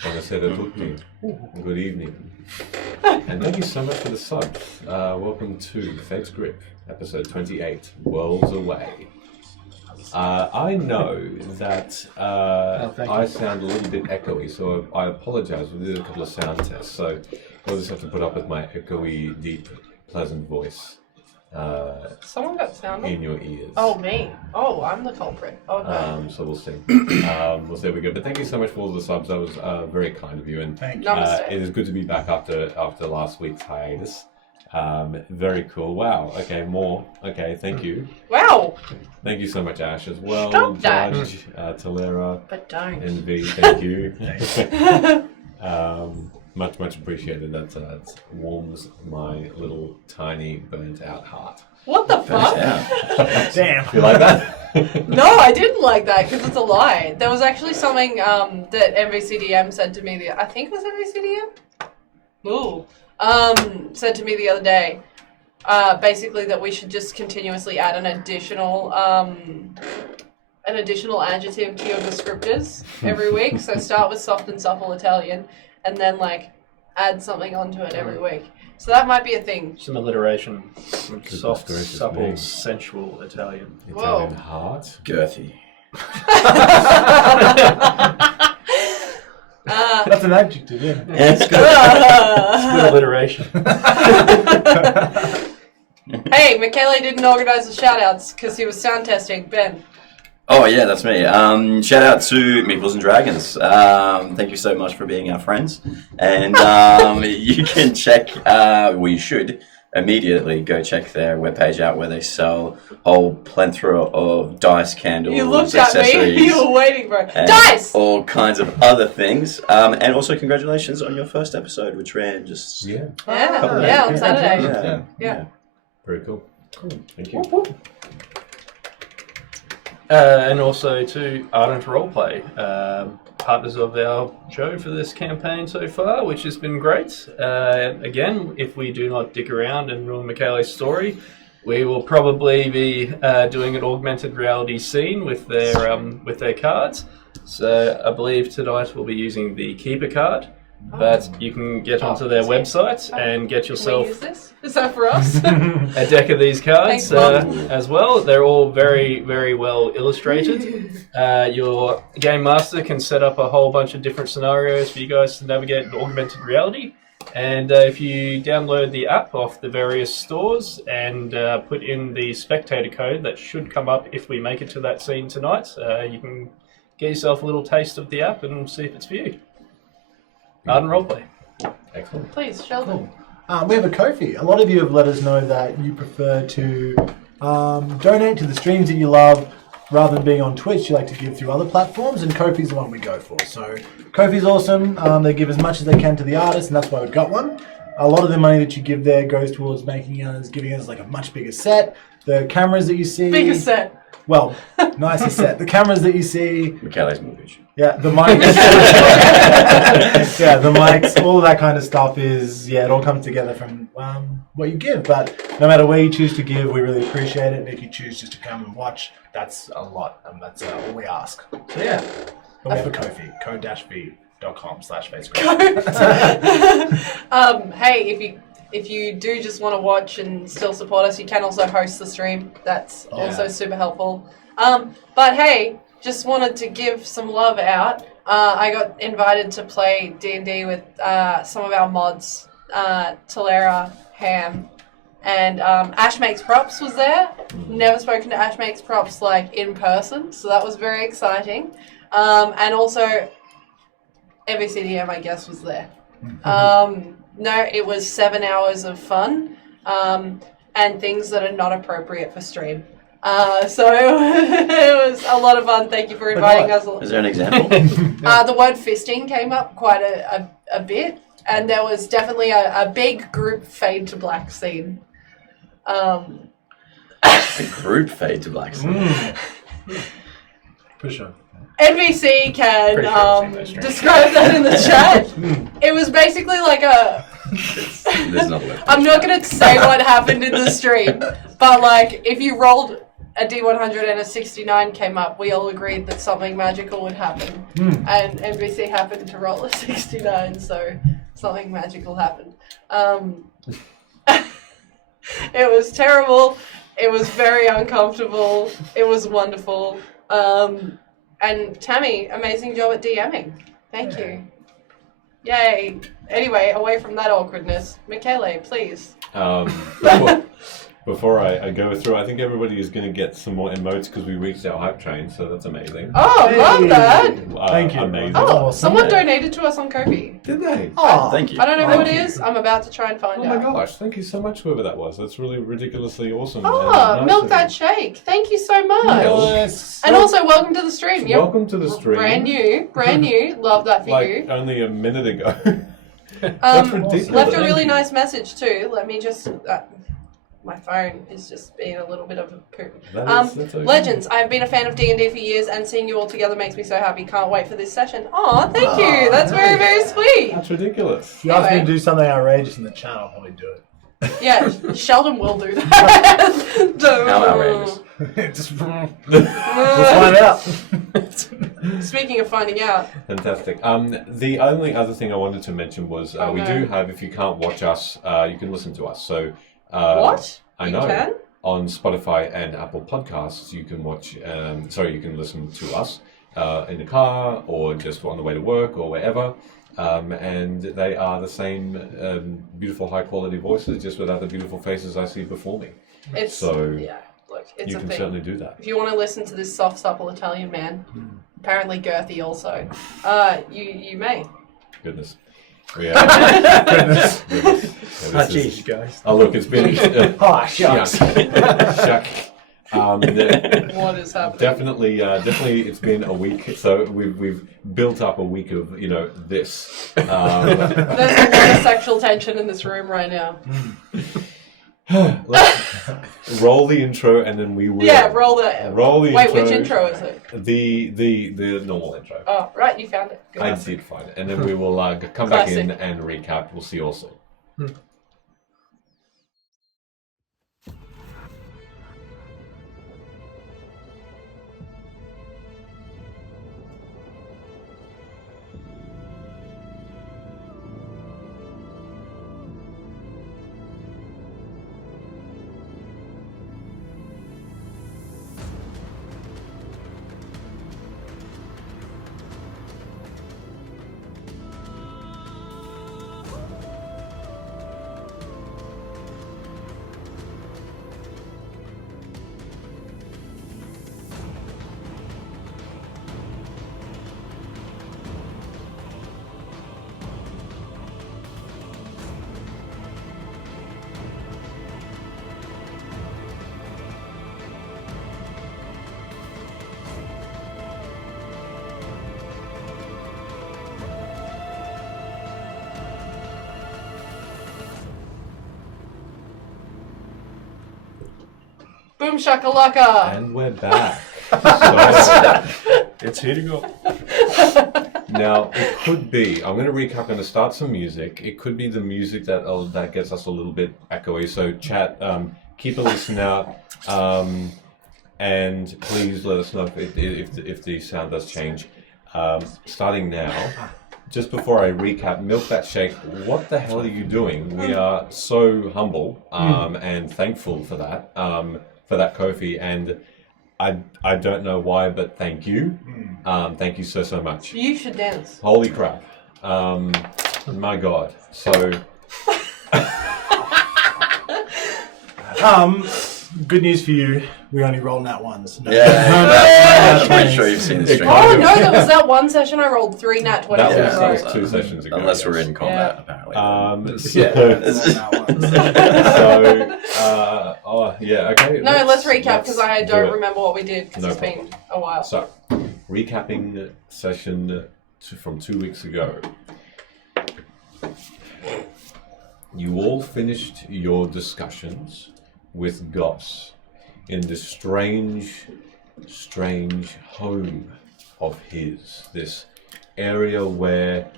Buonasera a tutti. Good evening. And thank you so much for the subs. Welcome to Fate's Grip, episode 28, Worlds Away. I know that I sound a little bit echoey, so I apologize. We did a couple of sound tests, so I'll just have to put up with my echoey, deep, pleasant voice. Someone got sound in your ears. Oh, me. Oh, I'm the culprit. Oh, no. So we'll see. We'll see how we go. But thank you so much for all the subs. That was very kind of you. And Thank you. it is good to be back after last week's hiatus. Very cool. Wow. Okay, more. Okay, thank you. Wow. Thank you so much, Ash, as well. Stop that. Judge, Talera, But don't. and V. Thank you. Much appreciated. That warms my little tiny burnt out heart. What the fuck? Damn. You like that? No, I didn't like that because it's a lie. There was actually something that MVCDM said to me. I think it was MVCDM. Ooh. Said to me the other day. Basically that we should just continuously add an additional adjective to your descriptors every week. So start with soft and supple Italian, and then like add something onto it every week. So that might be a thing. Some alliteration. Some soft, gracious supple, me. sensual Italian. Italian heart. Girthy. That's an adjective, yeah. It's good. It's good alliteration. Hey, Michele didn't organise the shout-outs because he was sound testing. Ben. Oh yeah, that's me. Shout out to Meeples and Dragons. Thank you so much for being our friends. And you can check, you should immediately go check their webpage out where they sell a whole plethora of dice, candles, You looked at accessories. me. You were waiting for it. and Dice! all kinds of other things. And also congratulations on your first episode, which ran just... Yeah. Yeah, on Saturday. Yeah. Very cool. Thank you. And also to Ardent Roleplay, partners of our show for this campaign so far, which has been great. Again, if we do not dick around and ruin Michele's story, we will probably be doing an augmented reality scene with their cards. So I believe tonight we'll be using the Keeper card. But you can get onto their website and get Can we yourself use this? Is that for us? a deck of these cards Thanks, Mom. as well. They're all very, very well illustrated. Your game master can set up a whole bunch of different scenarios for you guys to navigate in augmented reality. And if you download the app off the various stores and put in the spectator code that should come up if we make it to that scene tonight, you can get yourself a little taste of the app and see if it's for you. Ardent Roleplay. Excellent. Please, Sheldon. We have a Ko-fi. A lot of you have let us know that you prefer to donate to the streams that you love rather than being on Twitch. You like to give through other platforms, and Ko-fi's the one we go for. So Ko-fi's awesome. They give as much as they can to the artist, and that's why we've got one. A lot of the money that you give there goes towards giving us like a much bigger set. The cameras that you see... Bigger set. Well, nicer set. The cameras that you see... Michele's mortgage. Yeah, the mics. Yeah, the mics, all of that kind of stuff it all comes together from what you give. But no matter where you choose to give, we really appreciate it. And if you choose just to come and watch, that's a lot, and that's all we ask. So yeah, but we have a Ko-fi, ko-fi.com/Facebook. Hey, if you do just want to watch and still support us, you can also host the stream. That's also super helpful. But hey, just wanted to give some love out. I got invited to play D&D with some of our mods, Talera, Ham, and Ash Makes Props was there. Never spoken to Ash Makes Props like in person, so that was very exciting. And also MVCDM, I guess, was there. No, it was 7 hours of fun and things that are not appropriate for stream. So it was a lot of fun. Thank you for inviting us. Is there an example? The word fisting came up quite a bit, and there was definitely a big group fade to black scene. A group fade to black scene. For sure. NBC can Pretty sure I've seen those streams. describe that in the chat. It was basically like a... There's not a I'm not going to say what happened in the stream, but like if you rolled a D100 and a 69 came up, we all agreed that something magical would happen. And NBC happened to roll a 69, so something magical happened. It was terrible. It was very uncomfortable. It was wonderful. And Tammy, amazing job at DMing. Thank you. Yay. Anyway, away from that awkwardness, Michele, please. Before I go through, I think everybody is going to get some more emotes because we reached our hype train, so that's amazing. Oh, love that. Thank you. Amazing. Oh, awesome. someone donated to us on Ko-fi. Did they? Oh, Thank you. I don't know who Thank it you. is. I'm about to try and find Oh my out. gosh, thank you so much, whoever that was. That's really ridiculously awesome. Oh, and nice milk of that you. shake. Thank you so much. Yes. And also, welcome to the stream. You're Welcome to the stream. brand new. Love that for Like you. only a minute ago. That's ridiculous. Left a Thank really you. nice message too. Let me just. My phone is just being a little bit of a poop. That's okay. Legends. I've been a fan of D&D for years, and seeing you all together makes me so happy. Can't wait for this session. Aw, thank you. That's very, very sweet. That's ridiculous. If you ask me Anyway. to do something outrageous in the chat, I'll probably do Yeah, Sheldon will do that. How outrageous. it. Just we'll find out. Speaking of finding out, Fantastic. The only other thing I wanted to mention was Oh, we no. do have, if you can't watch us, you can listen to us. So what? I You know. can? On Spotify and Apple Podcasts, you can watch. You can listen to us in the car or just on the way to work or wherever. And they are the same beautiful, high-quality voices, just without the beautiful faces I see before me. It's So yeah. Look, it's you a can thing. certainly do that. If you want to listen to this soft, supple Italian man, apparently girthy also, you may. Goodness. Yeah. Goodness. Yeah, this Ah, is- jeez, guys. Oh, look, it's been. Oh, shucks. Shuck. What is happening? Definitely, it's been a week. So we've built up a week of this. There's a lot of sexual tension in this room right now. Let's roll the intro, and then we will. Yeah, roll the. Roll the Wait, intro. which intro is it? The normal intro. Oh, right, you found it. Good. I did find it, and then we will come back in Classic. and recap. We'll see you all soon. Boom shakalaka. And we're back. So, It's here to go. now it could be. I'm going to recap. I'm going to start some music. It could be the music that gets us a little bit echoey. So chat, keep a listen out, and please let us know if the sound does change. Starting now. Just before I recap, Milk That Shake, what the hell are you doing? We are so humble and thankful for that Ko-fi, and I don't know why, but thank you. Thank you so much. You should dance. Holy crap. My God. So, Good news for you. We only roll nat ones. No. I'm pretty sure you've seen the stream. Oh no, there was that one session I rolled 3 nat 20s that in a was, row. that was 2 sessions ago. Unless we're yes. in combat, Yeah. apparently. Okay. No, let's recap because I do don't it. remember what we did because No it's been a while. So, recapping session from 2 weeks ago. You all finished your discussions with Goss in this strange home of his. This area where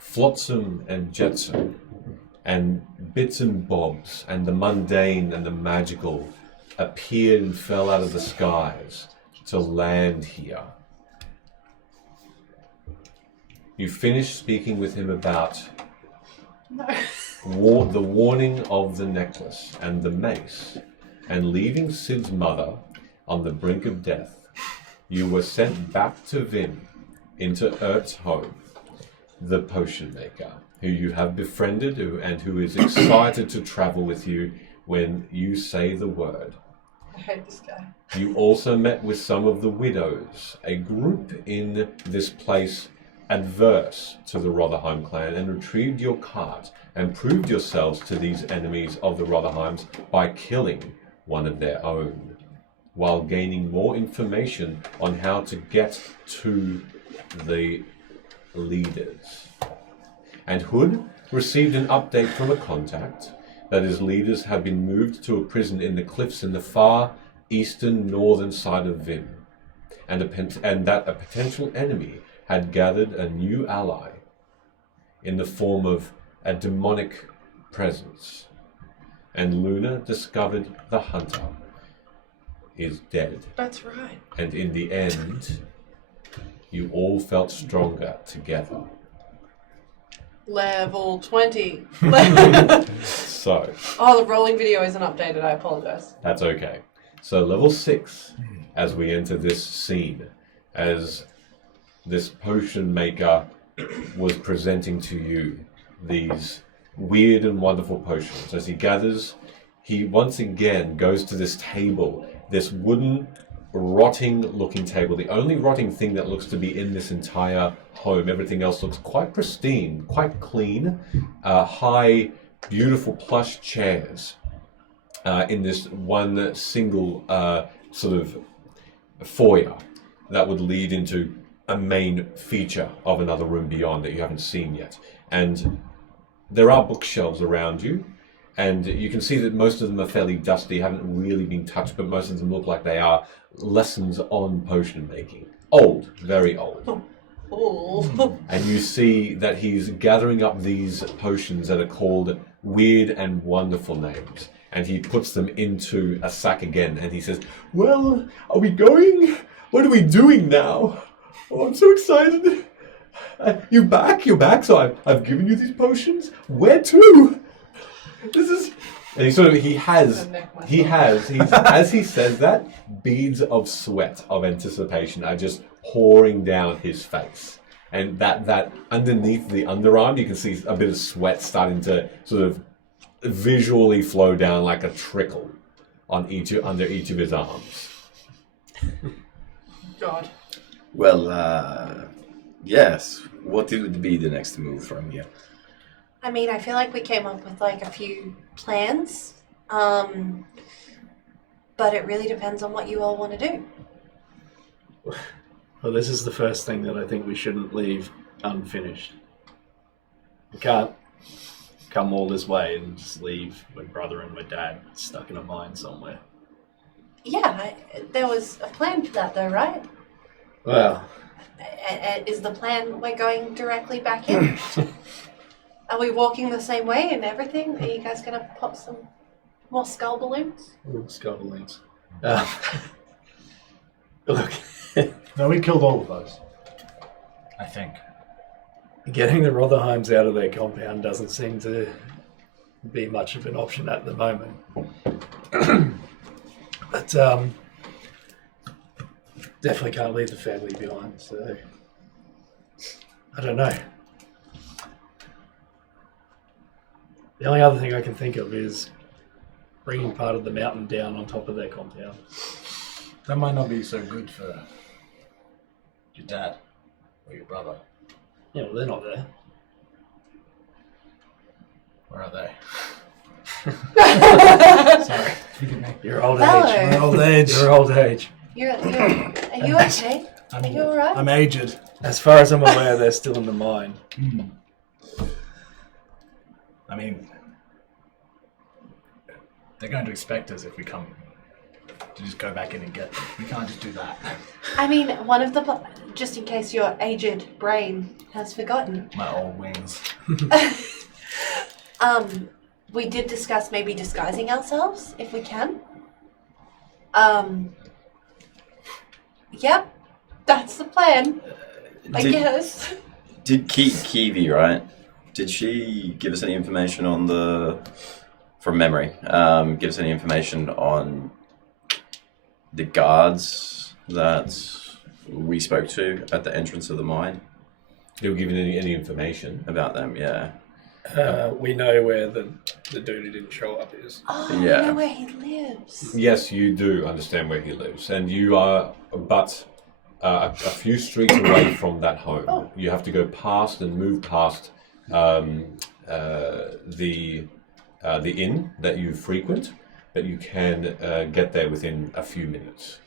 flotsam and jetsam and bits and bobs and the mundane and the magical appeared and fell out of the skies to land here. You finished speaking with him about the warning of the necklace and the mace, and leaving Sid's mother on the brink of death. You were sent back to Vin, into Ert's home, the potion maker, who you have befriended and who is excited to travel with you when you say the word. I hate this guy. You also met with some of the widows, a group in this place adverse to the Rotherheim clan, and retrieved your cart and proved yourselves to these enemies of the Rotherheims by killing one of their own, while gaining more information on how to get to the leaders. And Hood received an update from a contact that his leaders have been moved to a prison in the cliffs in the far eastern northern side of Vim, and that a potential enemy had gathered a new ally in the form of a demonic presence. And Luna discovered the hunter is dead. That's right. And in the end, you all felt stronger together. Level 20. So, Oh, the rolling video isn't updated. I apologize. that's okay. So level 6, as we enter this scene, as this potion maker was presenting to you these weird and wonderful potions. As he gathers, he once again goes to this table, this wooden, rotting looking table, the only rotting thing that looks to be in this entire home. Everything else looks quite pristine, quite clean, high, beautiful plush chairs in this one single sort of foyer that would lead into a main feature of another room beyond that you haven't seen yet. And there are bookshelves around you, and you can see that most of them are fairly dusty, haven't really been touched, but most of them look like they are lessons on potion making. Old, very old. Oh. And you see that he's gathering up these potions that are called weird and wonderful names. And he puts them into a sack again, and he says, "Well, are we going? What are we doing now? Oh, I'm so excited. You're back, so I've given you these potions. Where to? This is..." And as he says that, beads of sweat of anticipation are just pouring down his face. And that underneath the underarm, you can see a bit of sweat starting to sort of visually flow down like a trickle on under each of his arms. God. Well, yes. What would be the next move from here? I mean, I feel like we came up with like a few plans, but it really depends on what you all want to do. Well, this is the first thing that I think we shouldn't leave unfinished. We can't come all this way and just leave my brother and my dad stuck in a mine somewhere. Yeah, there was a plan for that though, right? Well, Is the plan we're going directly back in? Are we walking the same way and everything? Are you guys going to pop some more skull balloons? skull balloons. Look, No, we killed all of those. I think. getting the Rotherheims out of their compound doesn't seem to be much of an option at the moment. But definitely can't leave the family behind, so I don't know. The only other thing I can think of is bringing part of the mountain down on top of their compound. That might not be so good for your dad or your brother. Yeah, well, they're not there. Where are they? Sorry, forgive me. You're old Hello. age. We're old age. You're old age. Are you okay? Are you alright? I'm aged. As far as I'm aware, they're still in the mine. I mean, they're going to expect us if we come to just go back in and get them. We can't just do that. I mean, one of the just in case your aged brain has forgotten. My old wings. We did discuss maybe disguising ourselves if we can. Yep, that's the plan, I guess. Did Kiwi, right? Did she give us any information on from memory, give us any information on the guards that we spoke to at the entrance of the mine? You'll give any information about them, yeah. We know where the dude who didn't show up is. Oh, Yeah. you know where he lives. Yes, you do understand where he lives, and you are but a few streets away from that home. Oh. You have to go past and move past the inn that you frequent, but you can get there within a few minutes.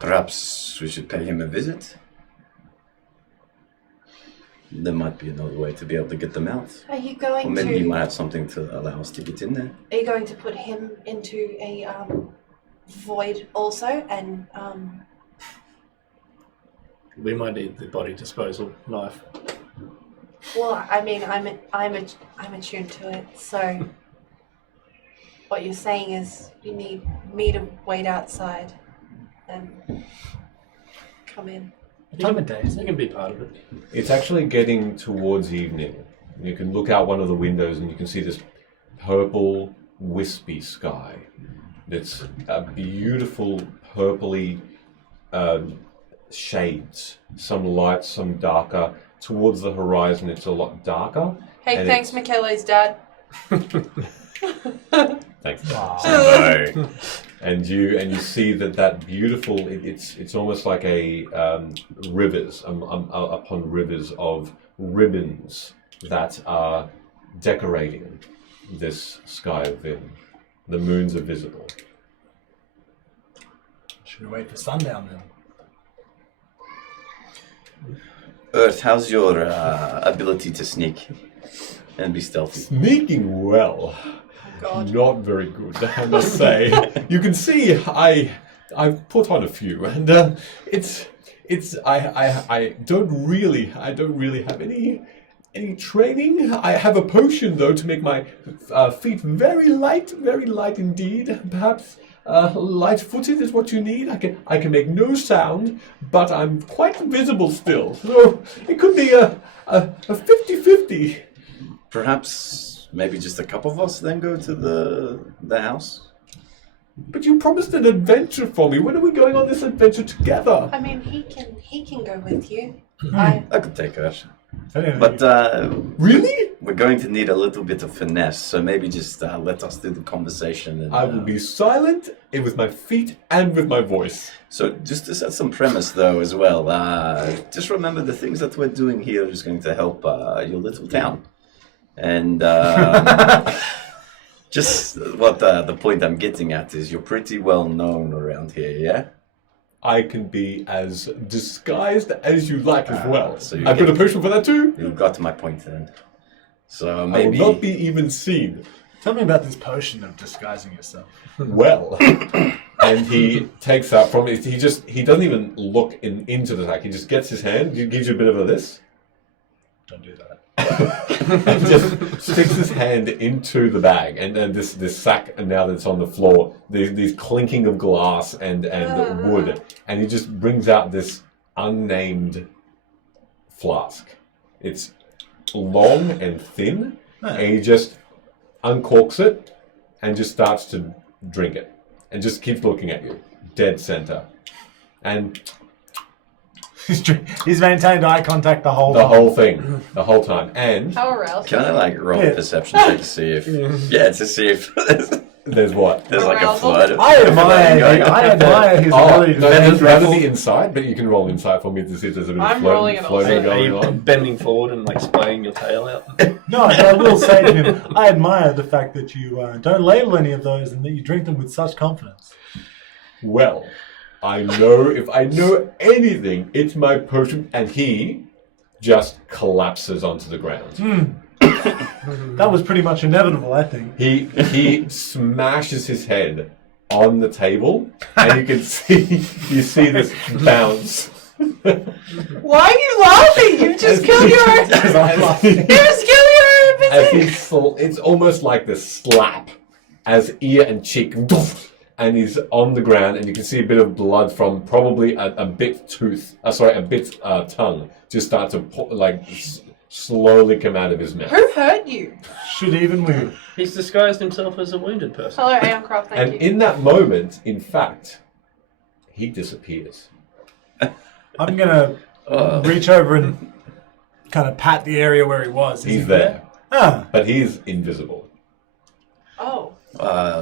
Perhaps we should pay him a visit? There might be another way to be able to get them out. Are you Or going maybe he to? might have something to allow us to get in there. Are you going to put him into a void also? And We might need the body disposal knife. well, I mean, I'm attuned to it. So what you're saying is you need me to wait outside and come in. What time of day is You it? can be part of it. It's actually getting towards evening. You can look out one of the windows and you can see this purple, wispy sky. It's a beautiful purpley shades. Some light, some darker. Towards the horizon, it's a lot darker. Hey, And thanks, Michele's dad. Thanks. No. And you see that beautiful. It's almost like a rivers upon rivers of ribbons that are decorating this sky of Vedrum. The moons are visible. Should we wait for sundown then? Earth, how's your ability to sneak and be stealthy? Sneaking well. God. Not very good, I must say. You can see I've put on a few, and I don't really have any training. I have a potion though to make my feet very light indeed. Perhaps light-footed is what you need. I can make no sound, but I'm quite visible still. So it could be a 50-50. Perhaps maybe just a couple of us then go to the house? But you promised an adventure for me. When are we going on this adventure together? I mean, he can go with you. I could take her. Anyway, But Really? we're going to need a little bit of finesse, so maybe just let us do the conversation. And, I will be silent with my feet and with my voice. So just to set some premise though as well, just remember the things that we're doing here is going to help your little town. And just what the point I'm getting at is you're pretty well known around here, yeah? I can be as disguised as you like as well. so you I've got get- a potion for that too. You got my point then. So I maybe will not be even seen. tell me about this potion of disguising yourself. Well, and he takes out from it. He doesn't even look into the sack. He just gets his hand. He gives you a bit of a this. Don't do that. And just sticks his hand into the bag, and then this sack, and now that it's on the floor, these clinking of glass and wood, and he just brings out this unnamed flask. It's long and thin, and he just uncorks it and just starts to drink it, and just keeps looking at you, dead center, and He's maintained eye contact the whole the time. whole thing, the whole time, and How aroused. can I like roll Yeah. a perception check to see if to see if there's what? there's like a Arousal? flood of I admire going on. his Oh, ability to no, think there's rather level. the inside, but you can roll insight for me to see if there's a bit I'm of rolling it floating also. Are going you on. bending forward and like splaying your tail out? No, but I will say to him, I admire the fact that you don't label any of those and that you drink them with such confidence. Well, I know if I know anything, it's my potion, and he just collapses onto the ground. That was pretty much inevitable, I think. He smashes his head on the table, and you see this bounce. Why are you laughing? You've just killed your own. You just killed your own As business. it's almost like the slap as ear and cheek, and he's on the ground, and you can see a bit of blood from probably a bit tongue just start to slowly come out of his mouth. Who hurt you? Should even we? He's disguised himself as a wounded person. Hello, Aeoncroft, thank And you. in that moment, in fact, he disappears. I'm gonna reach over and kind of pat the area where he was. Is He's he there, Ah, but he's invisible. Oh.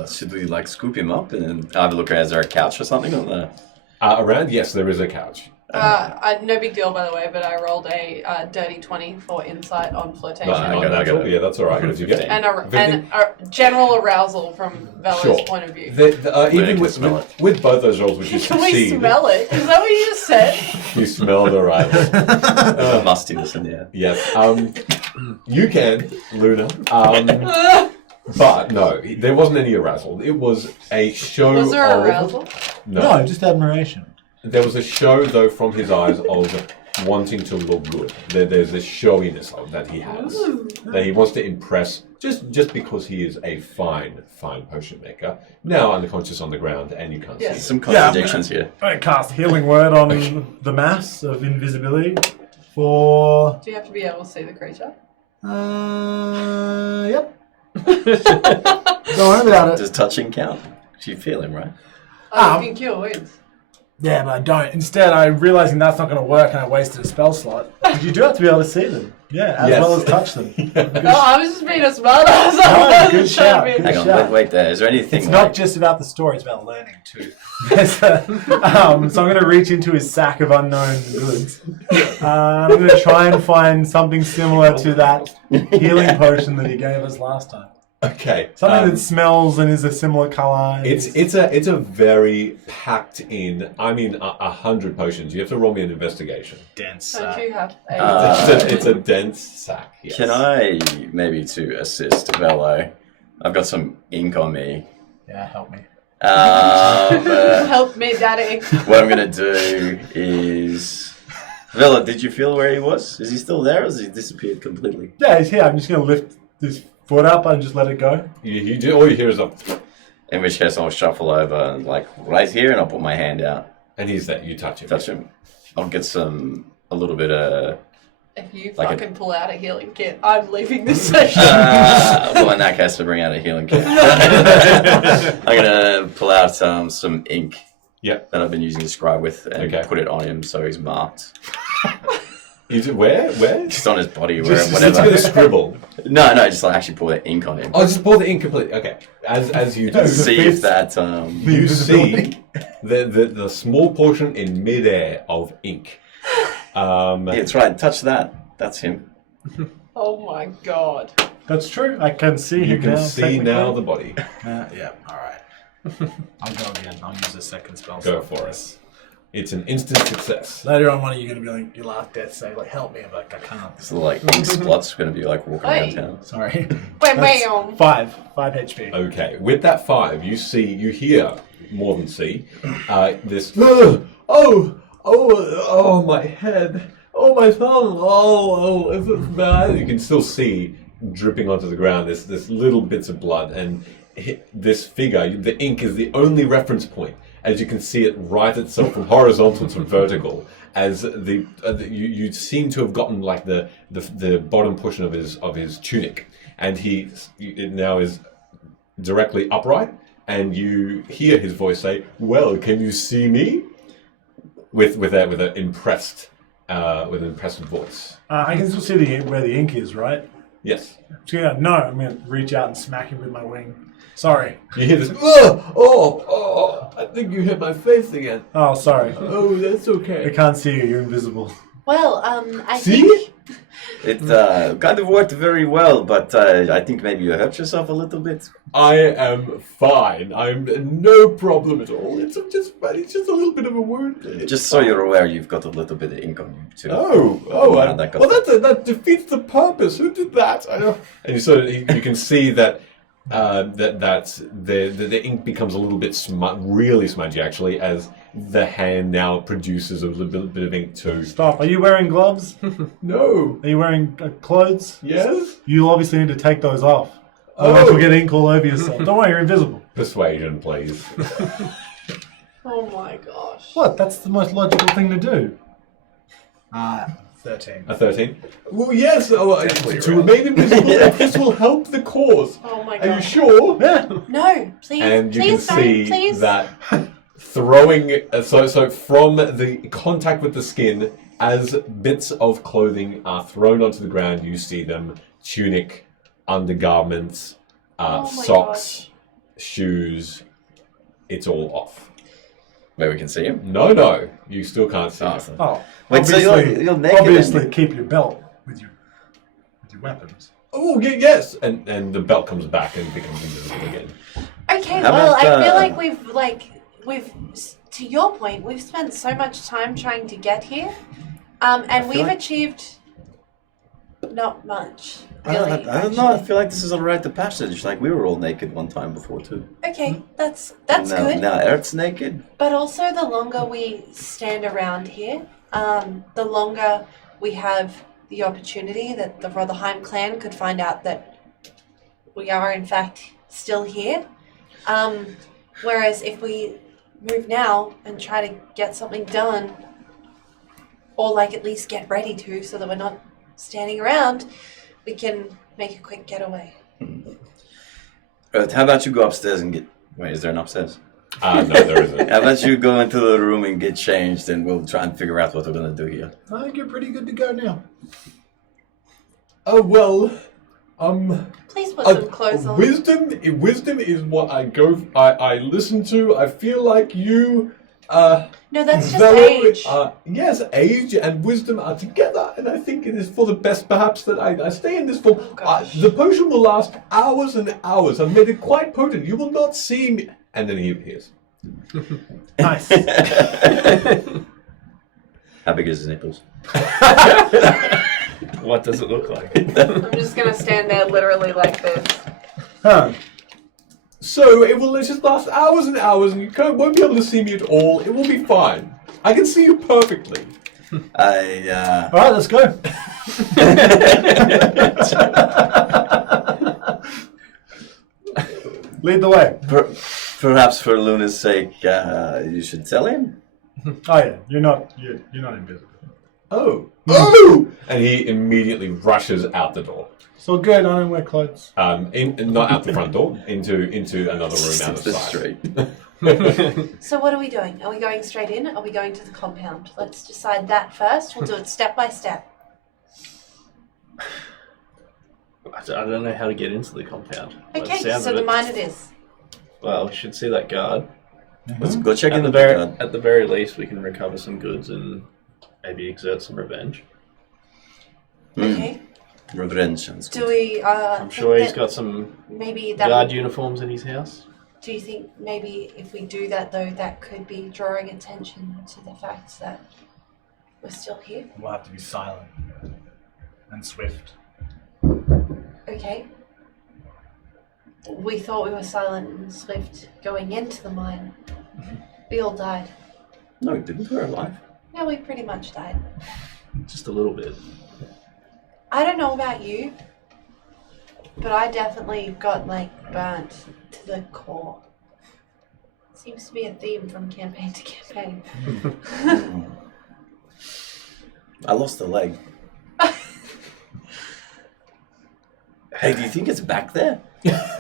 Should we like scoop him up and have a look? Is there a couch or something on the? Around, yes, there is a couch. No big deal, by the way, but I rolled a dirty 20 for insight on flirtation. Not I got natural. it. Yeah, that's all right. What did you get? And a general arousal from Bella's Sure. point of view. Even can with, smell with both those rolls, which you Can we succeed, smell it? Is that what you just said? you smell the rival. The mustiness in there. Yes. You can, Luna. But no, there wasn't any arousal. It was a show Was there of... arousal? no, just admiration. There was a show, though, from his eyes of wanting to look good. There's this showiness that he has. That he wants to impress just because he is a fine potion maker. Now unconscious on the ground and you can't Yes. see. Some contradictions here. I'm gonna cast Healing Word on the mass of invisibility for. Do you have to be able to see the creature? Yep. Don't worry about it. Does touching count? You feel him, right? Oh, you can cure wounds. Yeah, but I don't. Instead, I'm realizing that's not going to work and I wasted a spell slot. But you do have to be able to see them. Yeah, as Yes. well as touch them. No, I was just being a smart ass. No, I good wasn't trying shout, to be- good Hang on, shout. wait there. Is there anything? It's like, not just about the story, it's about learning too. So I'm going to reach into his sack of unknown goods. I'm going to try and find something similar to that healing potion that he gave us last time. Okay. Something that smells and is a similar color. It's a very packed in. I mean, 100 potions. You have to roll me an investigation. dense. Don't you have a... It's a dense sack. Yes. Can I maybe to assist Velo? I've got some ink on me. Yeah, help me. Help me, daddy. What I'm gonna do is, Velo, did you feel where he was? Is he still there, or has he disappeared completely? Yeah, he's here. I'm just going to lift this foot up and just let it go. You do, all you hear is a, In which case, I'll shuffle over and like right here, and I'll put my hand out, and he's there. You touch him. touch him. I'll get a little bit of. If you Like fucking pull out a healing kit, I'm leaving this session. Well, in that case, I'll bring out a healing kit. I'm gonna pull out some ink. Yep. That I've been using to scribe with, and Okay. put it on him so he's marked. Where? Just on his body, Just whatever. gonna scribble. No, just like actually pour the ink on him. Oh, just pour the ink completely. Okay. As you do, See if that. you see the small portion in midair of ink. Yeah, that's right. Touch that. That's him. Oh my god. That's true. I can see You him can now. see now the body. Yeah, alright. I'll go again. I'll use a second spell. Go slot for this. it. It's an instant success. Later on, one of you are going to be like, your last death save, like, help me. I'm like, I can't. So like ink splot's gonna be like walking Hey. around town. Sorry. Wait, That's 5 HP. Okay, with that 5, you hear more than see. This. Oh, my head. Oh, my thumb. Oh, is it bad? You can still see dripping onto the ground. This little bits of blood, and this figure. The ink is the only reference point, as you can see it write itself from horizontal to vertical. As you seem to have gotten like the bottom portion of his tunic, and it now is directly upright, and you hear his voice say, "Well, can you see me?" With an impressed voice. I can still see where the ink is, right? Yes. So, yeah, no, I'm going to reach out and smack him with my wing. Sorry. You hear this. Oh! I think you hit my face again. Oh, sorry. Oh, that's I okay. can't see you. You're invisible. Well, I See? think It kind of worked very well, but I think maybe you hurt yourself a little bit. I am fine. I'm no problem at all. It's just a little bit of a wound. Just so you're aware, you've got a little bit of ink on you too. That defeats the purpose. Who did that? I don't. And you can see that the ink becomes a little bit really smudgy actually, as the hand now produces a little bit of ink too. Stop. Are you wearing gloves? No. Are you wearing clothes? Yes. You'll obviously need to take those off. Otherwise, you'll get ink all over yourself. Don't worry, you're invisible. Persuasion, please. Oh my gosh. What? That's the most logical thing to do. 13. A 13? Well, yes, Definitely to right. remain invisible, this will help the cause. Oh my Are you gosh. sure? Yeah. No, please, And you please can don't, see please. that throwing, so from the contact with the skin, as bits of clothing are thrown onto the ground, you see them: tunic, undergarments, Oh my socks, shoes. It's all off. Where we can see him. No, you still can't see. Awesome. Oh, Wait, so you're naked obviously then? keep your belt with your weapons. Oh, yes, and the belt comes back and becomes invisible again. Okay, How well, about, I feel like we've to your point, we've spent so much time trying to get here, and feel we've like- achieved not much. I Really, don't know. I actually. feel like this is a rite of passage. Like we were all naked one time before too. Okay, that's now, good. Now Eric's naked. But also, the longer we stand around here, the longer we have the opportunity that the Rotherheim clan could find out that we are, in fact, still here. Whereas if we move now and try to get something done, or like at least get ready to, so that we're not standing around, we can make a quick getaway. How about you go upstairs and get? Wait, is there an upstairs? No, there isn't. How about you go into the room and get changed, and we'll try and figure out what we're gonna do here. I think you're pretty good to go now. Oh, well, Please put some clothes on. wisdom is what I listen to. I feel like you, No, that's just Vero, age. yes, age and wisdom are together, and I think it is for the best, perhaps, that I stay in this form. gosh. The potion will last hours and hours. I've made it quite potent. You will not see me. And then he appears. Nice. How big is his nipples? What does it look like? I'm just gonna stand there literally like this. Huh. So it will just last hours and hours, and you won't be able to see me at all. It will be fine. I can see you perfectly. All right, let's go. Lead the way. Perhaps for Luna's sake, you should tell him. Oh yeah, you're not invisible. Oh! And he immediately rushes out the door. It's all good. I don't wear clothes. Not out the front door, into another room out of the sight. street. So what are we doing? Are we going straight in? Are we going to the compound? Let's decide that first. We'll do it step by step. I don't know how to get into the compound. By Okay, sounds so of the it. mine it is. Well, we should see that guard. Let's go check in At the the very back. at the very least, we can recover some goods and maybe exert some revenge. Okay. Revenge sounds Do good. we? I'm sure he's got some maybe that. guard uniforms in his house. Do you think maybe if we do that though, that could be drawing attention to the fact that we're still here? We'll have to be silent and swift. Okay. We thought we were silent and swift going into the mine. We all died. No, we didn't. We're alive. Yeah, we pretty much died. Just a little bit. I don't know about you, but I definitely got burnt to the core. Seems to be a theme from campaign to campaign. I lost a leg. Hey, do you think it's back there? Yeah,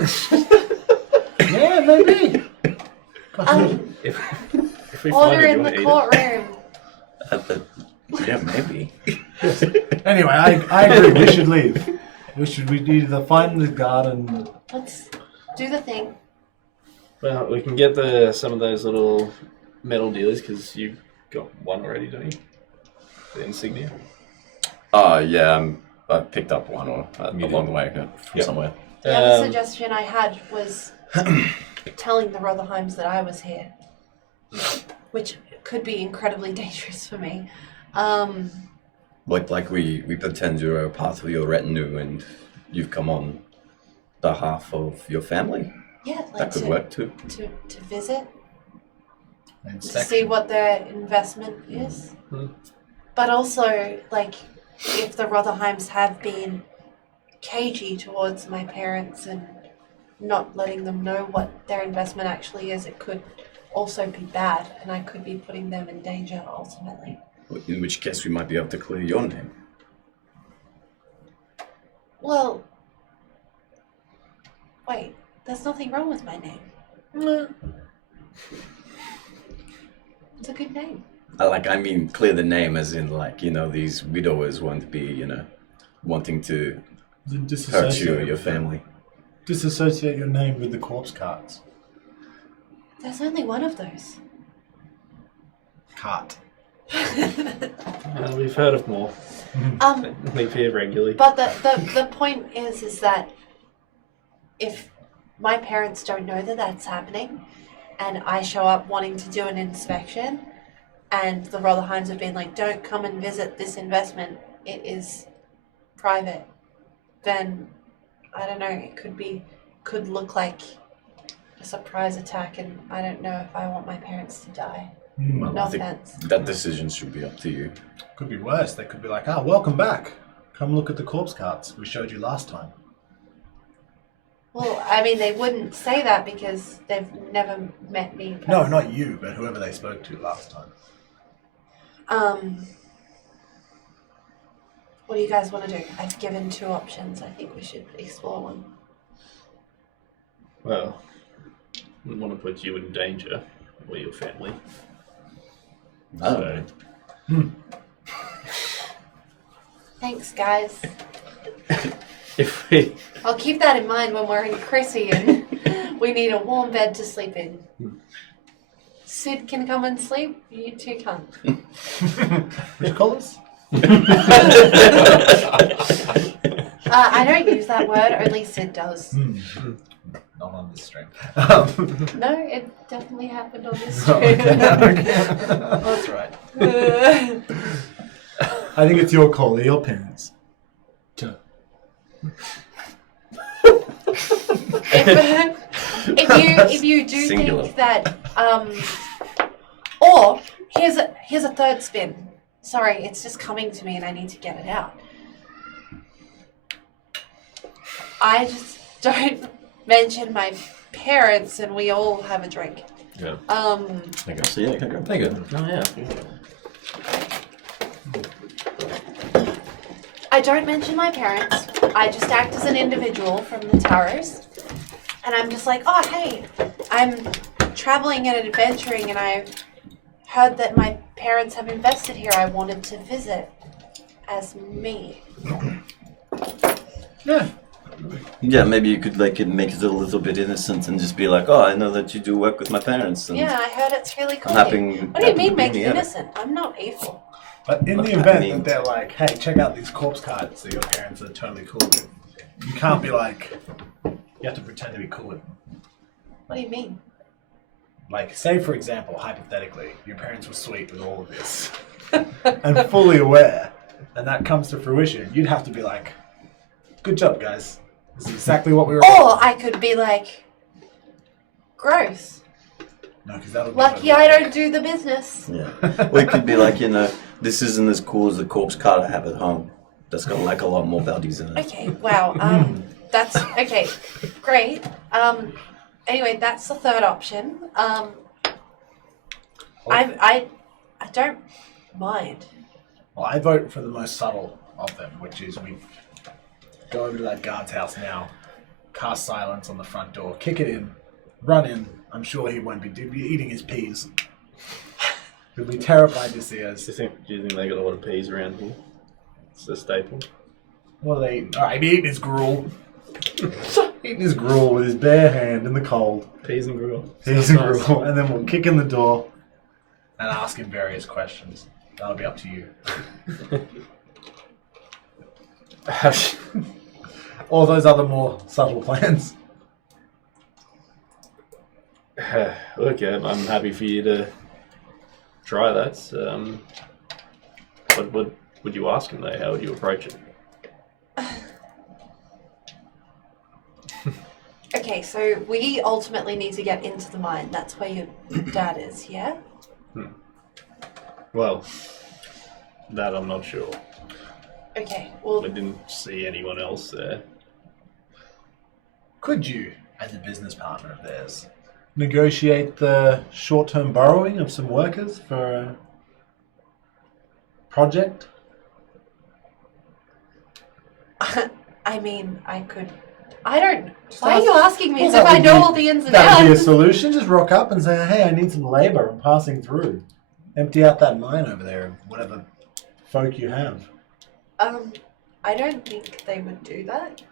maybe. If we find Order it, in you the want to eat courtroom. Yeah, maybe. Anyway, I agree. We should leave. We need to find the garden. Let's do the thing. it? Well, we can get some of those little metal dealers because you've got one already, don't you? The insignia. Oh, yeah. I picked up one along the way from Yep. somewhere. The other suggestion I had was telling the Rotherheims that I was here, which could be incredibly dangerous for me. Like we pretend you're a part of your retinue and you've come on behalf of your family. Yeah, That could work too. to visit, to Inspection. see what their investment is. But also, if the Rotherheims have been cagey towards my parents and not letting them know what their investment actually is, it could also be bad, and I could be putting them in danger ultimately. In which case, we might be able to clear your name. Well, wait, there's nothing wrong with my name. It's a good name. I mean, clear the name as in, like, you know, these widowers won't be, you know, wanting to hurt you or your family. Disassociate your name with the corpse cards. There's only one of those. Cart. We've heard of more. Leave here regularly. But the point is that if my parents don't know that that's happening, and I show up wanting to do an inspection, and the Rotherheims have been like, don't come and visit this investment, it is private, then I don't know, it could look like a surprise attack, and I don't know if I want my parents to die. Well, No I think offense. that decision should be up to you. Could be worse. They could be like, welcome back. Come look at the corpse cards we showed you last time. Well, I mean, they wouldn't say that because they've never met me. No, not you, but whoever they spoke to last time. What do you guys want to do? I've given 2 options. I think we should explore one. Well, wouldn't want to put you in danger or your family. Oh. Thanks, guys. If we I'll keep that in mind when we're in Chrissy and we need a warm bed to sleep in. Sid can come and sleep. You 2 can't. Which colours? I don't use that word. Only Sid does. Not on this stream. No, it definitely happened on this stream. That's right. I think it's your call. They're your parents. If you do Singular. think that or here's a third spin. Sorry, it's just coming to me and I need to get it out. I just don't mention my parents and we all have a drink. Yeah. Okay, so yeah, okay, go. Thank you. Oh yeah. I don't mention my parents. I just act as an individual from the Towers. And I'm just like, oh, hey, I'm traveling and adventuring and I heard that my parents have invested here. I wanted to visit as me. Yeah. Yeah, maybe you could like make it a little bit innocent and just be like, "Oh, I know that you do work with my parents." And Yeah, I heard it's really cool. I'm happy. What do you mean make it innocent? I'm not evil. But in the Look, event I mean- that they're like, hey, check out these corpse cards that your parents are totally cool with, you can't be like, you have to pretend to be cool with them. What do you mean? Like, say for example, hypothetically, your parents were sweet with all of this and fully aware, and that comes to fruition, you'd have to be like, good job, guys. This is exactly what we were. Or I could be like, gross. No, because that'll be Lucky I don't do the business. Yeah. Or it could be like, you know, this isn't as cool as the corpse card I have at home. That's got like a lot more values in it. Okay, wow. That's okay. Great. Anyway, that's the third option. I don't mind. Well, I vote for the most subtle of them, which is we go over to that guard's house now, cast silence on the front door, kick it in, run in. I'm sure he won't be eating his peas. He'll be terrified to see us. Do you think they got a lot of peas around here? It's a staple. What are they eating? Alright, he'll be eating his gruel. Eating his gruel with his bare hand in the cold. Peas and gruel. Peas and gruel. And then we'll kick in the door and ask him various questions. That'll be up to you. Or those other more subtle plans. Look, I'm happy for you to try that. What would you ask him though? How would you approach it? Okay, so we ultimately need to get into the mine. That's where your dad is, yeah? Well, that I'm not sure. Okay, well, I didn't see anyone else there. Could you as a business partner of theirs, negotiate the short-term borrowing of some workers for a project? I mean, I could. I don't. Why are you asking me Well, as if that I would know be- all the ins and That would be a outs? solution. Just rock up and say, hey, I need some labor. I'm passing through. Empty out that mine over there of whatever folk you have. I don't think they would do that.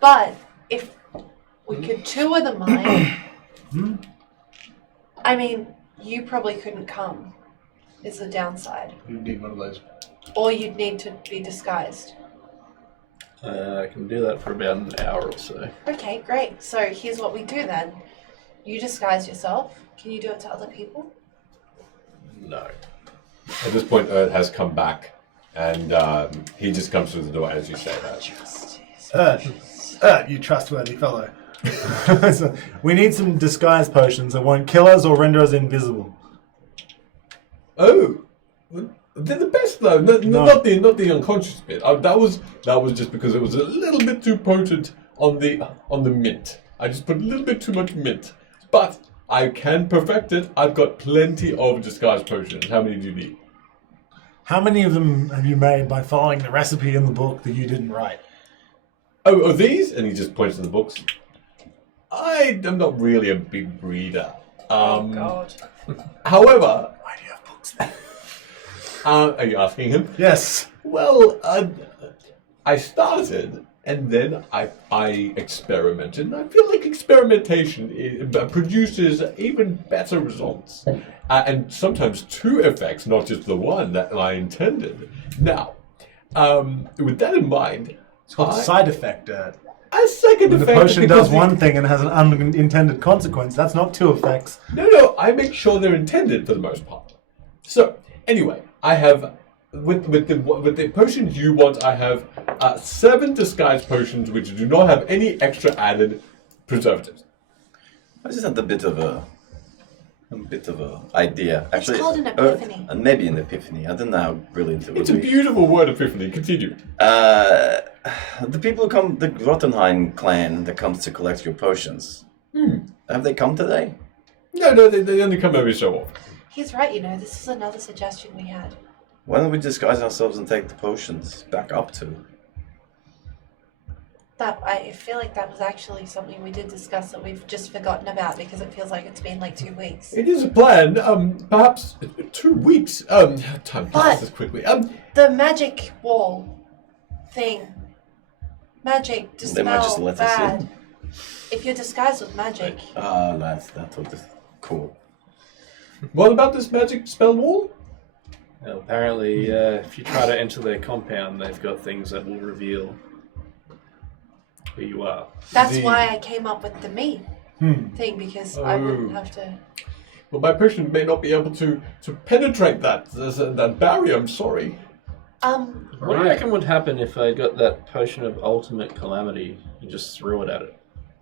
But if we could tour the mine, I mean, you probably couldn't come. Is the downside, You need one of those. or you'd need to be disguised. I can do that for about an hour or so. Okay, great. So here's what we do then. You disguise yourself. Can you do it to other people? No. At this point, Erd has come back, and he just comes through the door as you say that. You trustworthy fellow. So, we need some disguise potions that won't kill us or render us invisible. Oh, they're the best though. No. Not the unconscious bit. That was just because it was a little bit too potent on the mint. I just put a little bit too much mint, but I can perfect it. I've got plenty of disguise potions. How many do you need? How many of them have you made by following the recipe in the book that you didn't write? Oh, these? And he just points to the books. I am not really a big reader. Oh God. However, Why do you have books then? are you asking him? Yes. Well, I started and then I experimented. And I feel like experimentation produces even better results. And sometimes two effects, not just the one that I intended. Now, with that in mind, It's called a side effect. a second When the effect potion because does one thing and has an unintended consequence, that's not two effects. No, I make sure they're intended for the most part. So, anyway, I have with the potions you want, I have 7 disguise potions which do not have any extra added preservatives. I just had a bit of a idea. Actually, called an epiphany. Maybe an epiphany. I don't know how brilliant it would It's a be. beautiful word, epiphany. Continue. The people who come, the Grottenheim clan that comes to collect your potions, have they come today? No, they only come every so often. He's right, you know. This is another suggestion we had. Why don't we disguise ourselves and take the potions back up to? That I feel like that was actually something we did discuss that we've just forgotten about because it feels like it's been like 2 weeks. It is a plan. Perhaps 2 weeks. Time passes quickly. The magic wall thing. Magic They might just dispel let us bad. in. If you're disguised with magic, That's what this cool. What about this magic spell wall? Well, apparently, if you try to enter their compound, they've got things that will reveal who you are. that's why I came up with the me thing because I wouldn't Oh. have to. Well, my potion may not be able to penetrate that barrier. I'm sorry. What do you reckon would happen if I got that potion of ultimate calamity and just threw it at it?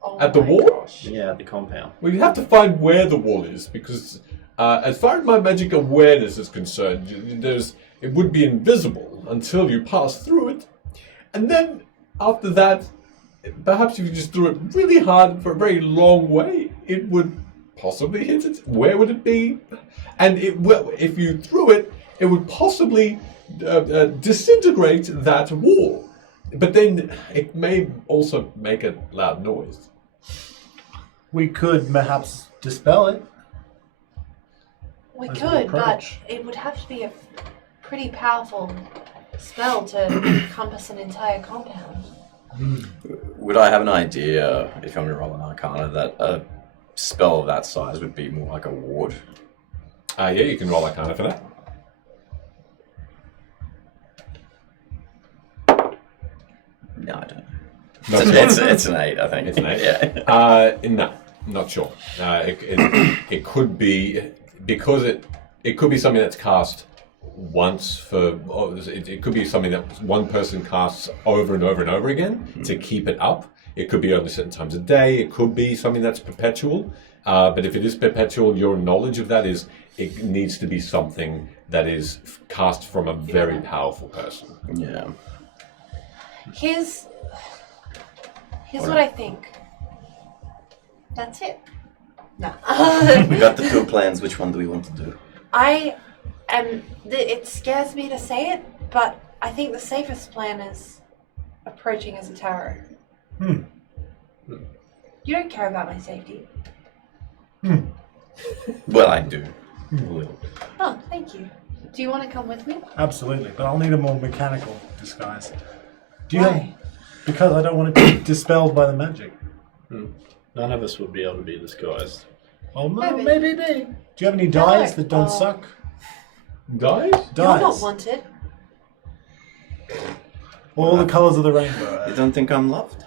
Oh At the my wall? gosh. Yeah, at the compound. Well, you have to find where the wall is because, as far as my magic awareness is concerned, it would be invisible until you pass through it, and then after that, perhaps if you just threw it really hard for a very long way, it would possibly hit it. Where would it be? And if you threw it, it would possibly disintegrate that wall. But then it may also make a loud noise. We could perhaps dispel it. We As could, but approach. it would have to be a pretty powerful spell to encompass an entire compound. Would I have an idea, if I'm going to roll an Arcana, that a spell of that size would be more like a ward? Yeah, you can roll Arcana for that. No, I don't. No, It's an 8, I think. It's an 8? Yeah. No, not sure. It could be because it could be something that's cast once for. It could be something that one person casts over and over and over again to keep it up. It could be only certain times a day. It could be something that's perpetual. But if it is perpetual, your knowledge of that is it needs to be something that is cast from a very powerful person. Yeah. Here's what I think. That's it. No. We got the two plans. Which one do we want to do? It scares me to say it, but I think the safest plan is approaching as a tarot. You don't care about my safety. Well, I do. A little. Oh, thank you. Do you want to come with me? Absolutely, but I'll need a more mechanical disguise. Do you Why? have, because I don't want it to be dispelled by the magic. None of us would be able to be disguised. Well, Maybe. maybe. Do you have any dyes that don't Oh. suck? Guys? You're not Dyes. wanted. All the colours of the rainbow. You don't think I'm loved?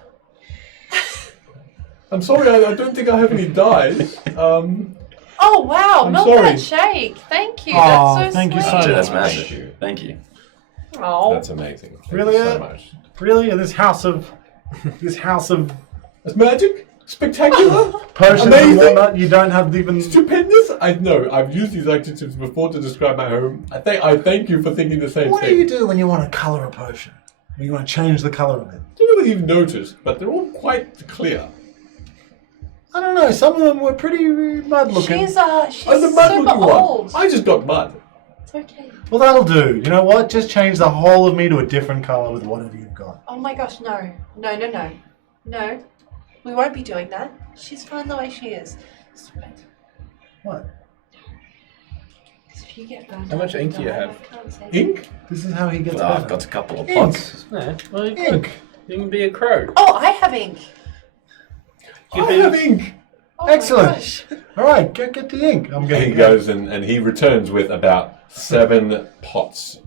I'm sorry, I don't think I have any dyes. Oh wow, I'm not sorry. that shake. Thank you. Aw, That's so thank you sweet. so Oh, that's much. massive. Thank you. Oh. That's amazing. Thank Really, you so Ed? much. Really? In this house of That's magic? Spectacular? potions and Amazing. whatnot, you don't have even. Stupendous? I know. I've used these adjectives before to describe my home. I thank you for thinking the same What do thing. you do when you want to colour a potion? When you want to change the colour of it? I don't know whether you've noticed, but they're all quite clear. I don't know. Some of them were pretty mud looking. She's I'm the super mud-looking old. one. I just got mud. It's okay. Well, that'll do. You know what? Just change the whole of me to a different colour with whatever you've got. Oh my gosh, no. No. We won't be doing that. She's fine the way she is. Stop it. What? 'Cause if you get burned How much out, ink do you die. have? I can't say Ink? This is how he gets Well, better. I've got a couple of Ink. pots. Yeah, well, you could. Ink. You can be a crow. Oh, I have ink. You I could have be, ink. Oh Excellent. My gosh. All right, get the ink. I'm He getting goes and he returns with about 7 pots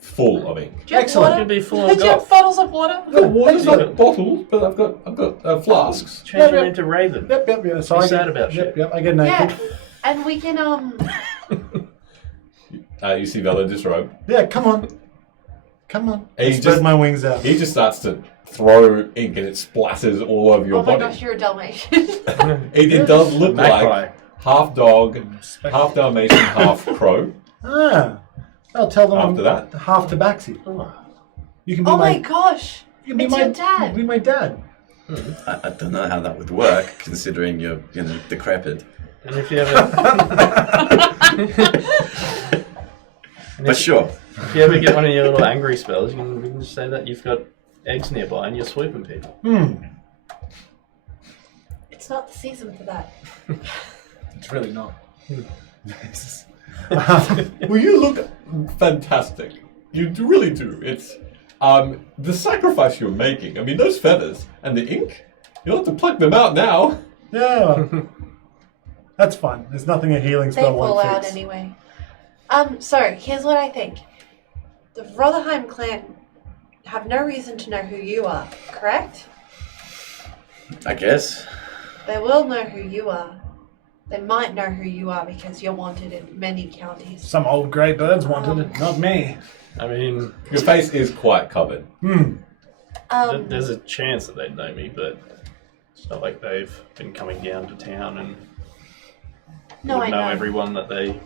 full of ink. Do you have Excellent. water? Could be full Do of you have golf. bottles of water? I've got water, Excellent. not bottles, but I've got flasks. Change Yep. him into Raven. Yep. So Be I sad get, about shit. Yep. I get naked. Yeah. And we can You see Vela disrobe. Yeah. Come on. And I he spread just- my wings out. He just starts to throw ink and it splatters all over your oh my body. gosh, you're a Dalmatian. It does look Magpie. like half dog, half Dalmatian, half crow. Ah. I'll tell them After I'm half tabaxi. You can be oh my gosh. You can be it's my your dad. You can be my dad. I don't know how that would work, considering you're, decrepit. And if you ever, But sure. if you ever get one of your little angry spells, you can just say that you've got eggs nearby and you're sweeping people. It's not the season for that. It's really not. Well, you look fantastic. You really do. It's the sacrifice you're making. I mean, those feathers and the ink. You'll have to pluck them out now. Yeah. Well, that's fine. There's nothing a healing They spell fall won't out fix. anyway. So here's what I think. The Rotherheim clan have no reason to know who you are, correct? I guess. They will know who you are. They might know who you are because you're wanted in many counties. Some old grey birds wanted it, not me. I mean, Your face is quite covered. there's a chance that they'd know me, but it's not like they've been coming down to town and No, would I know know. everyone that they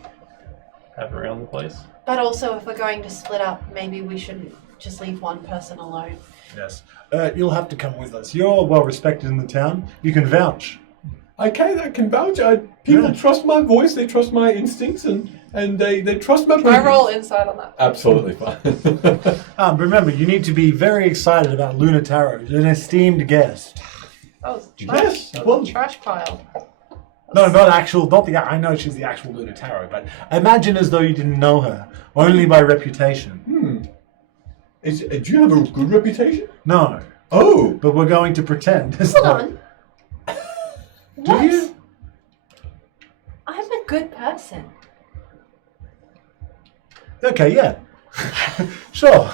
have around the place. But also, if we're going to split up, maybe we shouldn't just leave one person alone. Yes. You'll have to come with us. You're well respected in the town. You can vouch. I can vouch. People Yeah. trust my voice. They trust my instincts, and they trust my. I movements. roll inside on that. Absolutely fine. Remember, you need to be very excited about Luna Tarot. You're an esteemed guest. That was Yes, trash. well- Trash pile. No, not the. I know she's the actual Luna Tarot, but imagine as though you didn't know her, only by reputation. Do you have a good reputation? No, Oh, but we're going to pretend. Hold on. Do What? you? I'm a good person. Okay, yeah. Sure.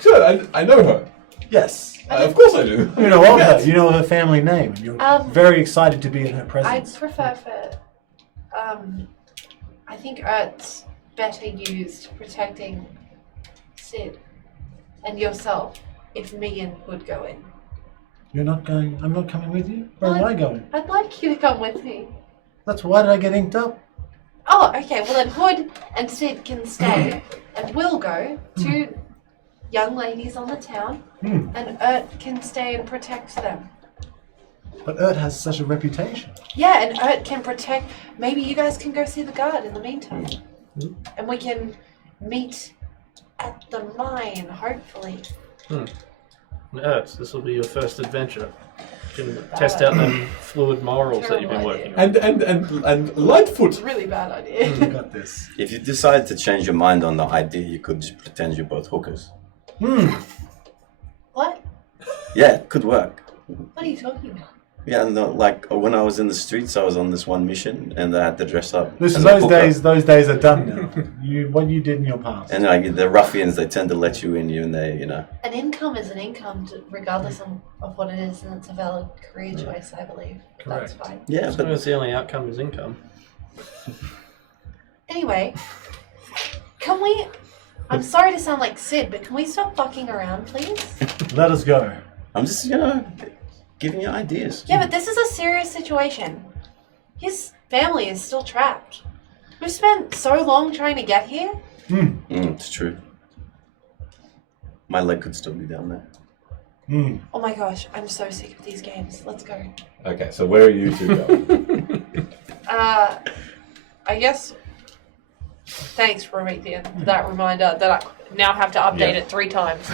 sure. I know her. Yes. Of course I do. You know of her. Yes. You know her family name. And you're very excited to be in her I'd presence. prefer for, I think Ert's better used protecting Sid and yourself if me and Hood go in. You're not going. I'm not coming with you. Where am What? I going? I'd like you to come with me. That's why did I get inked up? Oh, okay. Well, then Hood and Sid can stay, and we'll go to young ladies on the town, and Ert can stay and protect them. But Urt has such a reputation. Yeah, and Urt can protect. Maybe you guys can go see the guard in the meantime. And we can meet at the mine, hopefully. This will be your first adventure. You can test out them fluid morals that you've been working on. And Lightfoot. It's a really bad idea. You got this. If you decide to change your mind on the idea, you could just pretend you're both hookers. What? Yeah, it could work. What are you talking about? Yeah, no, like when I was in the streets, I was on this one mission, and I had to dress up. Listen, as a hooker. those days are done now. What you did in your past. And like the ruffians, they tend to let you in, even they, An income is an income, regardless of what it is, and it's a valid career choice, I believe. That's Correct. fine. Yeah, So but the only outcome is income. Anyway, can we... I'm sorry to sound like Sid, but can we stop fucking around, please? Let us go. I'm just, giving you ideas. Yeah, but this is a serious situation. His family is still trapped. We've spent so long trying to get here. It's true. My leg could still be down there. Oh my gosh, I'm so sick of these games. Let's go. Okay, so where are you two going? I guess. Thanks, Promethean, for that reminder that I now have to update it 3 times.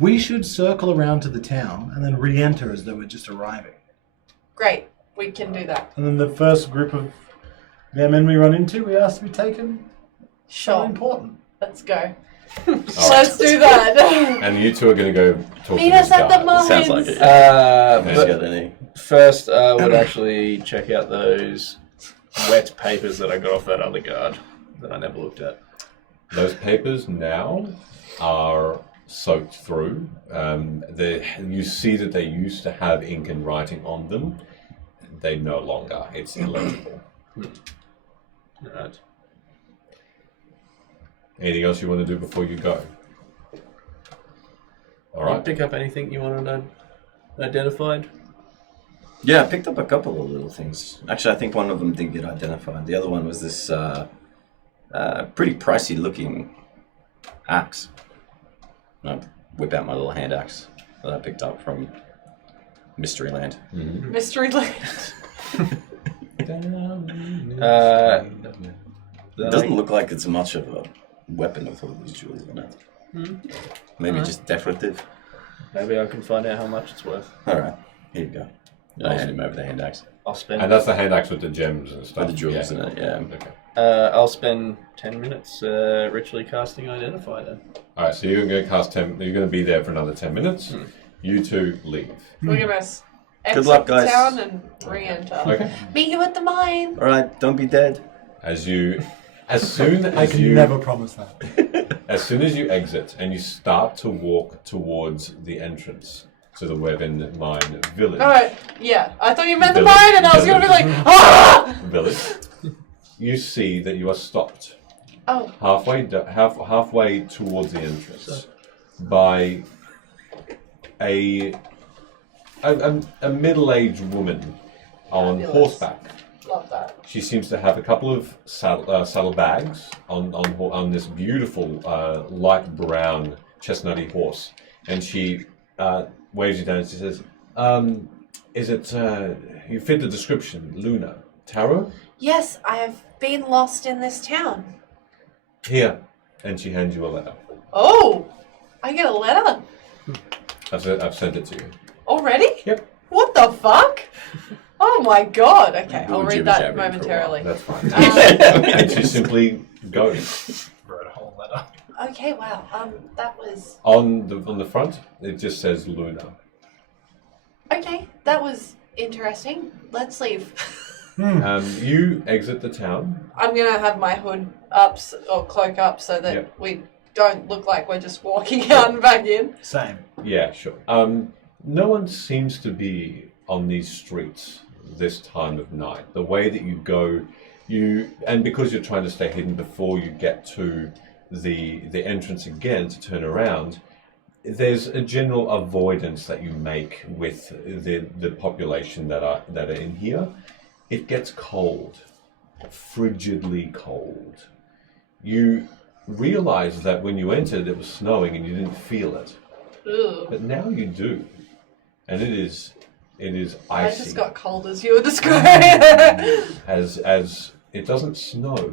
We should circle around to the town and then re-enter as though we're just arriving. Great, we can do that. And then the first group of men we run into, we ask to be taken. So Sure, important. let's go. Let's do that. And you two are going to go talk Meet to us this at the guy. mine. Sounds like it. But- got any? First, I would actually check out those wet papers that I got off that other guard that I never looked at. Those papers now are soaked through. You see that they used to have ink and writing on them. They no longer. It's illegible. Right. Anything else you want to do before you go? All right. Pick up anything you wanted identified? Yeah, I picked up a couple of little things. Actually, I think one of them did get identified. The other one was this pretty pricey looking axe. I whip out my little hand axe that I picked up from Mystery Land. Mystery Land. It doesn't look like it's much of a weapon with all these jewels in it. Maybe just decorative. Maybe I can find out how much it's worth. Alright, here you go. I hand him over the hand axe. I'll spend. And that's the hand axe with the gems and stuff. With the jewels in it, yeah. Okay. I'll spend 10 minutes ritually casting Identify then. All right. So you're going to cast 10. You're going to be there for another 10 minutes. You two leave. We're going to Good luck, exit the guys. town and re-enter. Okay. Meet you at the mine. Alright, don't be dead. As soon I as can you never promise that. as soon as you exit and you start to walk towards the entrance to the Webbin Mine village. Alright, yeah. I thought you meant the Village. mine and I was going to be like, ah! Village. You see that you are stopped Oh, halfway towards the entrance by a middle-aged woman on Fabulous. horseback. Love that. She seems to have a couple of saddlebags on this beautiful light brown chestnutty horse, and she waves you down and she says, "Is it you fit the description, Luna Tarot? yes, I have been lost in this town. Here," and she hands you a letter. Oh! I get a letter? I've sent it to you. Already? Yep. What the fuck? Oh my god. Okay, We I'll were read jibber-jabbering that for a while. momentarily. That's fine. And she simply goes. Wrote a whole letter. Okay, wow. That was... On the front, it just says Luna. Okay, that was interesting. Let's leave. You exit the town. I'm gonna have my hood up, or cloak up, so that Yep. we don't look like we're just walking out and back in. Same. Yeah, sure. No one seems to be on these streets this time of night. The way that you go, and because you're trying to stay hidden before you get to the entrance again to turn around, there's a general avoidance that you make with the population that are in here. It gets cold, frigidly cold. You realize that when you entered it was snowing and you didn't feel it. Ugh. But now you do. And it is It is I icy. just got cold as you were describing. As it doesn't snow,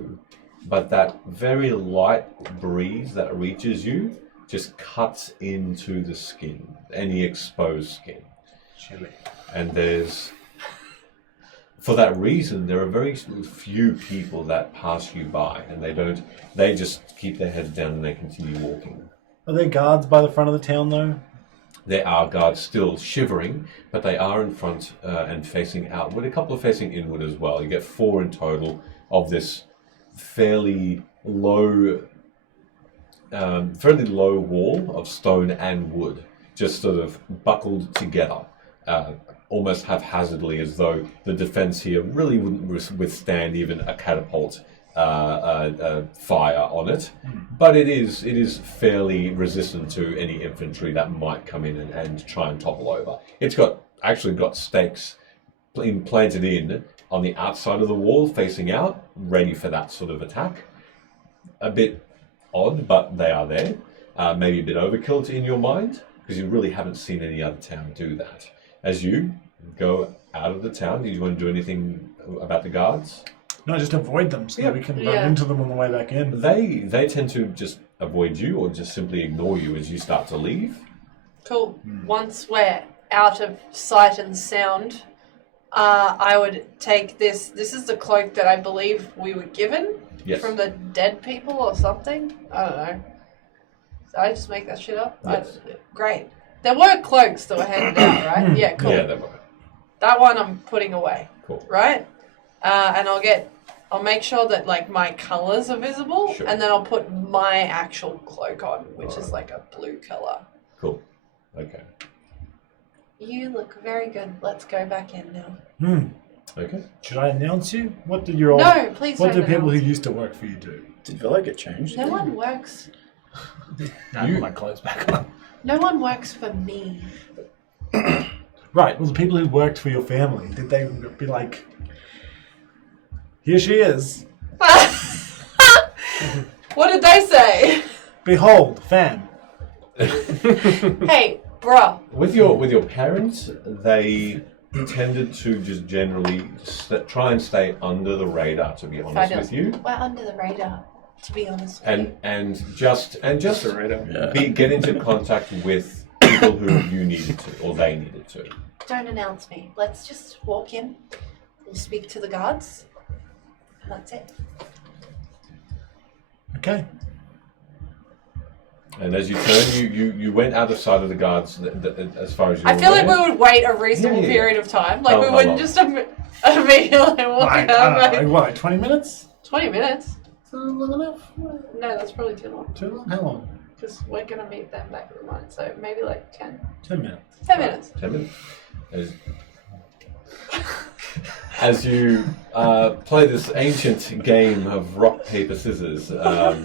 but that very light breeze that reaches you just cuts into the skin, any exposed skin. Chilly. And for that reason, there are very few people that pass you by, and they just keep their heads down and they continue walking. Are there guards by the front of the town, though? There are guards still shivering, but they are in front and facing outward. A couple are facing inward as well. You get 4 in total of this fairly low wall of stone and wood, just sort of buckled together, almost haphazardly, as though the defense here really wouldn't withstand even a catapult fire on it, but it is fairly resistant to any infantry that might come in and try and topple over. It's actually got stakes planted in on the outside of the wall, facing out, ready for that sort of attack. A bit odd, but they are there. Maybe a bit overkill in your mind, because you really haven't seen any other town do that. As you go out of the town, do you want to do anything about the guards? No, just avoid them so that we can Yeah. run into them on the way back in. They tend to just avoid you or just simply ignore you as you start to leave. Cool. Once we're out of sight and sound, I would take this. This is the cloak that I believe we were given Yes. from the dead people or something. I don't know. Did I just make that shit up? Yes. Great. There were cloaks that were handed out, right? Yeah, cool. Yeah, they were. That one I'm putting away. Cool. Right? And I'll make sure that like my colours are visible, Sure. and then I'll put my actual cloak on, which is like a blue colour. Cool. Okay. You look very good. Let's go back in now. Okay. Should I announce you? What did your old... No, please What don't. do people who announce. used to work for you do? Did Villa get changed? No one works. I put my clothes back on. No one works for me. Right, well, the people who worked for your family, did they be like, here she is, What did they say? behold, fan. Hey, bruh. With your parents, they tended to just generally try and stay under the radar. To be honest with you, We're under the radar, to be honest with you. and just Yeah. get into contact with people who you needed to or they needed to. Don't announce me. Let's just walk in. We'll speak to the guards. And that's it. Okay. And as you turn, you went out of sight of the guards as far as you. I feel like we would wait a reasonable Yeah. period of time. Like How we wouldn't long? just immediately walk Like, out. I don't know, like what, like 20 minutes? 20 minutes? Long enough? No, that's probably too long. Too long? How long? Because we're going to meet them back at the mine. So maybe like 10. 10 minutes. 10 minutes. 10 minutes. As you play this ancient game of rock, paper, scissors, or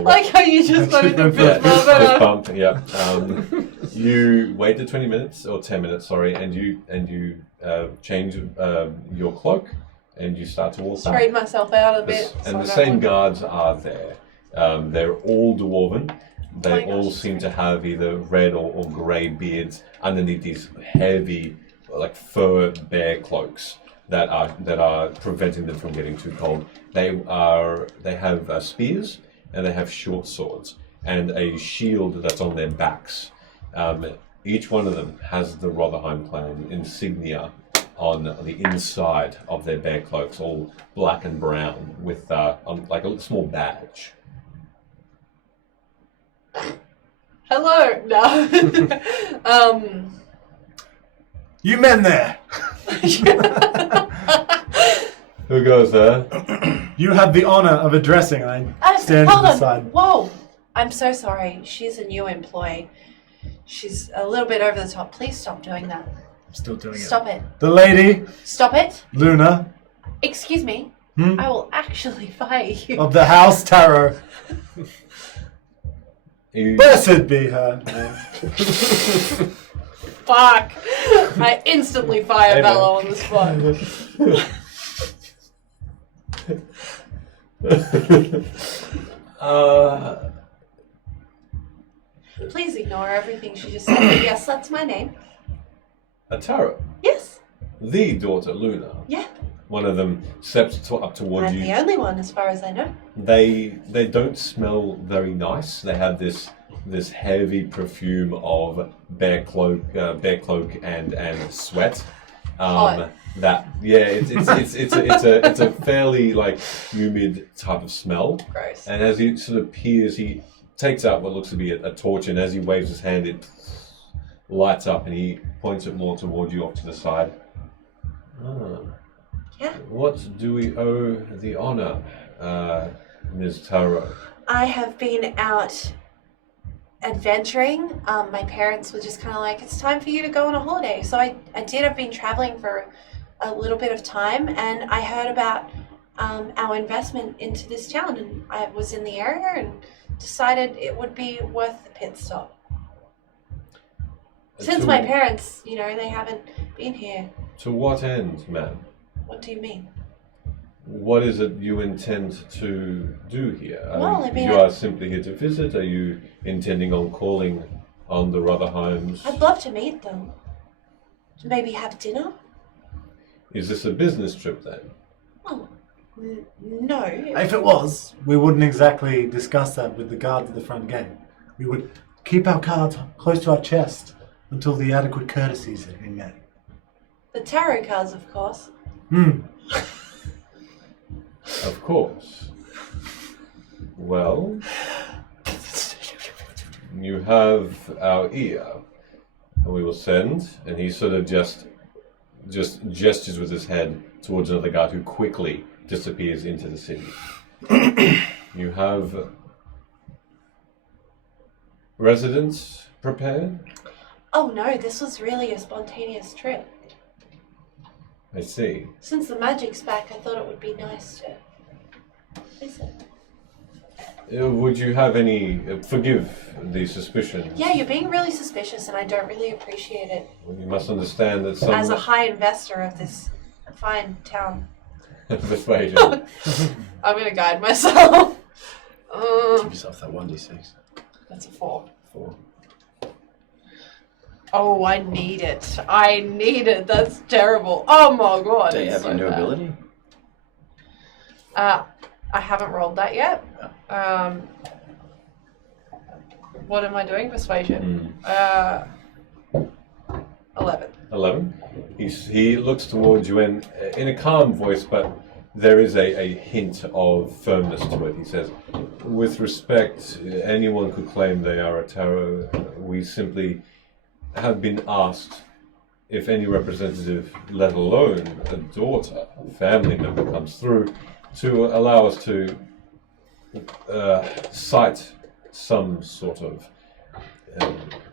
Like how you just wanted to yeah, fist fist bump bump, yeah. You wait the 20 minutes, or 10 minutes, sorry, and you change your cloak, and you start to walk back. Trade myself out a bit. And so I the don't same want- guards are there. They're all dwarven. They Oh my gosh, all that's seem to great. have either red or grey beards underneath these heavy, like fur bear cloaks that are preventing them from getting too cold. They have spears and they have short swords and a shield that's on their backs. Each one of them has the Rotherheim clan insignia on the inside of their bear cloaks, all black and brown, with like a small badge. Hello. No. You men there! Who goes there? You have the honor of addressing. I stand to Hold the on. side. Whoa. I'm so sorry. She's a new employee. She's a little bit over the top. Please stop doing that. I'm still doing it. Stop it. The lady, Stop it. Luna, Excuse me. Hmm? I will actually fire you. of the House Tarot. You- Blessed be her. Fuck. I instantly fire Hey, Bella on the spot. Please ignore everything she just said. But yes, that's my name. A tarot. Yes. The daughter, Luna. Yeah. One of them steps up towards I'm you. the only one, as far as I know. They don't smell very nice. They have this heavy perfume of bear cloak and sweat. Hot. It's a fairly like humid type of smell. Gross. And as he sort of peers, he takes out what looks to be a torch, and as he waves his hand, it lights up, and he points it more toward you off to the side. Ah. Yeah. What do we owe the honor, Ms. Taro? I have been out adventuring. My parents were just kind of like, it's time for you to go on a holiday. So I did. I've been traveling for a little bit of time, and I heard about our investment into this town, and I was in the area and decided it would be worth the pit stop. Since my parents, they haven't been here. To what end, ma'am? What do you mean? What is it you intend to do here? Well, I mean, you are simply here to visit? Are you intending on calling on the Rotherheims? I'd love to meet them. Maybe have dinner? Is this a business trip then? Oh, no. If it was, we wouldn't exactly discuss that with the guards at the front gate. We would keep our cards close to our chest until the adequate courtesies have been met. The tarot cards, of course. Of course. Well, you have our ear. And we will send, and he sort of just gestures with his head towards another guard who quickly disappears into the city. You have residents prepared? Oh no, this was really a spontaneous trip. I see. Since the magic's back, I thought it would be nice to visit. Would you have any... forgive the suspicions. Yeah, you're being really suspicious, and I don't really appreciate it. You must understand that some... As a high investor of this fine town. persuasion. I'm going to guide myself. Give yourself that 1d6. That's a 4. 4. Oh, I need it. I need it. That's terrible. Oh my god. Do you it's have so your new bad. ability? I haven't rolled that yet. What am I doing? Persuasion. 11. 11. He looks towards you and in a calm voice, but there is a hint of firmness to it. He says, with respect, anyone could claim they are a tarot. We simply have been asked if any representative, let alone a daughter, a family member comes through, to allow us to cite some sort of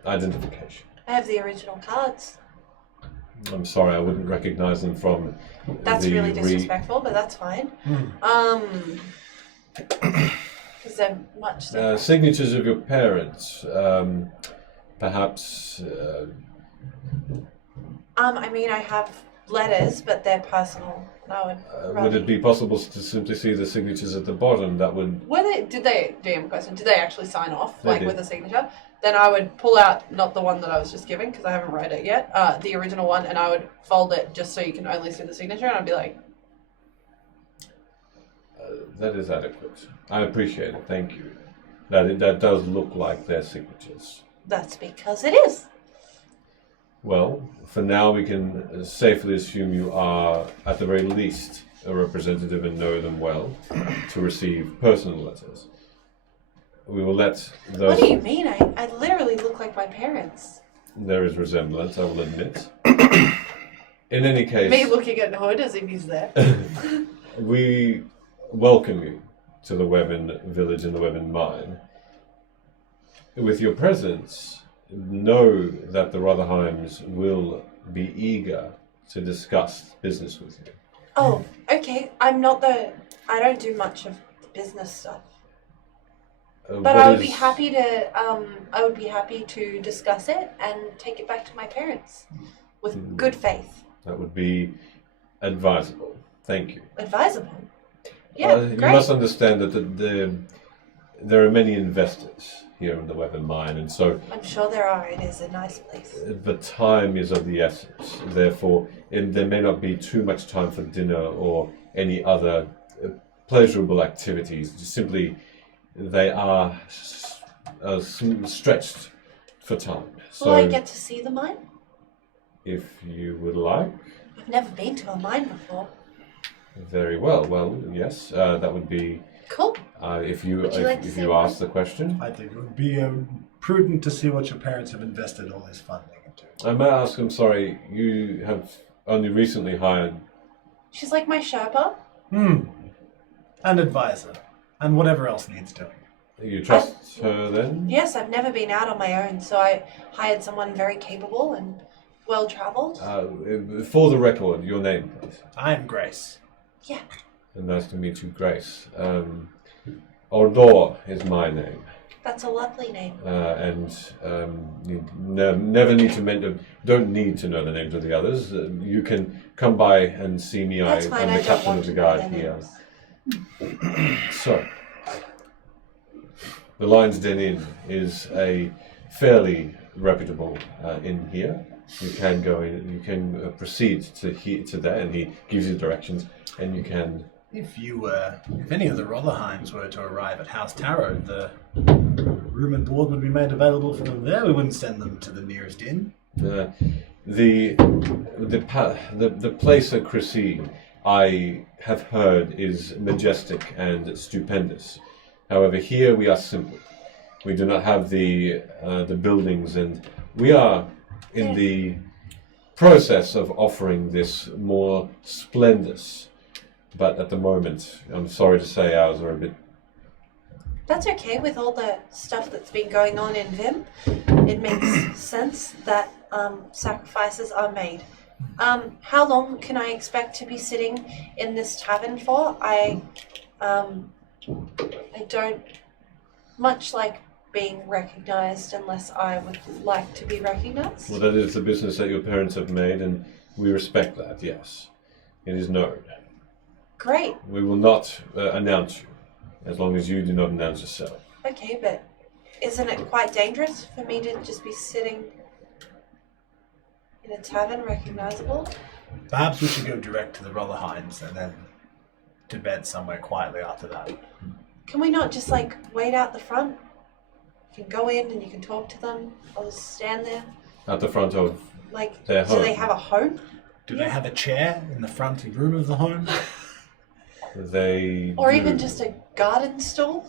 identification. I have the original cards. I'm sorry, I wouldn't recognize them from That's the really disrespectful, but that's fine. Because they're much different. signatures of your parents, perhaps. I mean, I have letters, but they're personal. I Would it be possible to simply see the signatures at the bottom? That would. Did they, DM question, did they actually sign off, They like did. with a signature? Then I would pull out, not the one that I was just giving, because I haven't read it yet, the original one, and I would fold it just so you can only see the signature, and I'd be like, That is adequate. I appreciate it. Thank you. That does look like their signatures. That's because it is. Well, for now we can safely assume you are, at the very least, a representative and know them well to receive personal letters. We will let those... What do you mean? I literally look like my parents. There is resemblance, I will admit. In any case... me looking at Hood as if he's there. We welcome you to the Webbin village and the Webbin mine. With your presence, know that the Rotherheims will be eager to discuss business with you. Oh, okay. I don't do much of the business stuff. But I would be happy to discuss it and take it back to my parents with good faith. That would be advisable. Thank you. Advisable. Yeah, You great. must understand that there are many investors here in the Weapon Mine, and so I'm sure there are. It is a nice place. the time is of the essence. Therefore, there may not be too much time for dinner or any other pleasurable activities. Just simply, they are stretched for time. So, Will I get to see the mine? if you would like, I've never been to a mine before. very well. Well, yes, that would be Cool. if you Would you like to if say you more? ask the question. I think it would be prudent to see what your parents have invested all this funding into. I may ask. I'm sorry. You have only recently hired. She's like my Sherpa. And advisor. And whatever else needs doing. You trust her then? Yes, I've never been out on my own, so I hired someone very capable and well-traveled. For the record, your name, please. I am Grace. Yeah. And nice to meet you, Grace. Ordor is my name. That's a lovely name. And you never need to don't need to know the names of the others. You can come by and see me. That's fine, I'm I the don't captain want of the to know guard their here. names. So, the Lion's Den Inn is a fairly reputable inn here. You can go in. You can proceed to there, and he gives you directions, and you can. If any of the Rotherheims were to arrive at House Tarot, the room and board would be made available for them there. We wouldn't send them to the nearest inn. The place at Chrissy, I have heard, is majestic and stupendous. However, here we are simple. We do not have the buildings, and we are in the process of offering this more splendid. But at the moment, I'm sorry to say, ours are a bit. That's okay with all the stuff that's been going on in Vim. It makes sense that sacrifices are made. How long can I expect to be sitting in this tavern for? I don't much like being recognized unless I would like to be recognized. Well, that is the business that your parents have made, and we respect that. Yes, it is known. Great. We will not announce you, as long as you do not announce yourself. Okay, but isn't it quite dangerous for me to just be sitting in a tavern recognizable? Perhaps we should go direct to the Rotherheims and then to bed somewhere quietly after that. Can we not just wait out the front? You can go in and you can talk to them. I'll just stand there. At the front of their Do home. they have a home? Do they have a chair in the front room of the home? They Or do. even just a garden stool?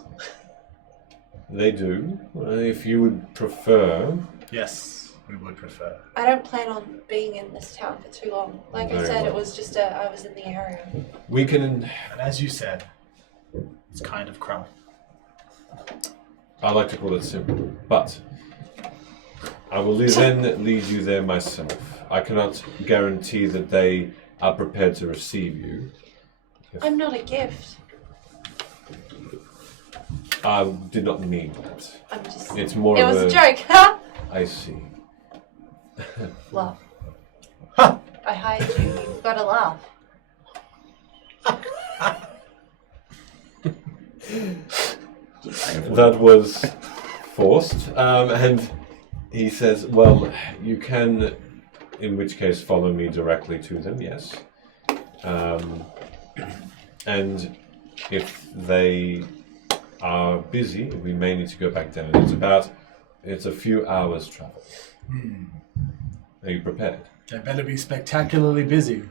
They do. If you would prefer. Yes, we would prefer. I don't plan on being in this town for too long. Like I Very said, well. it was just I was in the area. We can. And as you said, it's kind of crummy. I like to call it simple, but I will then lead you there myself. I cannot guarantee that they are prepared to receive you. I'm not a gift. I did not mean that. I'm just. It's more It of was a joke, huh? I see. Laugh. Ha! I hired you. You've got to laugh. That was forced. And he says, well, you can, in which case, follow me directly to them, yes. And if they are busy, we may need to go back down. It's a few hours travel. Are you prepared? They better be spectacularly busy.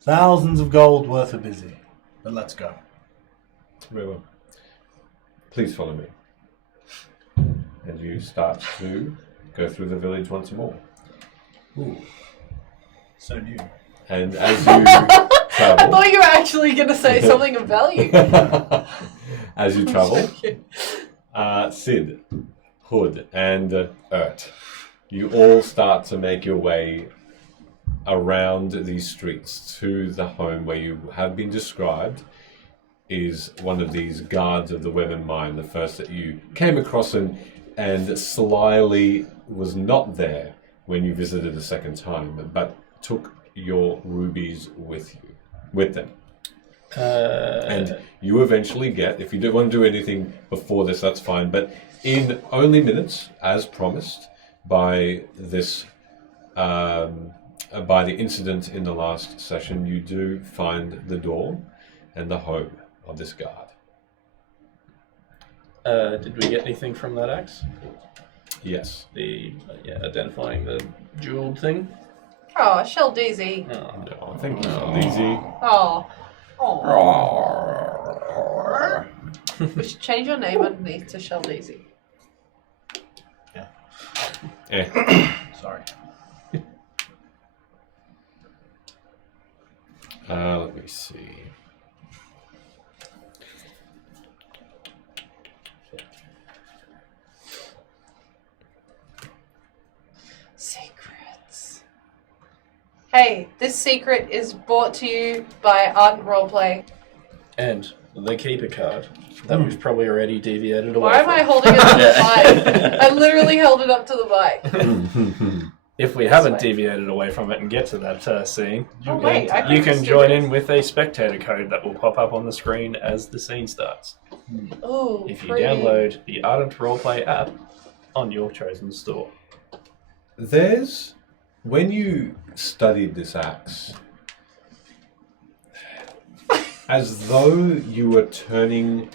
Thousands of gold worth of busy. But let's go. Very well. Please follow me. And you start to go through the village once more. Ooh. So new. And as you I travel, thought you were actually going to say something of value. as you travel, Sid, Hood, and Ert, you all start to make your way around these streets to the home where you have been described is one of these guards of the Weapon Mine, the first that you came across and slyly was not there when you visited a second time, but took your rubies with them. And you eventually get, if you don't want to do anything before this, that's fine. But in only minutes, as promised, by this, by the incident in the last session, you do find the door and the home of this guard. Did we get anything from that axe? Yes. Identifying the jeweled thing. Oh, Shell Daisy. Oh. No, I think it's easy. Oh. Roar. We should change your name underneath to Shell Daisy. Sorry. Let me see. Secrets. Hey, this secret is brought to you by Ardent Roleplay. And the keeper card that we've probably already deviated away Why am from. I holding it up to the mic? I literally held it up to the mic. If we haven't deviated away from it and get to that scene, Oh, wait, I you think can it's join different. in with a spectator code that will pop up on the screen as the scene starts. Ooh, If you pretty. download the Ardent Roleplay app on your chosen store. There's, when you studied this axe, as though you were turning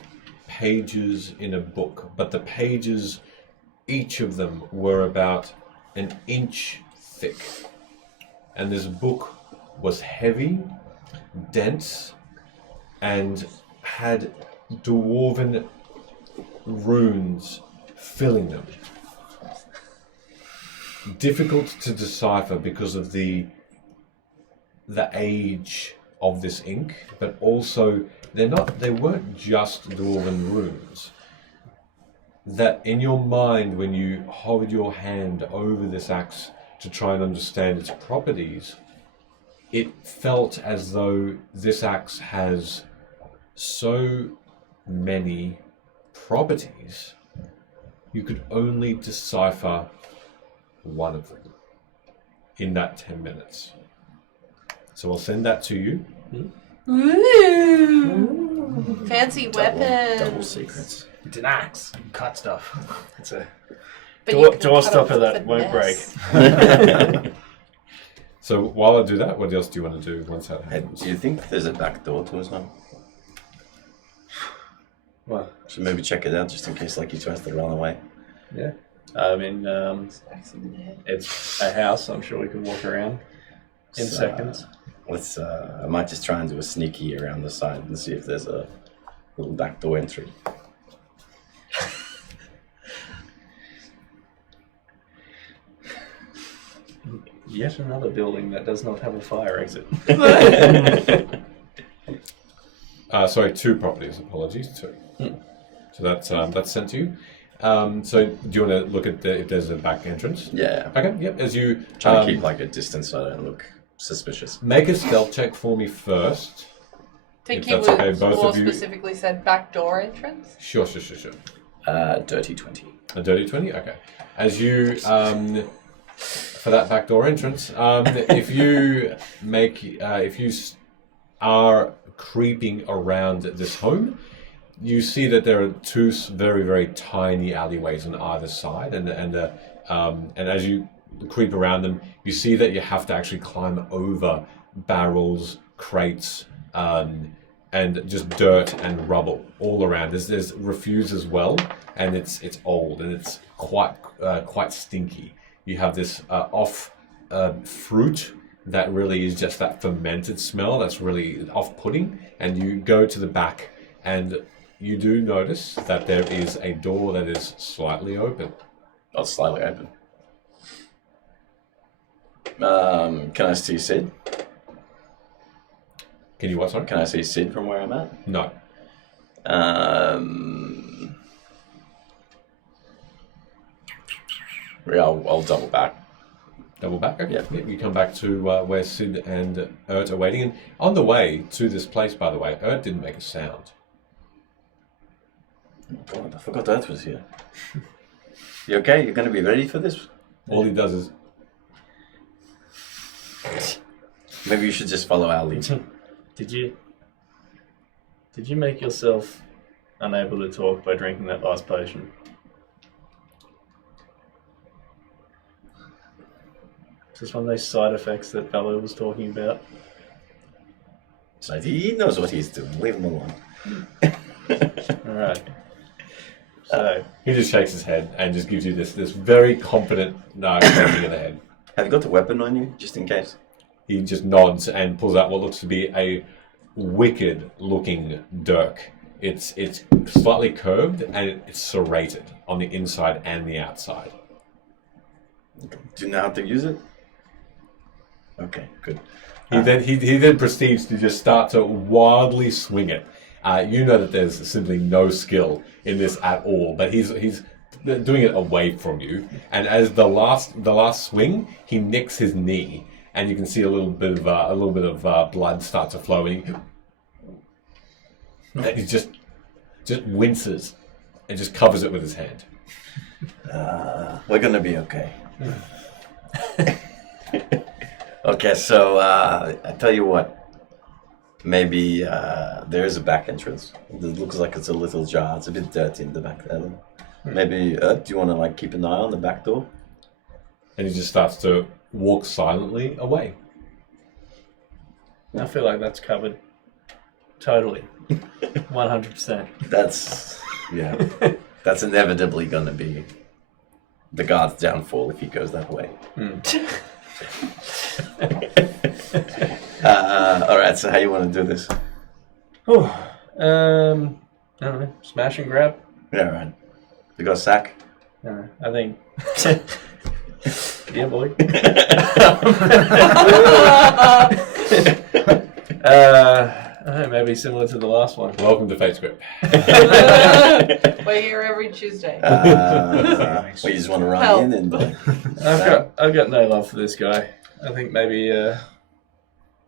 pages in a book, but the pages, each of them were about an inch thick. And this book was heavy, dense, and had dwarven runes filling them. Difficult to decipher because of the age of this ink, but also they weren't just dwarven runes. That in your mind, when you hovered your hand over this axe to try and understand its properties, it felt as though this axe has so many properties, you could only decipher one of them in that 10 minutes. So I'll send that to you. Ooh. Fancy weapons. Double secrets. It's an axe. You cut stuff. It's a But you can door cut stopper off that the won't break. finesse. So while I do that, what else do you want to do once that Hey, happens? do you think there's a back door to us now? Well, Should maybe check it out just in case like he tries to run away. yeah. I mean, it's a house. I'm sure we can walk around in So, seconds. Let's. I might just try and do a sneaky around the side and see if there's a little back door entry. Yet another building that does not have a fire exit. Sorry, 2 properties. Apologies, 2. So that's sent to you. So do you want to look at if there's a back entrance? Yeah. Okay. Yep. As you Trying to keep like a distance so I don't look suspicious. make a stealth check for me first. I think If he that's was okay, both more of you- specifically said back door entrance. Sure. Dirty 20. A dirty 20? Okay. As you, for that backdoor entrance, if you are creeping around this home, you see that there are 2 very, very tiny alleyways on either side, and as you creep around them, you see that you have to actually climb over barrels, crates, and just dirt and rubble all around. There's refuse as well, and it's old and it's quite stinky. You have this off fruit that really is just that fermented smell that's really off-putting, and you go to the back and you do notice that there is a door that is slightly open. Oh, it's slightly open. Can I see Sid? Can you what, sorry? Can I see Sid from where I'm at? No. Yeah, I'll double back. Double back? Okay. Yeah. Yep, you come back to where Sid and Ert are waiting. And on the way to this place, by the way, Ert didn't make a sound. God, I forgot that was here. You okay? You're going to be ready for this? All he does is... Maybe you should just follow our lead. Did you Did you make yourself unable to talk by drinking that last potion? Is this one of those side effects that Valor was talking about? So he knows what he's doing. Leave him alone. Alright. So, He just shakes his head and just gives you this very confident shaking of the head. Have you got the weapon on you, just in case? He just nods and pulls out what looks to be a wicked-looking dirk. It's slightly curved and it's serrated on the inside and the outside. Do you know how to use it? Okay, good. He then proceeds to just start to wildly swing it. You know that there's simply no skill in this at all, but he's doing it away from you. And as the last swing, he nicks his knee, and you can see a little bit of blood start to flow. And he just winces and just covers it with his hand. We're gonna be okay. Okay, so I tell you what. Maybe there is a back entrance. It looks like it's a little jar. It's a bit dirty in the back there. Maybe do you want to keep an eye on the back door? And he just starts to walk silently away. I feel like that's covered. Totally. 100%. That's inevitably gonna be the guard's downfall if he goes that way. Alright, so how you want to do this? I don't know. Smash and grab? Yeah, right. You got a sack? I think. Yeah, boy. I don't know, maybe similar to the last one. Welcome to Fate's Grip. We're here every Tuesday. We just want to run in and I've got no love for this guy. I think maybe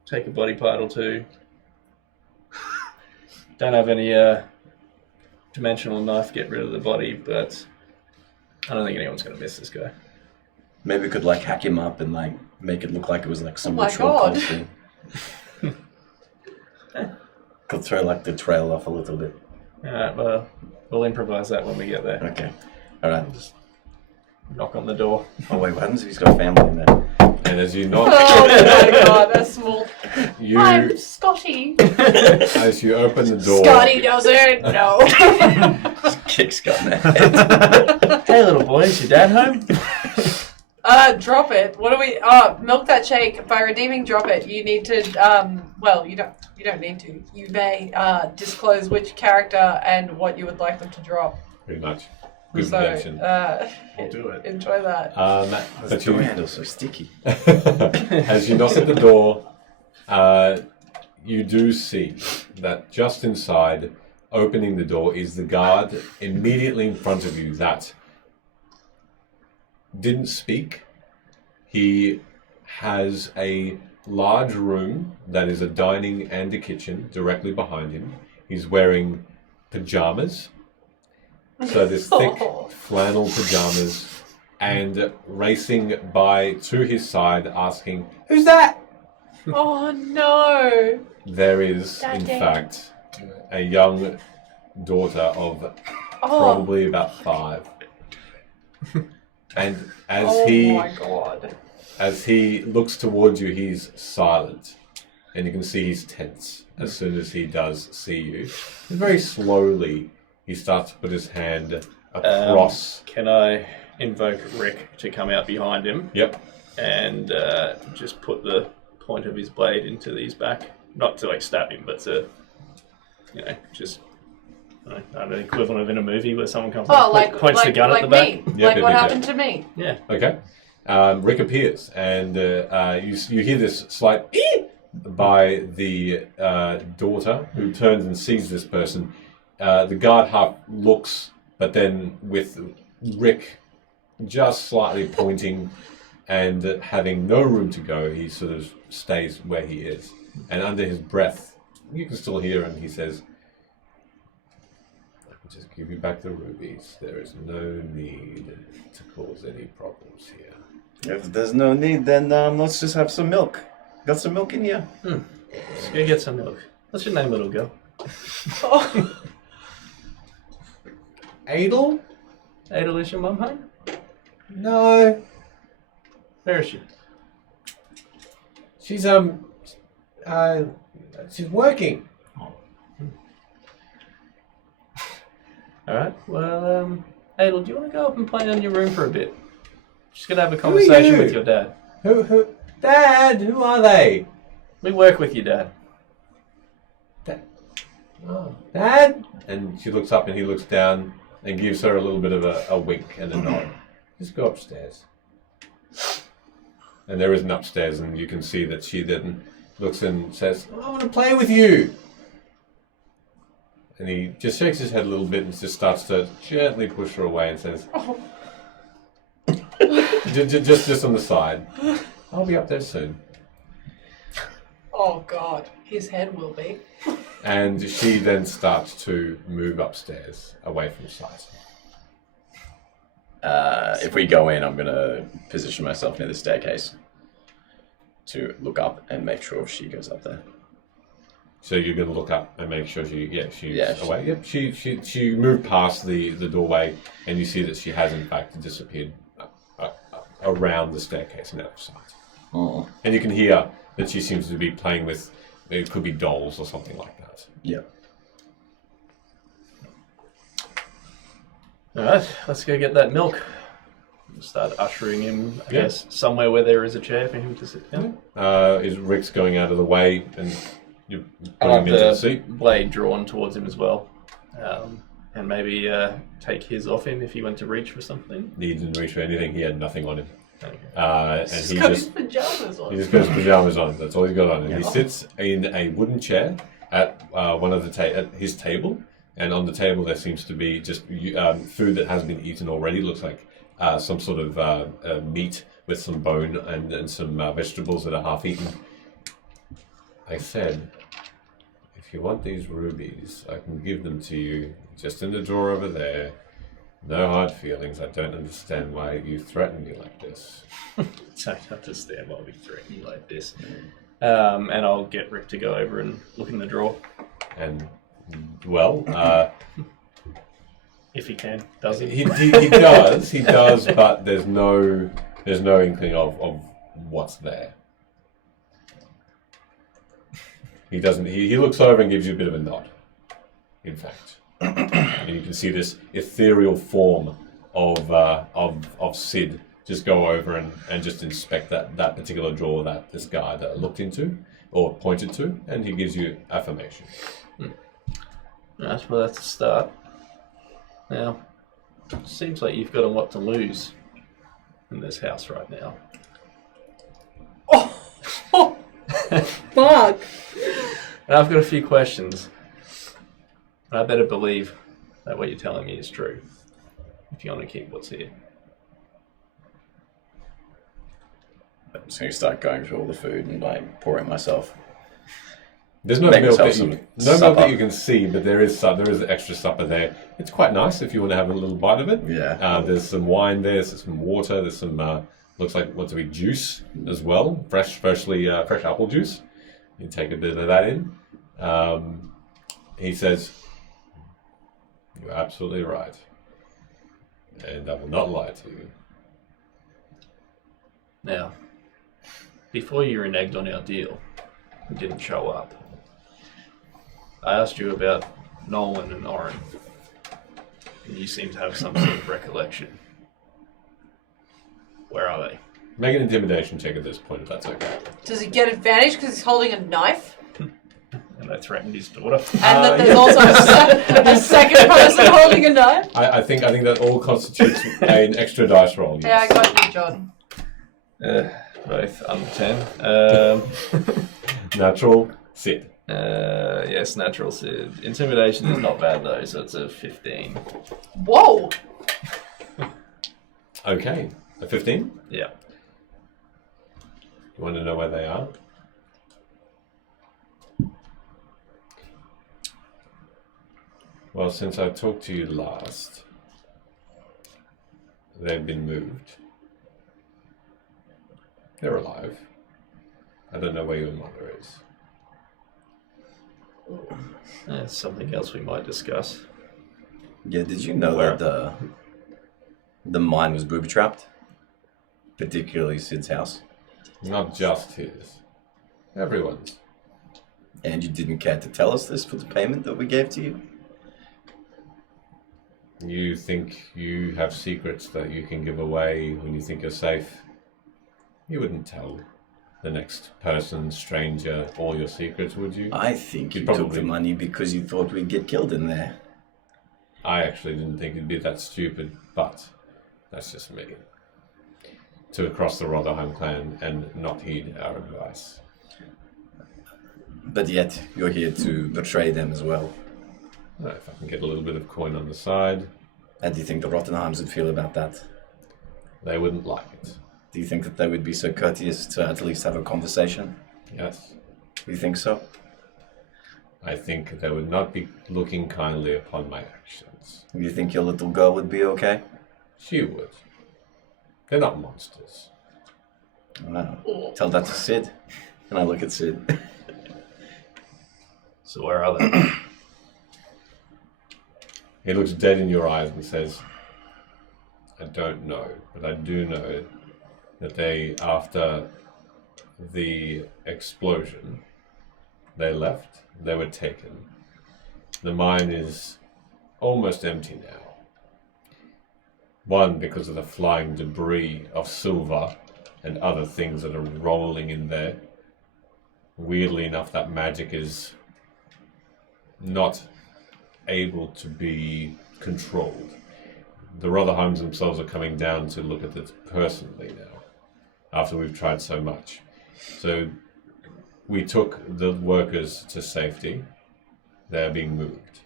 take a body part or two. Don't have any dimensional knife to get rid of the body, but I don't think anyone's going to miss this guy. maybe we could hack him up and make it look like it was some Oh my ritual God. kind of thing. Could throw the trail off a little bit. Alright, well, we'll improvise that when we get there. Okay. Alright. Knock on the door. Oh wait, what happens if he's got a family in there? And as you knock, Oh my god, that's small. you I'm Scotty. as you open the door, Scotty doesn't know. Just kick Scott in the head. Hey, little boy, is your dad home? Drop it. What do we? Milk that shake. By redeeming drop it, you need to. Well, you don't need to. You may disclose which character and what you would like them to drop. pretty much. Good So, redemption. I'll do it. enjoy that. The But door you, handle's so sticky. as you knock at the door, you do see that just inside, opening the door, is the guard immediately in front of you that didn't speak. He has a large room that is a dining and a kitchen directly behind him. He's wearing pajamas. So this thick flannel pajamas, and racing by to his side asking, "Who's that?" Oh no! There is, in Daddy. fact, a young daughter of probably about 5. And God! as he looks towards you, he's silent, and you can see he's tense as soon as he does see you. And very slowly, he starts to put his hand across. Can I invoke Rick to come out behind him Yep. and just put the point of his blade into his back? Not to stab him, but to, just I don't know, the equivalent of in a movie where someone comes Oh, and points the gun at the back. me. Yeah, Like what yeah. happened to me. Yeah. Okay. Rick appears, and you hear this slight by the daughter, who turns and sees this person. The guard half looks, but then with Rick just slightly pointing and having no room to go, he sort of stays where he is. And under his breath, you can still hear him. He says, "I can just give you back the rubies. There is no need to cause any problems here." If there's no need, then let's just have some milk. Got some milk in here? Just go get some milk. What's your name, little girl? Oh. Adel? Adel, is your mum home? No. Where is she? She's she's working. Alright, well, Adel, do you want to go up and play in your room for a bit? Just gonna have a are conversation you? with your dad. Who? Dad, who are they? We work with your dad. Oh, Dad? And she looks up and he looks down and gives her a little bit of a wink and a nod. Just go upstairs. And there is an upstairs, and you can see that she then looks and says, I want to play with you. And he just shakes his head a little bit and just starts to gently push her away and says, just on the side, I'll be up there soon. Oh God, his head will be. And she then starts to move upstairs away from sight. If we go in, I'm going to position myself near the staircase to look up and make sure she goes up there. So you're going to look up and make sure she's Yeah, away. Yep, she moved past the doorway, and you see that she has in fact disappeared around the staircase and out of sight. Oh. And you can hear that she seems to be playing with, it could be dolls or something like that. Yeah. Alright, let's go get that milk. Start ushering him, I guess, somewhere where there is a chair for him to sit down. Is Rick's going out of the way and you're I'll putting have him into the the seat? blade drawn towards him as well. And maybe take his off him if he went to reach for something. He didn't reach for anything, he had nothing on him. Okay. And He's he got just his pajamas on. He just got his pajamas on. That's all he's got on. And he Yeah. sits in a wooden chair at one of the at his table, and on the table there seems to be just food that has been eaten already. Looks like some sort of meat with some bone and some vegetables that are half eaten. I said, if you want these rubies, I can give them to you. Just in the drawer over there. No hard feelings. I don't understand why you threaten me like this. Don't understand why we threaten you like this. And I'll get Rick to go over and look in the drawer. And well, If he can, does he? he does, but there's no inkling of what's there. He doesn't. He looks over and gives you a bit of a nod. In fact, and you can see this ethereal form of Sid just go over and just inspect that particular drawer that this guy looked into or pointed to, and he gives you affirmation. Right, well, that's a start. Now, seems like you've got a lot to lose in this house right now. Oh, fuck. And I've got a few questions. And I better believe that what you're telling me is true, if you want to keep what's here. I'm just going to start going through all the food and like pouring myself. There's no Make milk myself that you, some no milk supper. that you can see, but there is extra supper there. It's quite nice if you want to have a little bite of it. Yeah. There's some wine there, there's some water, there's some looks like what to be juice as well, fresh apple juice. You take a bit of that in. He says, "You're absolutely right, and I will not lie to you." Now, before you reneged on our deal, you didn't show up. I asked you about Nolan and Oren, and you seem to have some sort of recollection. Where are they? Make an intimidation check at this point, if that's okay. Does he get advantage because he's holding a knife? And they threatened his daughter. And that there's also a second person holding a knife? I think that all constitutes an extra dice roll. Yeah, I Yes. got you, John. Both under 10. Natural sit. Yes, natural Sid. Intimidation is not bad though, so it's a 15. Whoa! Okay, a 15. Yeah. You want to know where they are? Well, since I talked to you last, they've been moved. They're alive. I don't know where your mother is. That's something else we might discuss. Yeah, did you know that the mine was booby-trapped? Particularly Sid's house. Not just his. Everyone's. And you didn't care to tell us this for the payment that we gave to you? You think you have secrets that you can give away when you think you're safe. You wouldn't tell the next person, stranger, all your secrets, would you? I think you You'd took probably- the money because you thought we'd get killed in there. I actually didn't think it'd be that stupid, but that's just me. To cross the Rotherham clan and not heed our advice. But yet, you're here to betray them as well. If I can get a little bit of coin on the side, How do you think the Rottenheims would feel about that? they wouldn't like it. Do you think that they would be so courteous to at least have a conversation? Yes. You think so? I think they would not be looking kindly upon my actions. You think your little girl would be okay? She would. They're not monsters. No. Tell that to Sid. And I look at Sid. So where are they? He looks dead in your eyes and says, I don't know, but I do know that they, after the explosion, they left, they were taken. The mine is almost empty now. One, because of the flying debris of silver and other things that are rolling in there. Weirdly enough, that magic is not able to be controlled. The Rotherheims themselves are coming down to look at this personally now, after we've tried so much. So we took the workers to safety. They're being moved.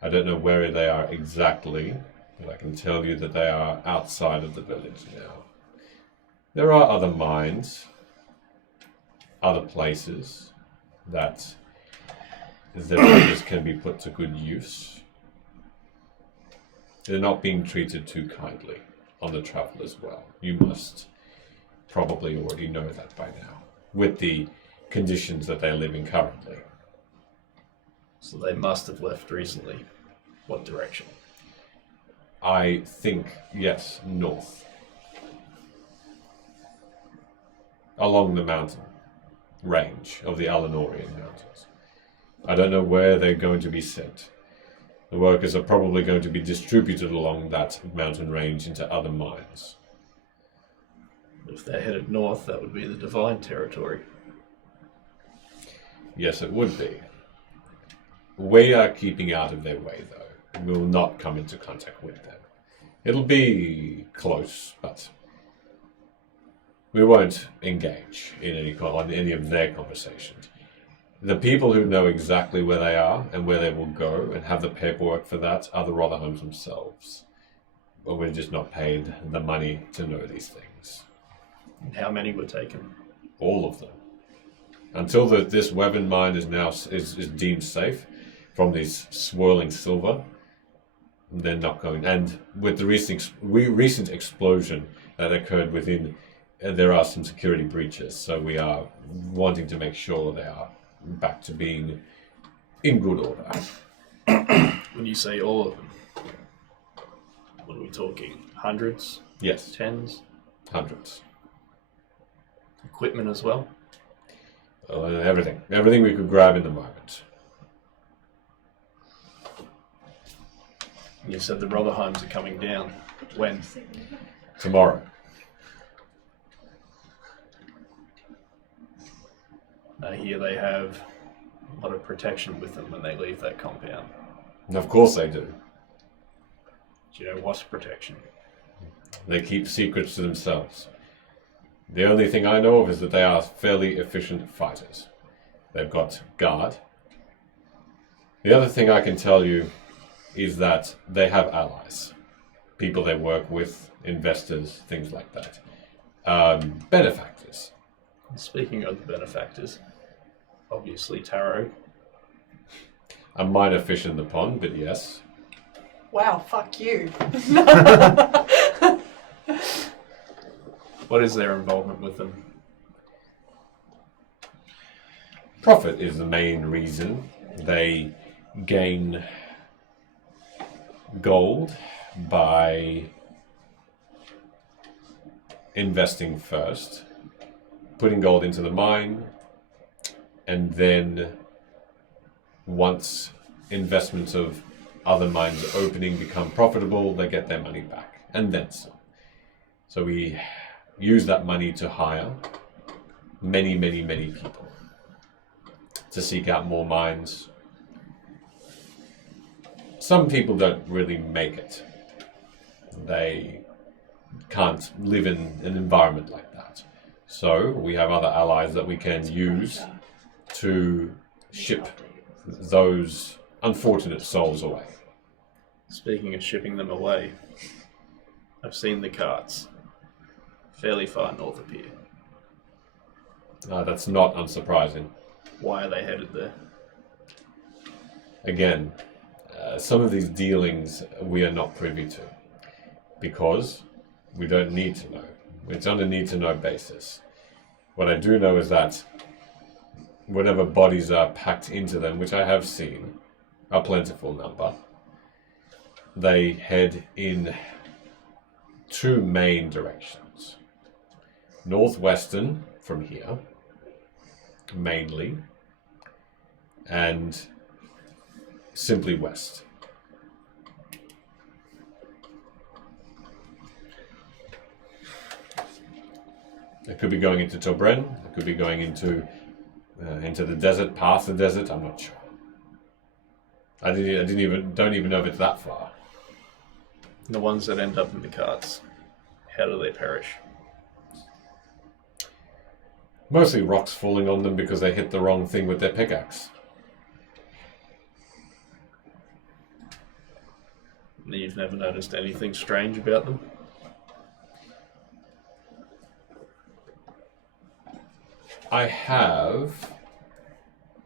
I don't know where they are exactly, but I can tell you that they are outside of the village now. There are other mines, other places that the workers can be put to good use. They're not being treated too kindly on the travel as well. You must probably already know that by now, with the conditions that they're living currently. So they must have left recently. What direction? I think, yes, north. Along the mountain range of the Alanorian Mountains. I don't know where they're going to be sent. The workers are probably going to be distributed along that mountain range into other mines. If they're headed north, that would be the Divine territory. Yes, it would be. We are keeping out of their way, though. We will not come into contact with them. It'll be close, but we won't engage in any of their conversations. The people who know exactly where they are and where they will go and have the paperwork for that are the Rotherhams themselves. But we're just not paid the money to know these things. And how many were taken? All of them. Until this weapon mine is now is deemed safe from this swirling silver, they're not going. And with the recent explosion that occurred within, there are some security breaches. So we are wanting to make sure they are back to being in good order. When you say all of them, what are we talking? Hundreds? Yes, Tens? hundreds. Equipment as well? Everything we could grab in the moment. You said the Rotherheims are coming down. When? Tomorrow. I hear they have a lot of protection with them when they leave that compound. And of course they do. Do you know what's protection? They keep secrets to themselves. The only thing I know of is that they are fairly efficient fighters. They've got guard. The other thing I can tell you is that they have allies. People they work with, investors, things like that. Benefactors. Speaking of the benefactors, obviously Taro. A minor fish in the pond, but yes. Wow, fuck you. What is their involvement with them? profit is the main reason. They gain gold by investing first, putting gold into the mine, and then once investments of other mines opening become profitable, they get their money back, and then some. So we use that money to hire many people to seek out more mines. Some people don't really make it. They can't live in an environment like that. So we have other allies that we can use to ship those unfortunate souls away. Speaking of shipping them away, I've seen the carts fairly far north of here. That's not unsurprising. Why are they headed there? Again, some of these dealings we are not privy to because we don't need to know. It's on a need-to-know basis. What I do know is that whatever bodies are packed into them, which I have seen, a plentiful number, they head in two main directions. Northwestern from here, mainly, and simply west. It could be going into Tobren, it could be going into the desert, past the desert, I'm not sure. I don't even know if it's that far. The ones that end up in the carts, how do they perish? Mostly rocks falling on them because they hit the wrong thing with their pickaxe. You've never noticed anything strange about them? I have,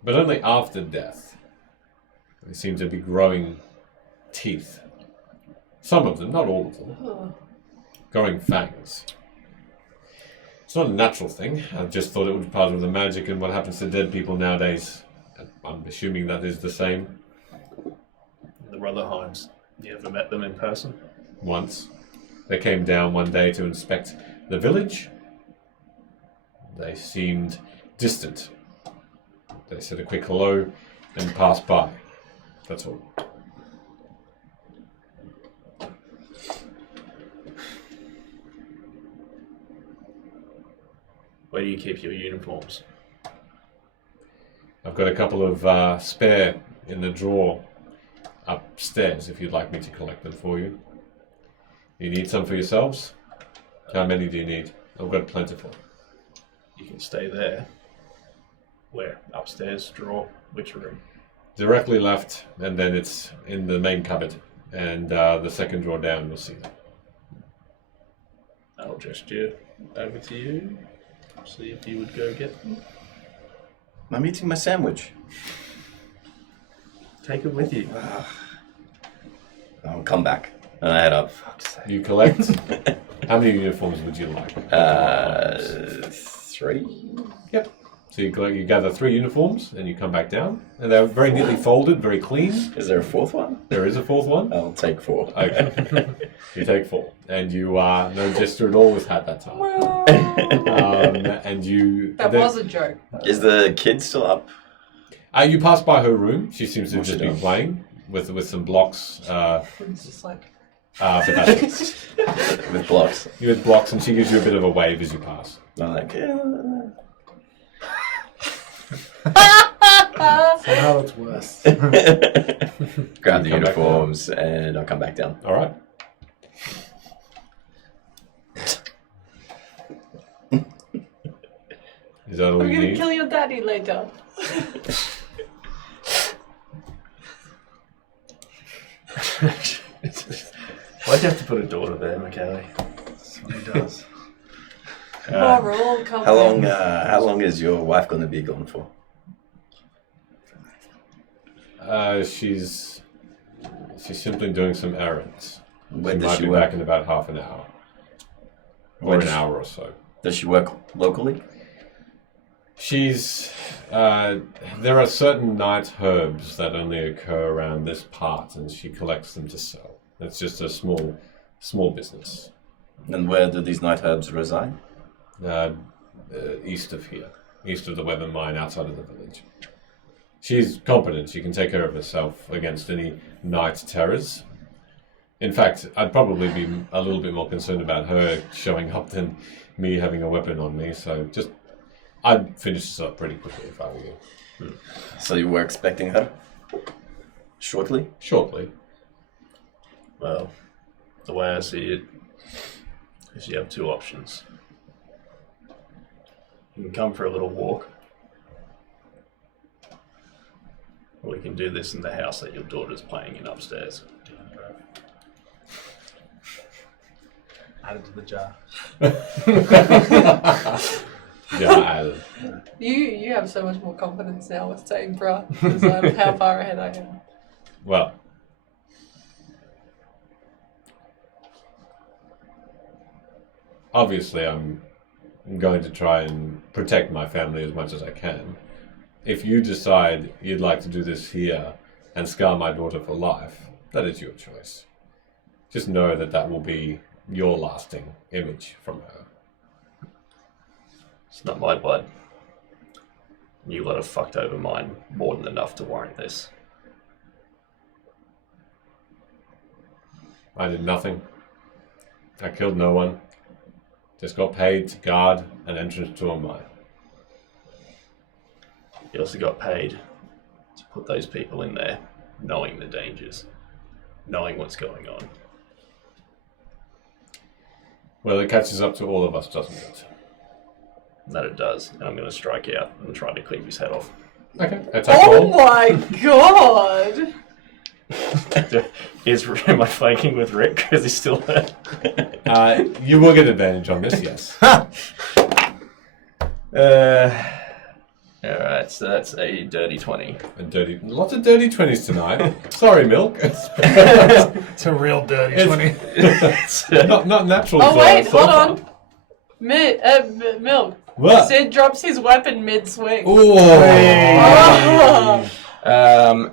but only after death. They seem to be growing teeth. Some of them, not all of them. Growing fangs. It's not a natural thing. I just thought it was part of the magic and what happens to dead people nowadays. I'm assuming that is the same. The Rotherheims, you ever met them in person? Once. They came down one day to inspect the village. They seemed distant. They said a quick hello and passed by. That's all. Where do you keep your uniforms? I've got a couple of spare in the drawer upstairs if you'd like me to collect them for you. You need some for yourselves? How many do you need? I've got plentiful. You can stay there. Where? Upstairs, drawer, which room? Directly left, and then it's in the main cupboard. And the second drawer down, you'll see that. I'll gesture over to you. See if you would go get them. I'm eating my sandwich. Take it with you. I'll come back. And I head up. You collect. How many uniforms would you like? 3. Yep. So you gather 3 uniforms, and you come back down, and they're very neatly folded, very clean. Is there a 4th one? There is a 4th one. I'll take 4. Okay. You take 4, and you are no jester at all with hat that time. And you. That was a joke. Is the kid still up? You pass by her room. She seems to have What's just she been doing? playing with some blocks. It's just like. But that's it. With blocks. You with blocks, and she gives you a bit of a wave as you pass. I'm like, Somehow it's worse. grab the You come back uniforms and I'll come back down. All right. Is that all I'm you gonna need? kill your daddy later. Why'd you have to put a daughter there, Michaela? That's what he does. We're all coming. How long is your wife going to be gone for? She's simply doing some errands. Where She does might she be work? back in about half an hour. Or Where an does- hour or so. Does she work locally? She's. There are certain night herbs that only occur around this part, and she collects them to sell. It's just a small business. And where do these night herbs reside? East of here, east of the weather mine, outside of the village. She's competent. She can take care of herself against any night terrors. In fact, I'd probably be a little bit more concerned about her showing up than me having a weapon on me. So I'd finish this up pretty quickly if I were you. So you were expecting her? Shortly? Shortly. Well, the way I see it is you have two options. You can come for a little walk, or we can do this in the house that your daughter's playing in upstairs. Add it to the jar. Yeah, You have so much more confidence now with saying bruh, because how far ahead I am. well, obviously I'm going to try and protect my family as much as I can. If you decide you'd like to do this here and scar my daughter for life, that is your choice. Just know that that will be your lasting image from her. It's not my blood. You lot have fucked over mine more than enough to warrant this. I did nothing. I killed no one. Just got paid to guard an entrance to a mine. You also got paid to put those people in there, knowing the dangers, knowing what's going on. Well, it catches up to all of us, doesn't it? That it does, and I'm going to strike out and try to cleave his head off. Okay, attack Oh roll. my god! Am I flanking with Rick because he's still there? You will get advantage on this, yes. Alright, so that's a dirty 20. Lots of dirty 20s tonight. Sorry, Milk. It's a real dirty 20. not natural. Oh wait, so hold far. on. Milk. What? Sid drops his weapon mid-swing. Ooh. Oh.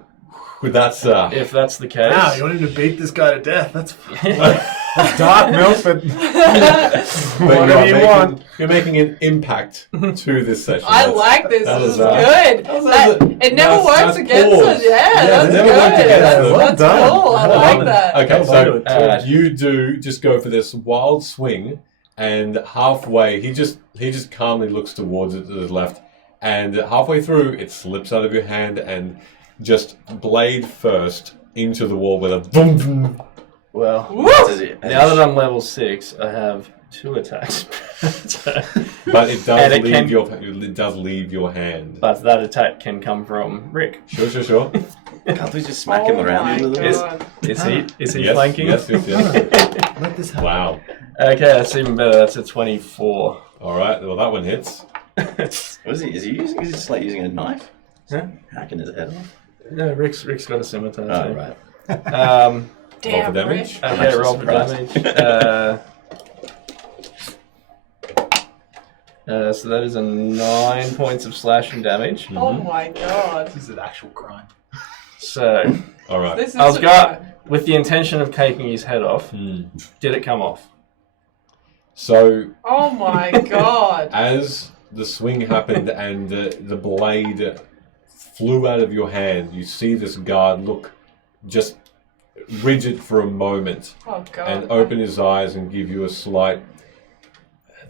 That's If that's the case... Wow, you want him to beat this guy to death? That's dark, Milford. but Whatever you want. You're making an impact to this session. I like this. that This is was, good. It never that's works against balls. us. Yeah, Yeah, that's it never good. worked against That's, us. Well that's done. cool. I Well like done. that. Okay, so Uh, you do just go for this wild swing, and halfway he just calmly looks towards it to the left, and halfway through it slips out of your hand and just blade first into the wall with a boom. Boom. Well, now that I'm level 6, I have 2 attacks. But it does And it does leave your hand. But that attack can come from Rick. Sure. Can't we just smack him around a little bit? God. Is he Yes, flanking? Yes. Let this happen. Wow. Okay, that's even better. That's a 24. All right. Well, that one hits. What is he? Is he just like using a knife? Huh? Hacking his head off? No, Rick's got a scimitar Oh, too. right. Roll Damn, for damage. Rick. Okay, roll for damage. So that is a 9 points of slashing damage. Oh my god. This is an actual crime. So, All right. This is I was a got with the intention of taking his head off. Did it come off? So Oh my god. as the swing happened and the blade flew out of your hand, you see this guard look just rigid for a moment Oh god. and open his eyes and give you a slight.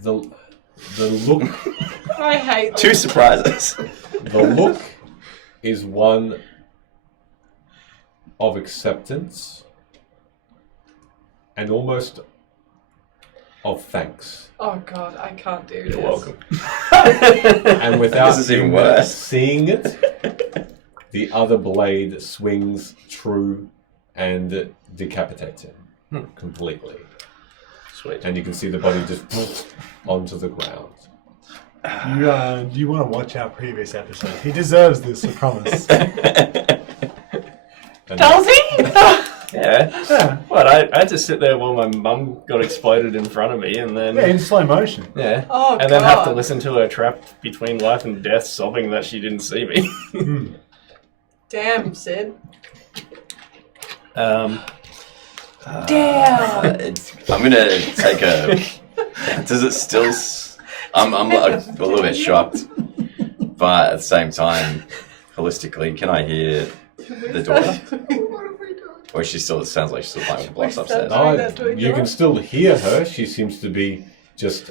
The look. I hate Two this. surprises. The look is one of acceptance and almost of thanks. Oh god, I can't do this. You're welcome. And without This is even you worse. seeing it, the other blade swings true and decapitates him completely. Sweet. And you can see the body just onto the ground. You want to watch our previous episode. He deserves this, I promise. And Does he? Yeah, Yeah. Yeah. Well, I had to sit there while my mum got exploded in front of me, and then Yeah, in slow motion. yeah, Oh, and then have to God. listen to her trapped between life and death, sobbing that she didn't see me. Damn, Sid. um, Damn. I'm gonna take a. Does it still? I'm a little bit shocked, but at the same time, holistically, can I hear the daughter? Or she still sounds like she's still playing with blocks upstairs. Doing that to each You can other? still hear her. She seems to be just.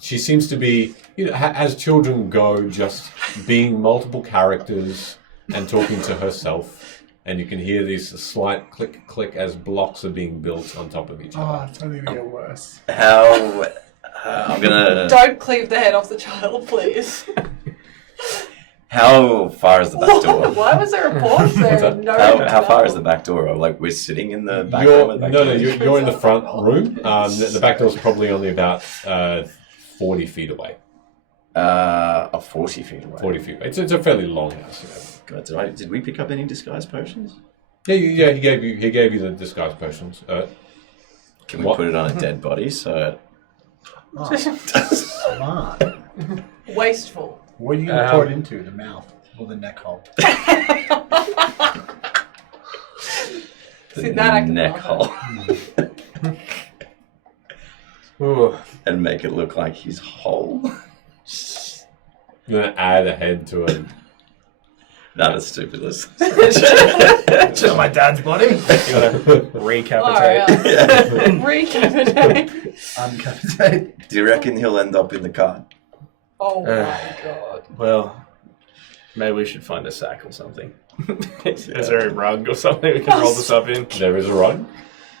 She seems to be, as children go, just being multiple characters and talking to herself. And you can hear these slight click click as blocks are being built on top of each other. it's only going to get worse. How? I'm gonna. Don't cleave the head off the child, please. How far is the back door? Why was there a pause there? No. How far is the back door? Or, like, we're sitting in the back You're, room. Of the back no, door? you're in the front room. The back door's probably only about 40 feet away. 40 feet away. 40 feet away. It's a fairly long house. God, did we pick up any disguise potions? Yeah. He gave you the disguise potions. Can we What? put it on a dead body so Smart. Wasteful. What are you going to pour it into? The mouth or the neck hole? the See, that I can neck laugh hole ooh, and make it look like he's whole? You're going to add a head to it. That's stupid. Listen. Just my dad's body. you gotta recapitate. Recapitate. Uncapitate. Do you reckon he'll end up in the car? Oh my god. Well, maybe we should find a sack or something. Is there a rug or something we can roll this up in? There is a rug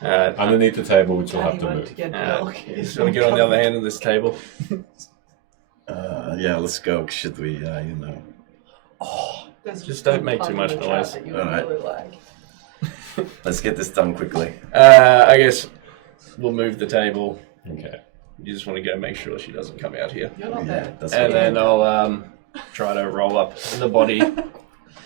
Uh, underneath the table, which you'll have Daddy to went move. to get Uh, milk. just want to get on the other hand of this table. Yeah, let's go. Should we, There's Just a don't make too pun much in the noise. chat that you Alright. really like. let's get this done quickly. I guess we'll move the table. Okay. You just want to go make sure she doesn't come out here. You're not Yeah, there. that's And what then I'll try to roll up the body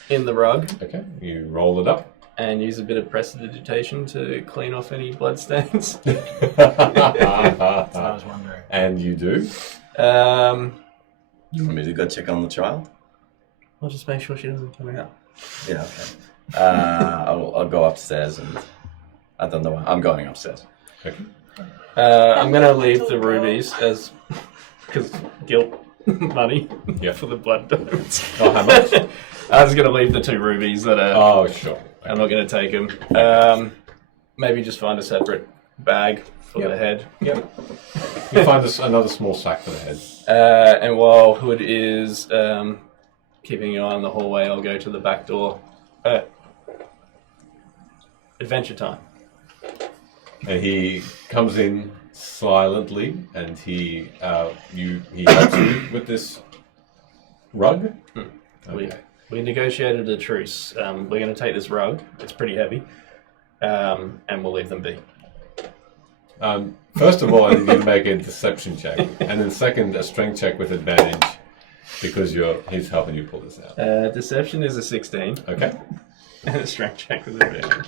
in the rug Okay. You roll it up. and use a bit of prestidigitation to clean off any bloodstains. I was wondering. And you do. You want me to go check on the child? I'll just make sure she doesn't come out. Yeah, okay. I'll go upstairs and I don't know. I'm going upstairs. Okay. I'm going to leave the rubies as because guilt money Yeah. for the blood donuts. Oh, how much? I was going to leave the 2 rubies that are. Oh, sure. I'm not going to take them. Maybe just find a separate bag for Yep. the head. Yep. You find another small sack for the head. And while Hood is keeping an eye on the hallway, I'll go to the back door. Adventure time. And he comes in silently, and he helps you with this rug. Okay. We negotiated a truce. We're going to take this rug. It's pretty heavy. And we'll leave them be. First of all, I need you to make a deception check, and then second, a strength check with advantage, because he's helping you pull this out. Deception is a 16. Okay. And a strength check with advantage.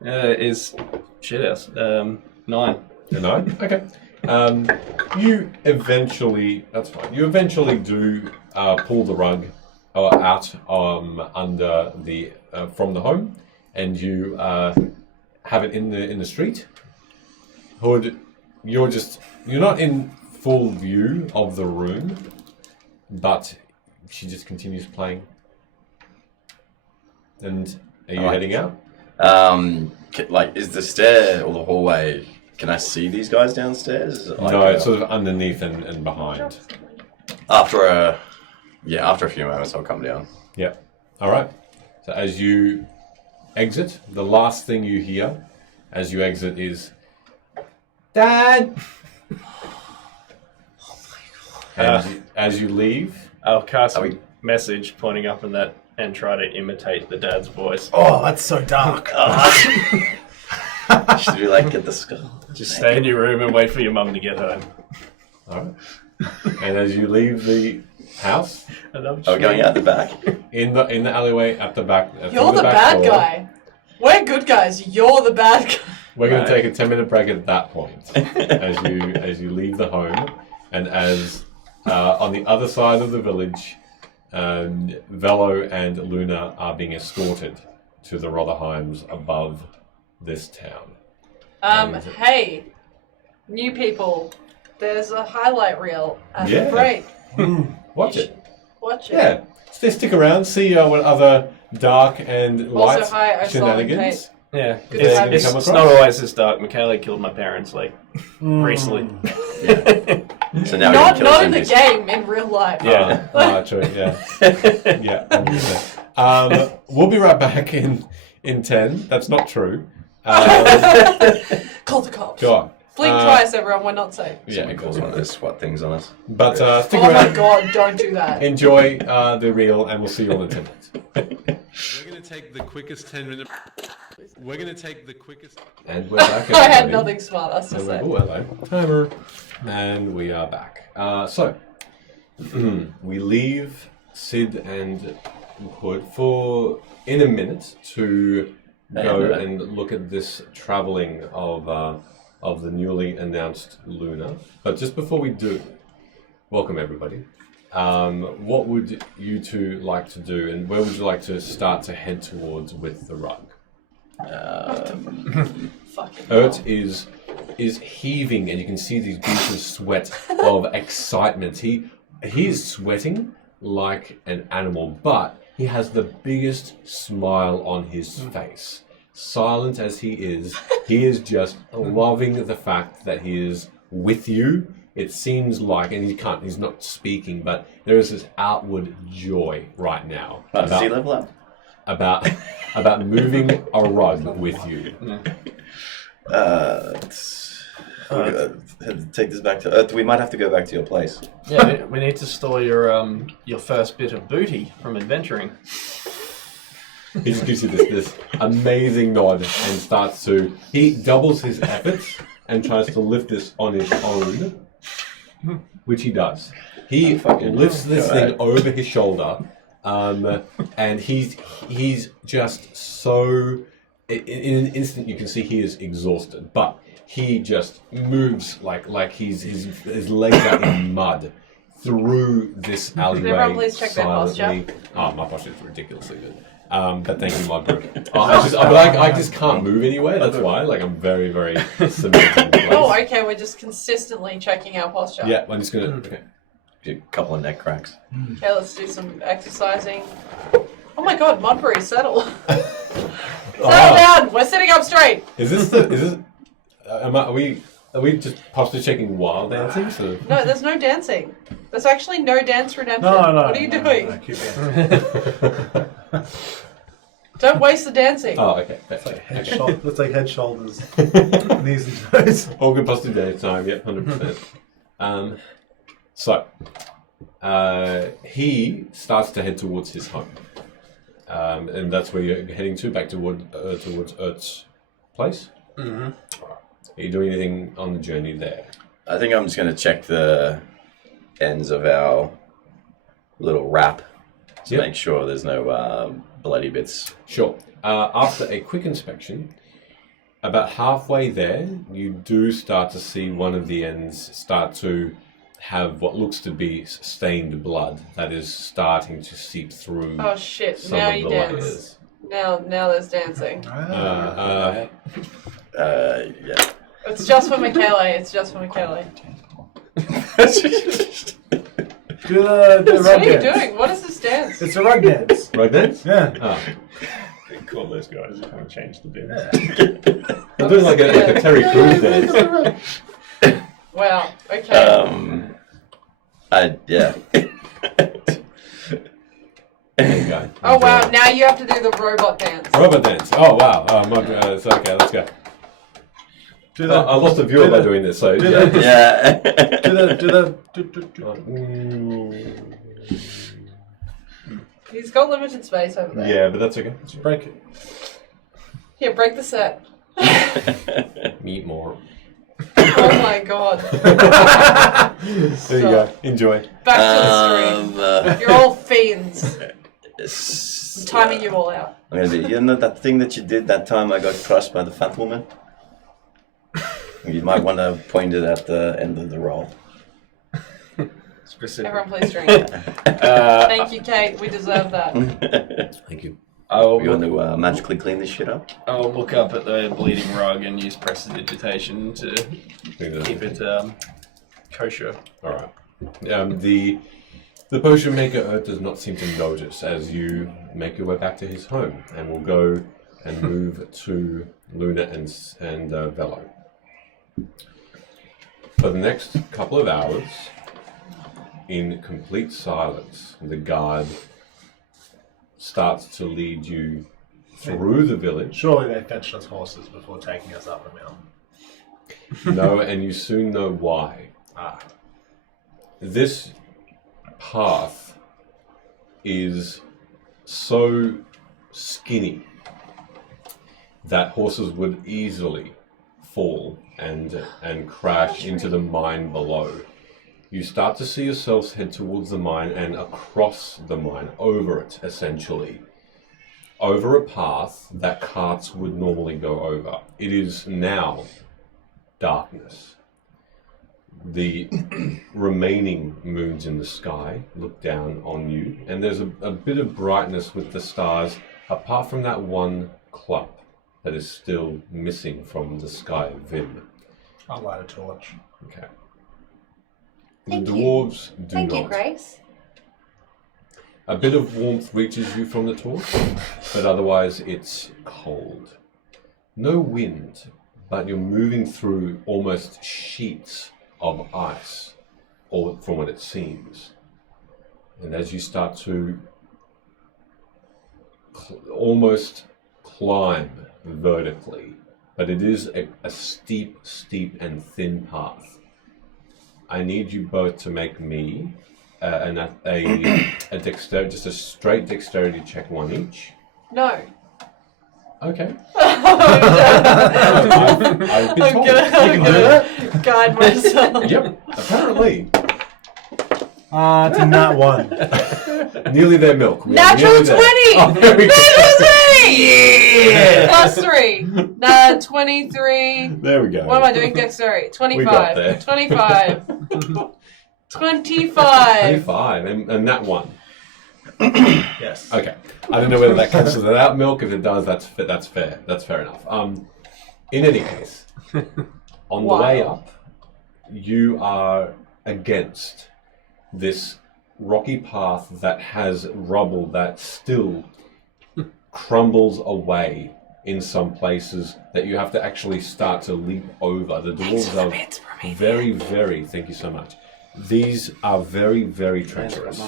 Is shit house. 9. A 9? Okay. You eventually, that's fine. You eventually do pull the rug out under the from the home, and you have it in the street. Hood, you're not in full view of the room, but she just continues playing. And are you heading out? Is the stair or the hallway? Can I see these guys downstairs? No, it's sort of underneath and behind. After a few moments, I'll come down. Yeah. All right. So as you exit, the last thing you hear as you exit is, "Dad." And as you leave, I'll cast Are a we- message pointing up in that and try to imitate the dad's voice. Oh, that's so dark. Should we get the skull? Just stay in your room and wait for your mum to get home. all right. And as you leave the house, And I'm Are we going out the back? in the alleyway at the back, You're through the back bad door, guy. We're good guys. You're the bad guy. We're going to take a 10-minute break at that point as you leave the home, and as on the other side of the village, Velo and Luna are being escorted to the Rotherheims above this town. Hey, new people. There's a highlight reel at the Yeah. break. Watch You it. should Watch it. Yeah. Stick around, see what other dark and light Also, hi, I saw shenanigans. Yeah, Good They time. can it's come it's across. not always this dark. Michaela killed my parents recently. So now Not we can in the game, in real life. Yeah. True, yeah. Yeah, 100%. We'll be right back in 10. That's not true. Call the cops. Go on. Blink twice, everyone. We're not safe. Yeah, Somebody calls one of those SWAT things on us. But stick Oh my around, god, don't do that. enjoy the reel, and we'll see you all in 10 minutes. We're going to take the quickest 10-minute... We're going to take the quickest... And we're back. I had everybody. nothing smart else to say. Oh, hello. Timer. And we are back. So, we leave Sid and Hood in a minute to go and look at this travelling of the newly announced Luna. But just before we do, welcome everybody. What would you two like to do, and where would you like to start to head towards with the rug? Fucking Ert hell. is heaving, and you can see these beads of sweat of excitement. He is sweating like an animal, but he has the biggest smile on his face. Silent as he is just loving the fact that he is with you. It seems like, and he's not speaking, but there is this outward joy right now Does he level up? about moving a rug with you. Take this back to... we might have to go back to your place. Yeah, we need to store your first bit of booty from adventuring. He just gives you this amazing nod and he doubles his efforts and tries to lift this on his own, which he does. He lifts this thing over his shoulder, and he's just so... In an instant you can see he is exhausted, but he just moves like his legs are in mud through this alleyway. everyone please check their silently. Oh, my posture is ridiculously good. But thank you, Mudbrook. I just can't move anywhere. That's why. Like I'm very, very cemented in place. Oh, okay, we're just consistently checking our posture. Yeah, I'm just gonna. Okay. A couple of neck cracks. Okay, let's do some exercising. Oh my god, Mudbury, settle. Settle down! We're sitting up straight! Is this? Are we just posture checking while dancing? So. No, there's no dancing. There's actually no dance redemption. No. What are you doing? No, keep dancing. Don't waste the dancing. Oh, okay. Let's like head, shoulders, knees and toes. All good posture dance time. Yep, 100%. So, he starts to head towards his home, and that's where you're heading to, back towards Ert's place. Mm-hmm. Are you doing anything on the journey there? I think I'm just going to check the ends of our little wrap to Yep. make sure there's no bloody bits. Sure. After a quick inspection, about halfway there, you do start to see one of the ends start to have what looks to be stained blood that is starting to seep through Oh shit, some now of you the dance. layers. Now there's dancing. Yeah. It's just for Michele, it's just for Michele. Do the What rug are you dance. doing? What is this dance? It's a rug dance. Right then? Yeah. Oh. Call those guys who kind of change the bit. I'm doing like a Terry Crews dance. Wow, okay. Yeah. There you go. Oh wow, now you have to do the robot dance. Robot dance. Oh wow. It's okay, let's go. Do the. I lost a viewer by doing this, so Do yeah. the. Yeah. He's got limited space over there. Yeah, but that's okay. Just break it. Here, break the set. Meet more. Oh my god. There you go. Enjoy. Back to the stream. You're all fiends. Yes. Timing you all out. I'm gonna be, you know that thing that you did that time I got crushed by the fat woman? You might want to point it at the end of the roll. Specific. Everyone please drink. Thank you, Kate. We deserve that. Thank you. I'll You want to magically clean this shit up? I'll look up at the bleeding rug and use prestidigitation to keep it kosher. All right. The potion maker does not seem to notice as you make your way back to his home, and will go and move to Luna and Velo. For the next couple of hours, in complete silence, the guard starts to lead you through the village. Surely they fetched us horses before taking us up the mountain. No, and you soon know why. This path is so skinny that horses would easily fall and crash into the mine below. You start to see yourselves head towards the mine and across the mine, over it essentially, over a path that carts would normally go over. It is now darkness. The remaining moons in the sky look down on you, and there's a bit of brightness with the stars, apart from that one clump that is still missing from the sky of Vim. I'll light a torch. Okay. Thank The you. dwarves do Thank not. you, Grace. A bit of warmth reaches you from the torch, but otherwise it's cold. No wind, but you're moving through almost sheets of ice, or from what it seems. And as you start to almost climb vertically, but it is a steep and thin path. I need you both to make me a dexterity, just a straight dexterity check, one each. No. Okay. I'm I've been told. gonna guide myself. Yep, apparently. It's a nat one. Nearly their milk. We are Natural nearly there. 20! Oh, there we go. Yeah! Plus 3. 23. There we go. What am I doing? Dexterity. 25. We got there. 25. 25. 25, and that one. Yes. Okay. I don't know whether that cancels it out milk. If it does, that's fair. That's fair enough. In any case, on the way Wow. up, you are against this rocky path that has rubble that still crumbles away in some places that you have to actually start to leap over. The dwarves are very, very, thank you so much. These are very, very treacherous.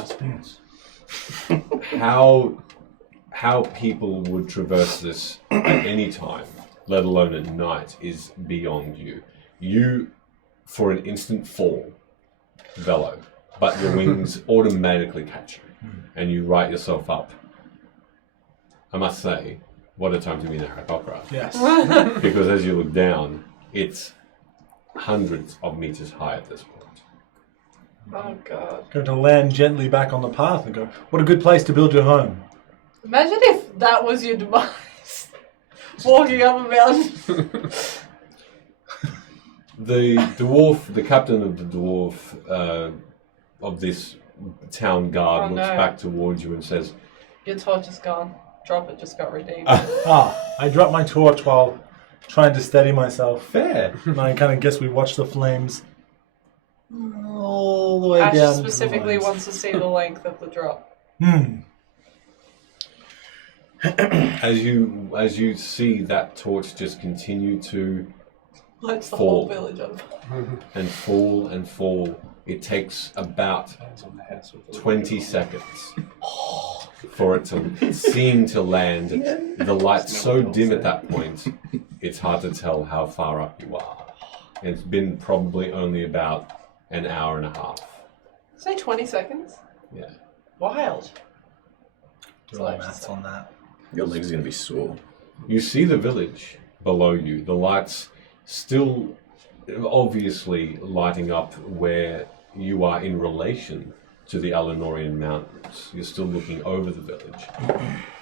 How people would traverse this at any time, let alone at night, is beyond you. You, for an instant, fall, Velo, but your wings automatically catch you, and you right yourself up. I must say, what a time to be in Arakocra. Yes. Because as you look down, it's hundreds of meters high at this point. Oh god. Going to land gently back on the path and go, what a good place to build your home. Imagine if that was your demise. Walking up a mountain. The dwarf, the captain of the dwarf of this town guard, Oh, looks no. back towards you and says, Your torch is gone. Drop it, just got redeemed. I dropped my torch while trying to steady myself. "Fair." And I kind of guess we watched the flames all the way Ash down. specifically to the wants to see the length of the drop. lines. As you see that torch just continue to Lights the Fall. whole village on fire. and fall, it takes about 20 seconds for it to seem to land. The light's so dim at that point, it's hard to tell how far up you are. It's been probably only about an hour and a half. Say 20 seconds? Yeah. Wild. Do all the maths on that. Your legs are going to be sore. You see the village below you, the lights still obviously lighting up where you are in relation to the Alenorian mountains. You're still looking over the village.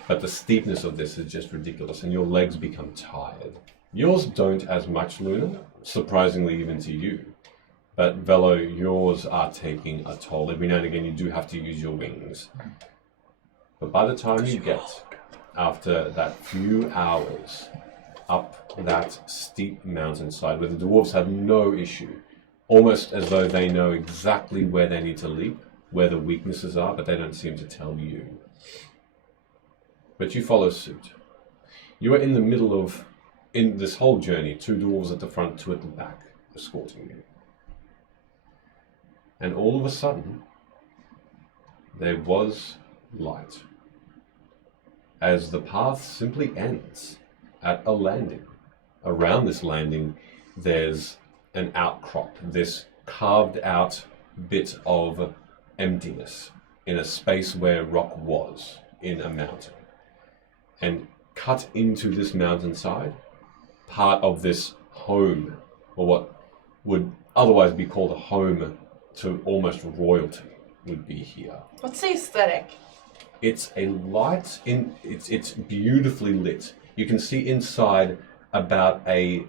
But the steepness of this is just ridiculous, and your legs become tired. Yours don't as much, Luna, surprisingly even to you. But Velo, yours are taking a toll. Every now and again you do have to use your wings. But by the time you get, after that few hours, up that steep mountainside where the dwarves have no issue, almost as though they know exactly where they need to leap, where the weaknesses are, but they don't seem to tell you. But you follow suit. You are in the middle of, in this whole journey, 2 dwarves at the front, 2 at the back, escorting you. And all of a sudden, there was light. As the path simply ends at a landing. Around this landing, there's an outcrop, this carved out bit of emptiness in a space where rock was in a mountain. And cut into this mountainside, part of this home, or what would otherwise be called a home to almost royalty, would be here. What's the aesthetic? It's a light, it's beautifully lit. You can see inside about a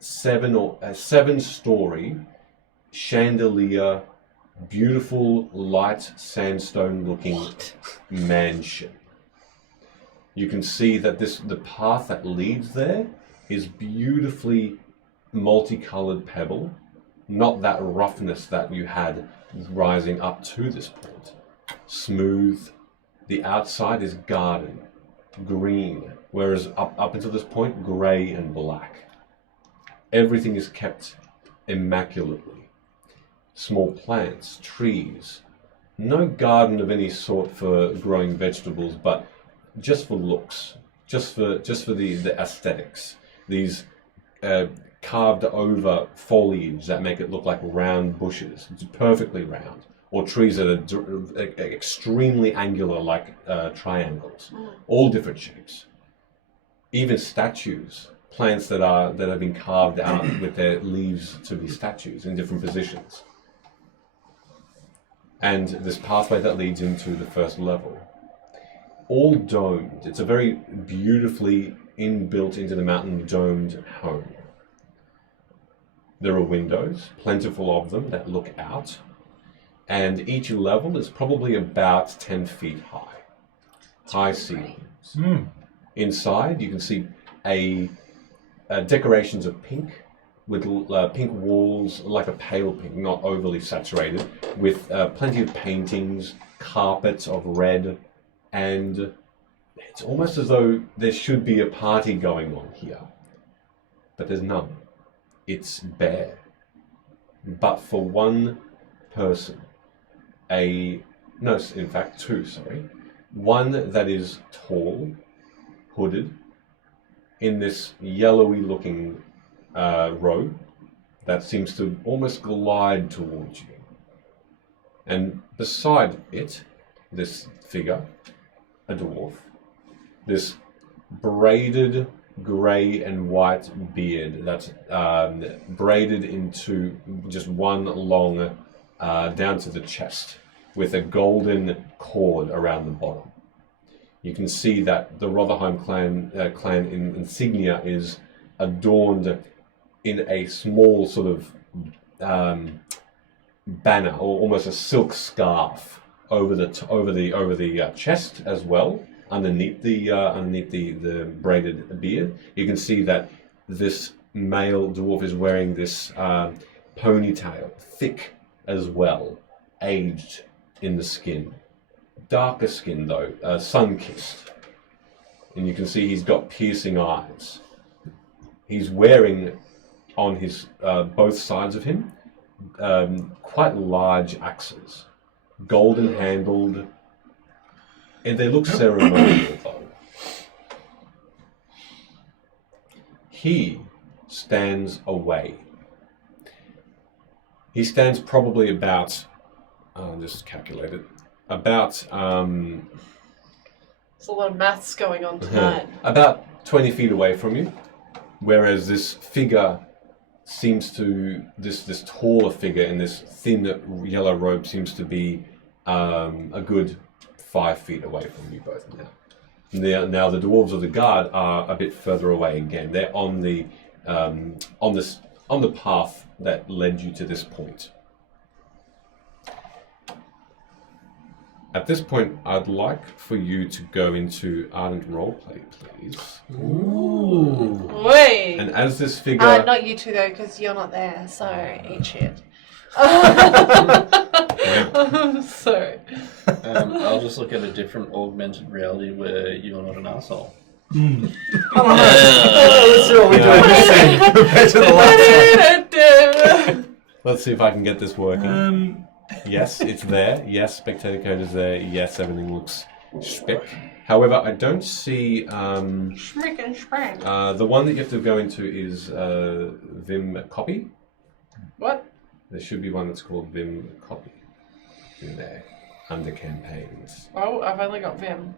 7-story chandelier, beautiful light sandstone looking mansion. You can see that the path that leads there is beautifully multicolored pebble, not that roughness that you had rising up to this point. Smooth. The outside is garden, green, whereas up until this point, grey and black. Everything is kept immaculately. Small plants, trees, no garden of any sort for growing vegetables, but just for looks, just for the aesthetics. These carved over foliage that make it look like round bushes. It's perfectly round. Or trees that are extremely angular, like triangles, all different shapes. Even statues, plants that have been carved out with their leaves to be statues in different positions. And this pathway that leads into the first level, all domed. It's a very beautifully inbuilt into the mountain domed home. There are windows, plentiful of them, that look out. And each level is probably about 10 feet high. High ceiling. Inside, you can see decorations of pink, with pink walls, like a pale pink, not overly saturated, with plenty of paintings, carpets of red, and it's almost as though there should be a party going on here. But there's none. It's bare. But for one person, in fact, 2, sorry. One that is tall, hooded, in this yellowy looking robe that seems to almost glide towards you. And beside it, this figure, a dwarf, this braided grey and white beard that's braided into just one long down to the chest, with a golden cord around the bottom. You can see that the Rotherheim clan insignia is adorned in a small sort of banner, or almost a silk scarf over the chest as well. Underneath the braided beard, you can see that this male dwarf is wearing this ponytail, thick as well, aged in the skin. Darker skin though, sun-kissed. And you can see he's got piercing eyes. He's wearing on his both sides of him quite large axes, golden handled, and they look ceremonial though. He stands away. He stands probably about, I'll just calculate it, about... There's a lot of maths going on tonight. About 20 feet away from you, whereas this figure seems to, this taller figure in this thin yellow robe seems to be a good 5 feet away from you both now. Now the dwarves of the guard are a bit further away again. They're on the path that led you to this point. At this point, I'd like for you to go into ardent roleplay, please. Ooh. Wait. And as this figure, Not you two though, because you're not there. So eat shit. Sorry. I'll just look at a different augmented reality where you're not an asshole. Let's see what we do in this scene compared to the last one. let's see if I can get this working. Yes, it's there. Yes, spectator code is there. Yes, everything looks spec. However, I don't see Schmick and schmack. the one that you have to go into is Vim copy. What? There should be one that's called Vim copy in there under campaigns. Oh, I've only got Vim.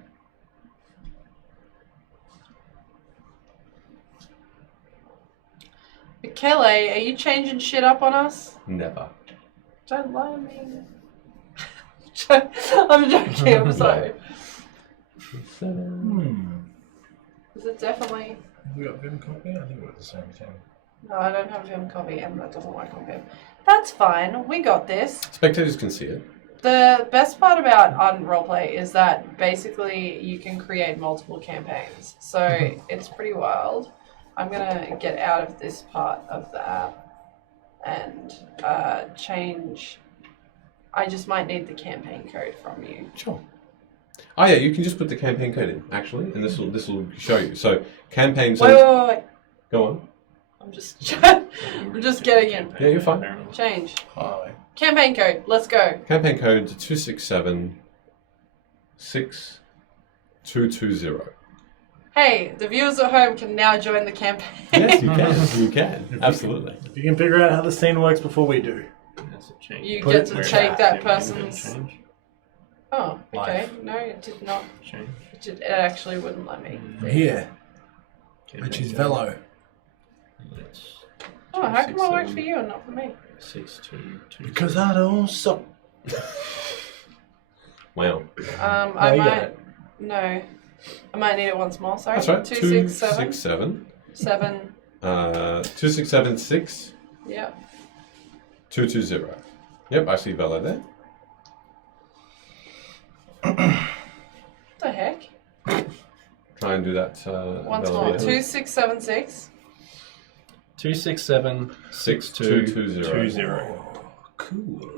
Kelly, are you changing shit up on us? Never. Don't lie to me. I'm joking, I'm sorry. Is it definitely... We got Vim copy? I think we're at the same time. No, I don't have Vim copy and that doesn't work on Vim. That's fine, we got this. Spectators can see it. The best part about Ardent Roleplay is that basically you can create multiple campaigns. So it's pretty wild. I'm gonna get out of this part of the app and change. I just might need the campaign code from you. Sure. Oh yeah, you can just put the campaign code in actually, and this will show you. So campaigns. Wait. Go on. I'm just getting in. Yeah, you're fine. Change. Hi. Campaign code. Let's go. Campaign code 267-6220. Hey, the viewers at home can now join the campaign. Yes, you can. You can. Absolutely. You can figure out how the scene works before we do. That's a change. You Put get it to in take chat. that person's. Change. Oh, okay. Life. No, it did not. Change. It actually wouldn't let me. From here, I choose Velo. Oh, how come it worked for you and not for me? 622. Because I don't suck. Wow. I you got might. it. No. I might need it once more. Sorry. That's right. 267 267. 7. 2676 Yep. 220. Yep, I see Bella there. What the heck? Try and do that. Once Bella more. there. 2676. 267 6220. Cool.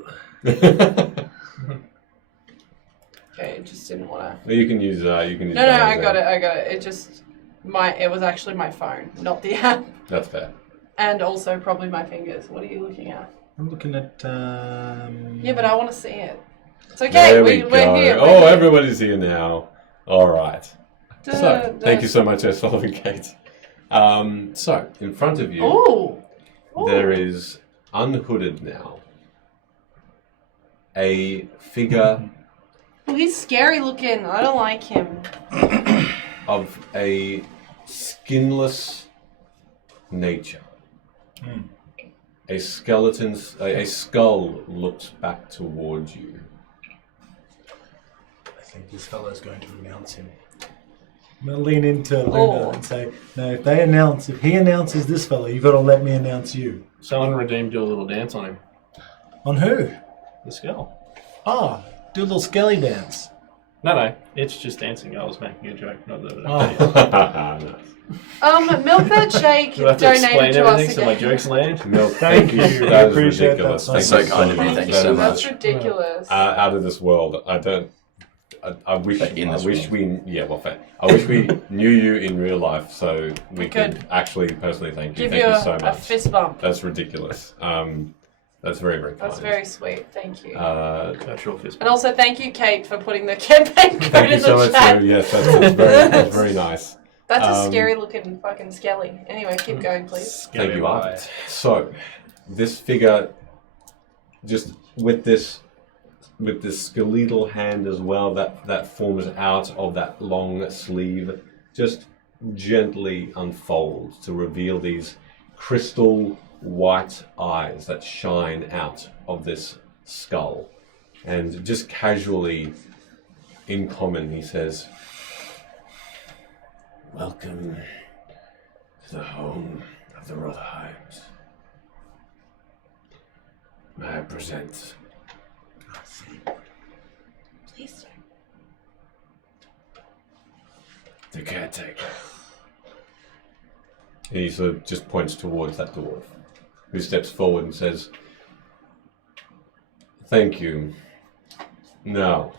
Okay, it just didn't want to. You can use. You can use. No, I got it. It just it was actually my phone, not the app, That's fair. and also probably my fingers. What are you looking at? I'm looking at. Yeah, but I want to see it. It's okay. There we We're go. here. Oh, everybody's here now. All right. So, Duh, thank you so much, S. Sullivan Kate. So, in front of you, Ooh. there is unhooded now a figure Oh, he's scary looking. I don't like him. of a skinless nature. A skeleton's a skull looks back towards you. I think this fellow's going to announce him. I'm going to lean into Luna Oh. and say, no, if he announces this fellow, you've got to let me announce you. Someone redeemed your little dance on him. On who? The skull. Ah, do a little skelly dance. No, it's just dancing. I was making a joke, not that. Milk that shake Do I have to explain donated to us everything so my again. jokes land? No, Thank you. That is Appreciate ridiculous. that. Thank So you kind of you. much. Thank you That so is, That's much. ridiculous. out of this world. I don't. I wish. But in I this wish world. we. Yeah, well, fair. I wish we knew you in real life, so we could could actually personally thank you. Give Thank you you so a much. fist bump. That's ridiculous. That's very, very kind. That's very sweet. Thank you. Virtual fist And also thank you, Kate, for putting the campaign code Thank you in so the much. chat. Yes, that's very nice. That's a Um, scary looking fucking skelly. Anyway, keep going, please. Thank you, Art. So, this figure, just with this skeletal hand as well, that forms out of that long sleeve, just gently unfolds to reveal these crystal white eyes that shine out of this skull. And just casually, in common, he says, "Welcome to the home of the Rotherheims. May I present Please don't. the caretaker." And he sort of just points towards that dwarf, who steps forward and says, "Thank you. Now,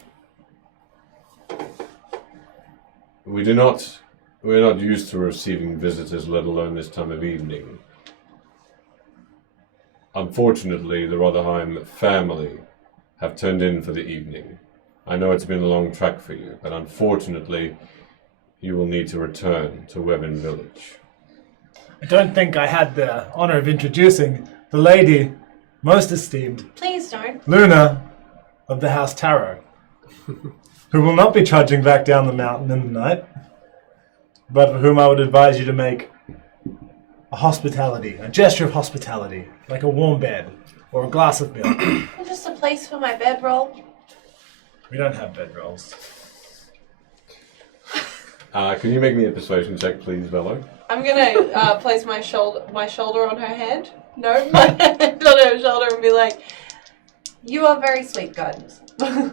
we're not used to receiving visitors, let alone this time of evening. Unfortunately, the Rotherheim family have turned in for the evening. I know it's been a long trek for you, but unfortunately, you will need to return to Webben Village." I don't think I had the honor of introducing the lady most esteemed, Please don't. Luna of the House Tarot, who will not be trudging back down the mountain in the night, but for whom I would advise you to make a gesture of hospitality, like a warm bed or a glass of milk. Just a place for my bedroll. We don't have bedrolls. Can you make me a persuasion check, please, Velo? I'm gonna place my shoulder on her head. No, my hand on her shoulder and be like, You are very sweet, guidance. D4.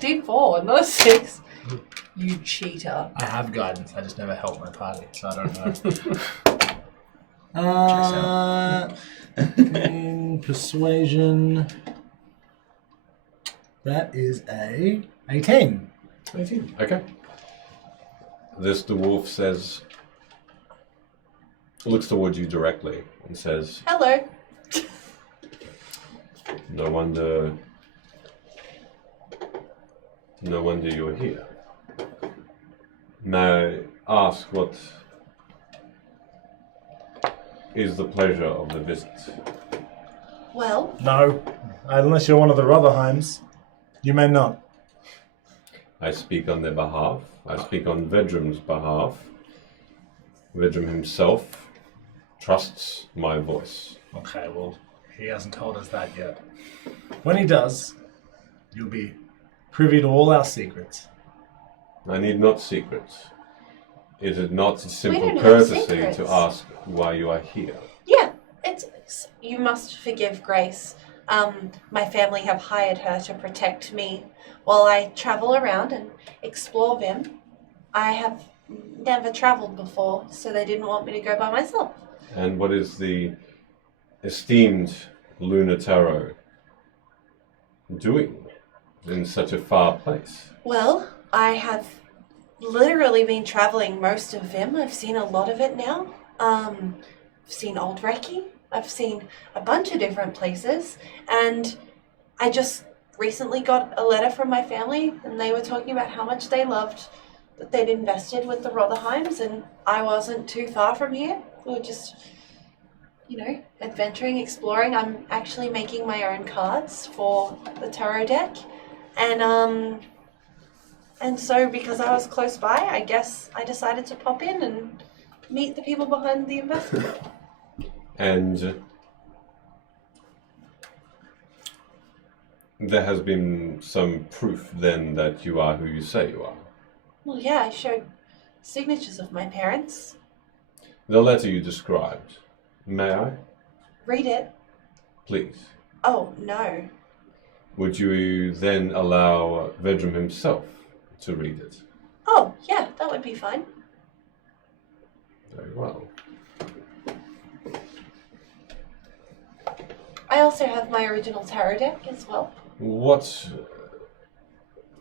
D4, not a 6. You cheater. I have guidance, I just never help my party, so I don't know. Persuasion. That is a 18. 18. Okay. This dwarf says, looks towards you directly and says, Hello. No wonder you're here. May I ask what is the pleasure of the visit?" Well, No, unless you're one of the Rotherheims, you may not. I speak on their behalf. I speak on Vedrum's behalf. Vedrum himself trusts my voice. Okay, well, he hasn't told us that yet. When he does, you'll be privy to all our secrets. I need not secrets. Is it not a We simple don't have courtesy secrets. to ask why you are here? yeah, it's you must forgive Grace. My family have hired her to protect me while I travel around and explore Vim. I have never traveled before, so they didn't want me to go by myself. And what is the esteemed Luna Tarot doing in such a far place? Well, I have literally been traveling most of Vim. I've seen a lot of it now. I've seen Old Reiki. I've seen a bunch of different places. And I just recently got a letter from my family, and they were talking about how much they loved that they'd invested with the Rotherheims, and I wasn't too far from here. We were just, adventuring, exploring. I'm actually making my own cards for the tarot deck. And so because I was close by, I guess I decided to pop in and meet the people behind the investment. And there has been some proof then that you are who you say you are. Well, yeah, I showed signatures of my parents. The letter you described, may I? Read it. Please. Oh, no. Would you then allow Vedrum himself to read it? Oh, yeah, that would be fine. Very well. I also have my original tarot deck as well. What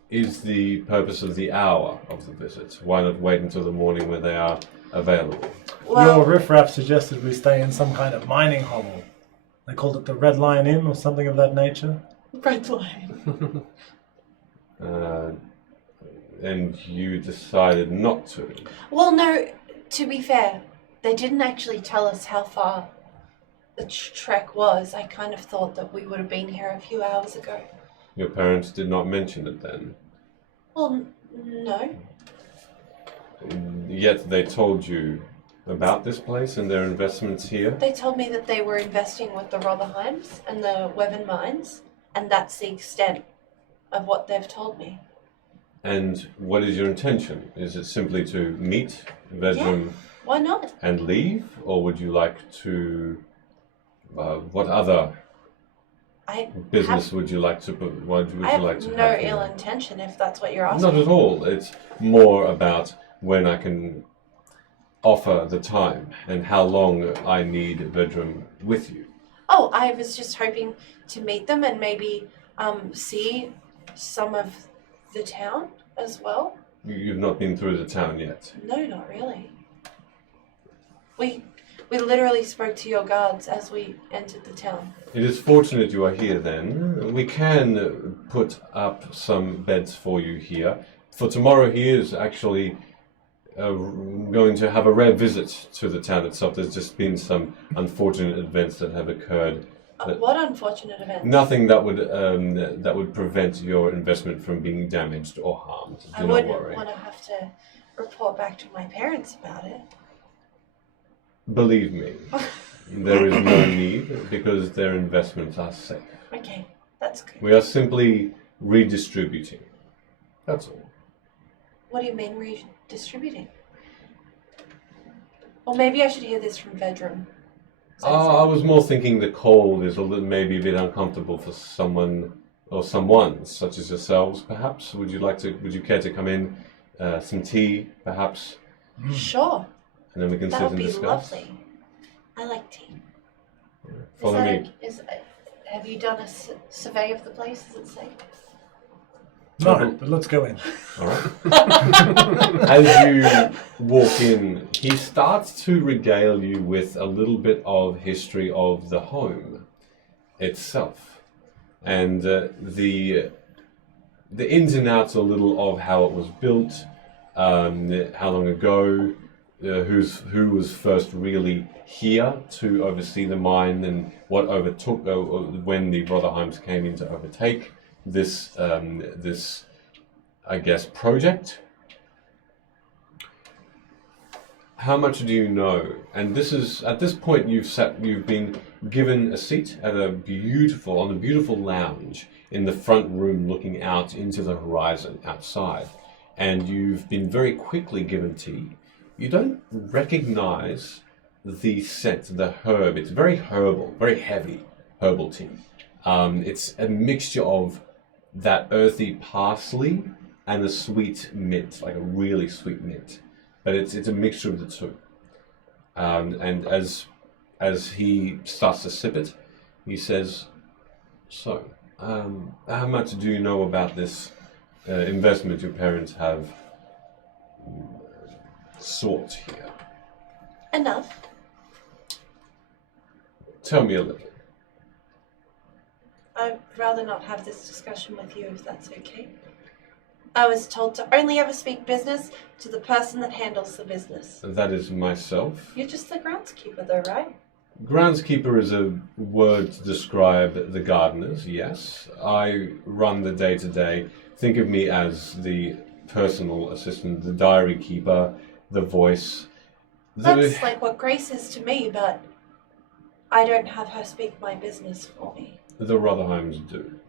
is the purpose of the hour of the visit? Why not wait until the morning when they are available? Well, Your riffraff suggested we stay in some kind of mining hovel. They called it the Red Lion Inn or something of that nature. Red line. And you decided not to. well, no, to be fair, they didn't actually tell us how far the trek was. I kind of thought that we would have been here a few hours ago. Your parents did not mention it then. Well, no. Yet they told you about this place and their investments here? They told me that they were investing with the Rotherheims and the Weven mines, and that's the extent of what they've told me. And what is your intention? Is it simply to meet Vedrum Why not? and leave, or would you like to? What other business would you like to? What would I you have like to no have here? ill intention, if that's what you're asking. Not at all. It's more about when I can offer the time and how long I need Vedrum with you. Oh, I was just hoping to meet them and maybe see some of the town as well. You've not been through the town yet. No, not really. We literally spoke to your guards as we entered the town. It is fortunate you are here then. We can put up some beds for you here. For tomorrow he is actually going to have a rare visit to the town itself. There's just been some unfortunate events that have occurred. What unfortunate event? Nothing that would prevent your investment from being damaged or harmed. Do I not wouldn't worry. want to have to report back to my parents about it. Believe me, there is no need because their investments are safe. Okay, that's good. We are simply redistributing. That's all. What do you mean redistributing? Or maybe I should hear this from Vedrum. I was more thinking the cold is maybe a bit uncomfortable for someone or someone such as yourselves, perhaps. Would you care to come in? Some tea, perhaps, Sure, and then we can that sit would and be discuss. lovely. I like tea. Follow me. Have you done a survey of the place, does it say? No, but let's go in. All right. As you walk in, he starts to regale you with a little bit of history of the home itself, and the ins and outs a little of how it was built, how long ago, who was first really here to oversee the mine, and what overtook when the Rotherheims came in to overtake this I guess project. How much do you know? And this is at this point you've been given a seat at on a beautiful lounge in the front room looking out into the horizon outside, and you've been very quickly given tea. You don't recognize the scent, the herb. It's very herbal, very heavy herbal tea. It's a mixture of that earthy parsley and a sweet mint, like a really sweet mint. But it's a mixture of the two. And as he starts to sip it, he says, "So, how much do you know about this investment your parents have sought here? Enough. Tell me a little." I'd rather not have this discussion with you if that's okay. I was told to only ever speak business to the person that handles the business. That is myself. You're just the groundskeeper though, right? Groundskeeper is a word to describe the gardeners, yes. I run the day-to-day. Think of me as the personal assistant, the diary keeper, the voice. That's like what Grace is to me, but I don't have her speak my business for me. The Rotherheims do.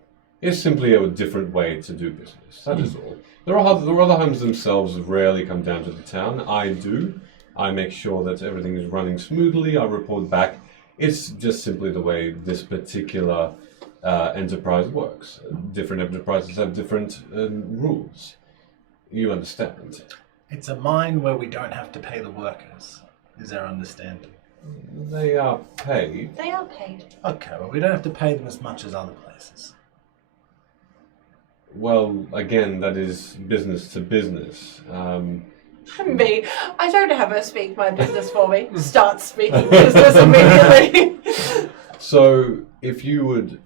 It's simply a different way to do business. That is all. The Rotherheims themselves rarely come down to the town. I do. I make sure that everything is running smoothly. I report back. It's just simply the way this particular enterprise works. Different enterprises have different rules. You understand. It's a mine where we don't have to pay the workers, is our understanding. They are paid. They are paid. Okay, well, we don't have to pay them as much as other places. Well, again, that is business to business. Me, I don't have her speak my business for me. Start speaking business immediately. So, if you would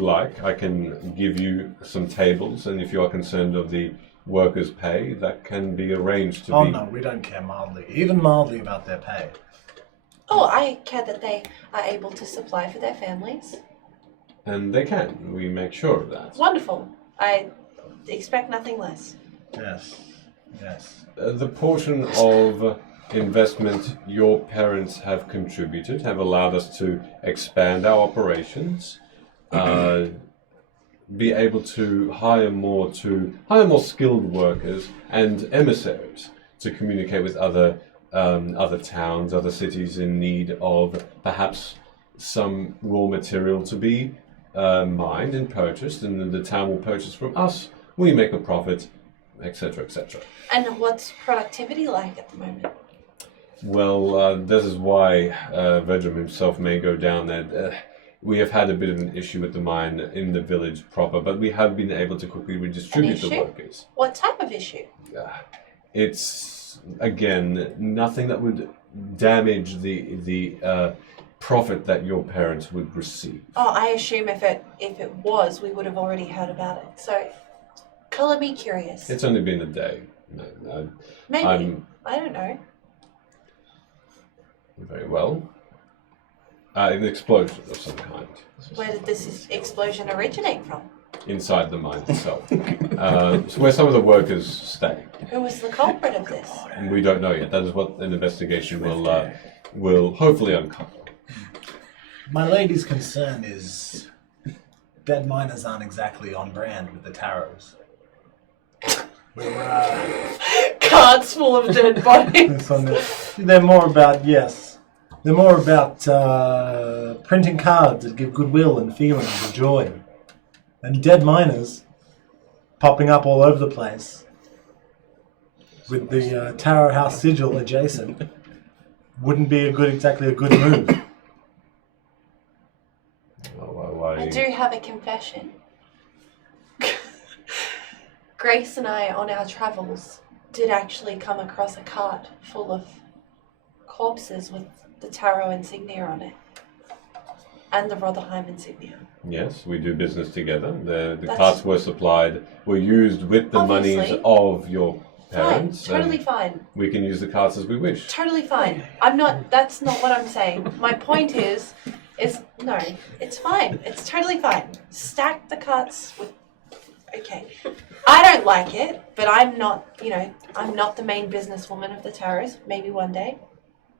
like, I can give you some tables, and if you are concerned of the workers' pay, that can be arranged to Oh be. no, we don't care even mildly about their pay. Oh, I care that they are able to supply for their families. And they can. We make sure of that. Wonderful. I expect nothing less. Yes, yes. The portion of investment your parents have contributed, have allowed us to expand our operations, be able to hire more skilled workers and emissaries to communicate with other towns, other cities in need of perhaps some raw material to be mined and purchased, and then the town will purchase from us. We make a profit, etc., etc. And what's productivity like at the moment? Well, this is why Vedrum himself may go down there. We have had a bit of an issue with the mine in the village proper, but we have been able to quickly redistribute the workers. What type of issue? It's, again, nothing that would damage the profit that your parents would receive. Oh, I assume if it was, we would have already heard about it. So, color me curious. It's only been a day. Maybe. I don't know. Very well. An explosion of some kind. Where did this explosion originate from? Inside the mine itself. So where some of the workers stay. Who was the culprit of this? And we don't know yet. That is what an investigation will hopefully uncover. My lady's concern is dead miners aren't exactly on brand with the tarots. Carts full of dead bodies. They're more about, they're more about printing cards that give goodwill and feelings of joy. And dead miners popping up all over the place with the Taro House sigil adjacent wouldn't be exactly a good move. I do have a confession. Grace and I, on our travels, did actually come across a cart full of corpses with the Taro insignia on it. And the Rotherheim insignia. Yes, we do business together. The carts were used with the Obviously. monies of your parents. Fine, totally and fine. we can use the carts as we wish. Totally fine. That's not what I'm saying. My point is no, it's fine. It's totally fine. Stack the carts with, okay. I don't like it, but I'm not the main businesswoman of the Taros. Maybe one day.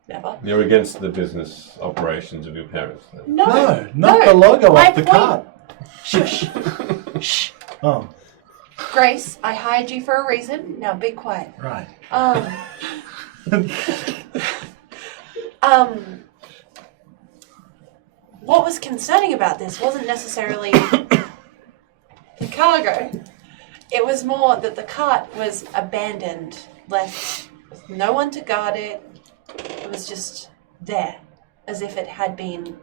Never. You're against the business operations of your parents, then? No, not the logo My off the point- cart. Shush. Shh. Oh, Grace, I hired you for a reason. Now be quiet. right. What was concerning about this wasn't necessarily the cargo. It was more that the cart was abandoned, left with no one to guard it. It was just there, as if it had been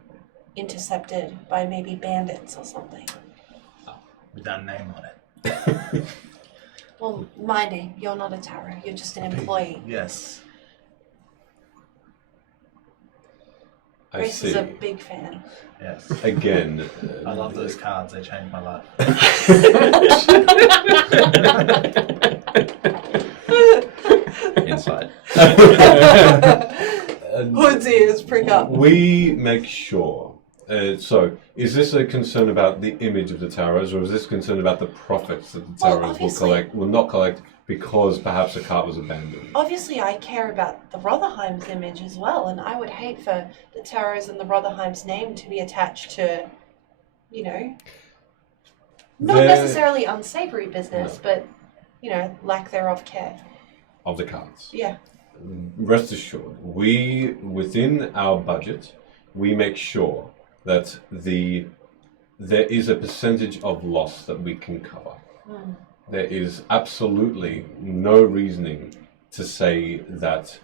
intercepted by maybe bandits or something. With our name on it. Well, my name, you're not a Taro, you're just an employee. Yes. I Grace see. is a big fan. Yes. Again, I love those cards. They changed my life. Inside. Hood's ears prick up. We make sure. So, is this a concern about the image of the Taros, or is this concern about the profits that the Well, Taros obviously- will not collect because perhaps a cart was abandoned? Obviously, I care about the Rotherheim's image as well, and I would hate for the Taros and the Rotherheim's name to be attached to, not They're- necessarily unsavory business, but, lack thereof care. Of the carts. Yeah. Rest assured, within our budget, we make sure that there is a percentage of loss that we can cover. There is absolutely no reasoning to say that,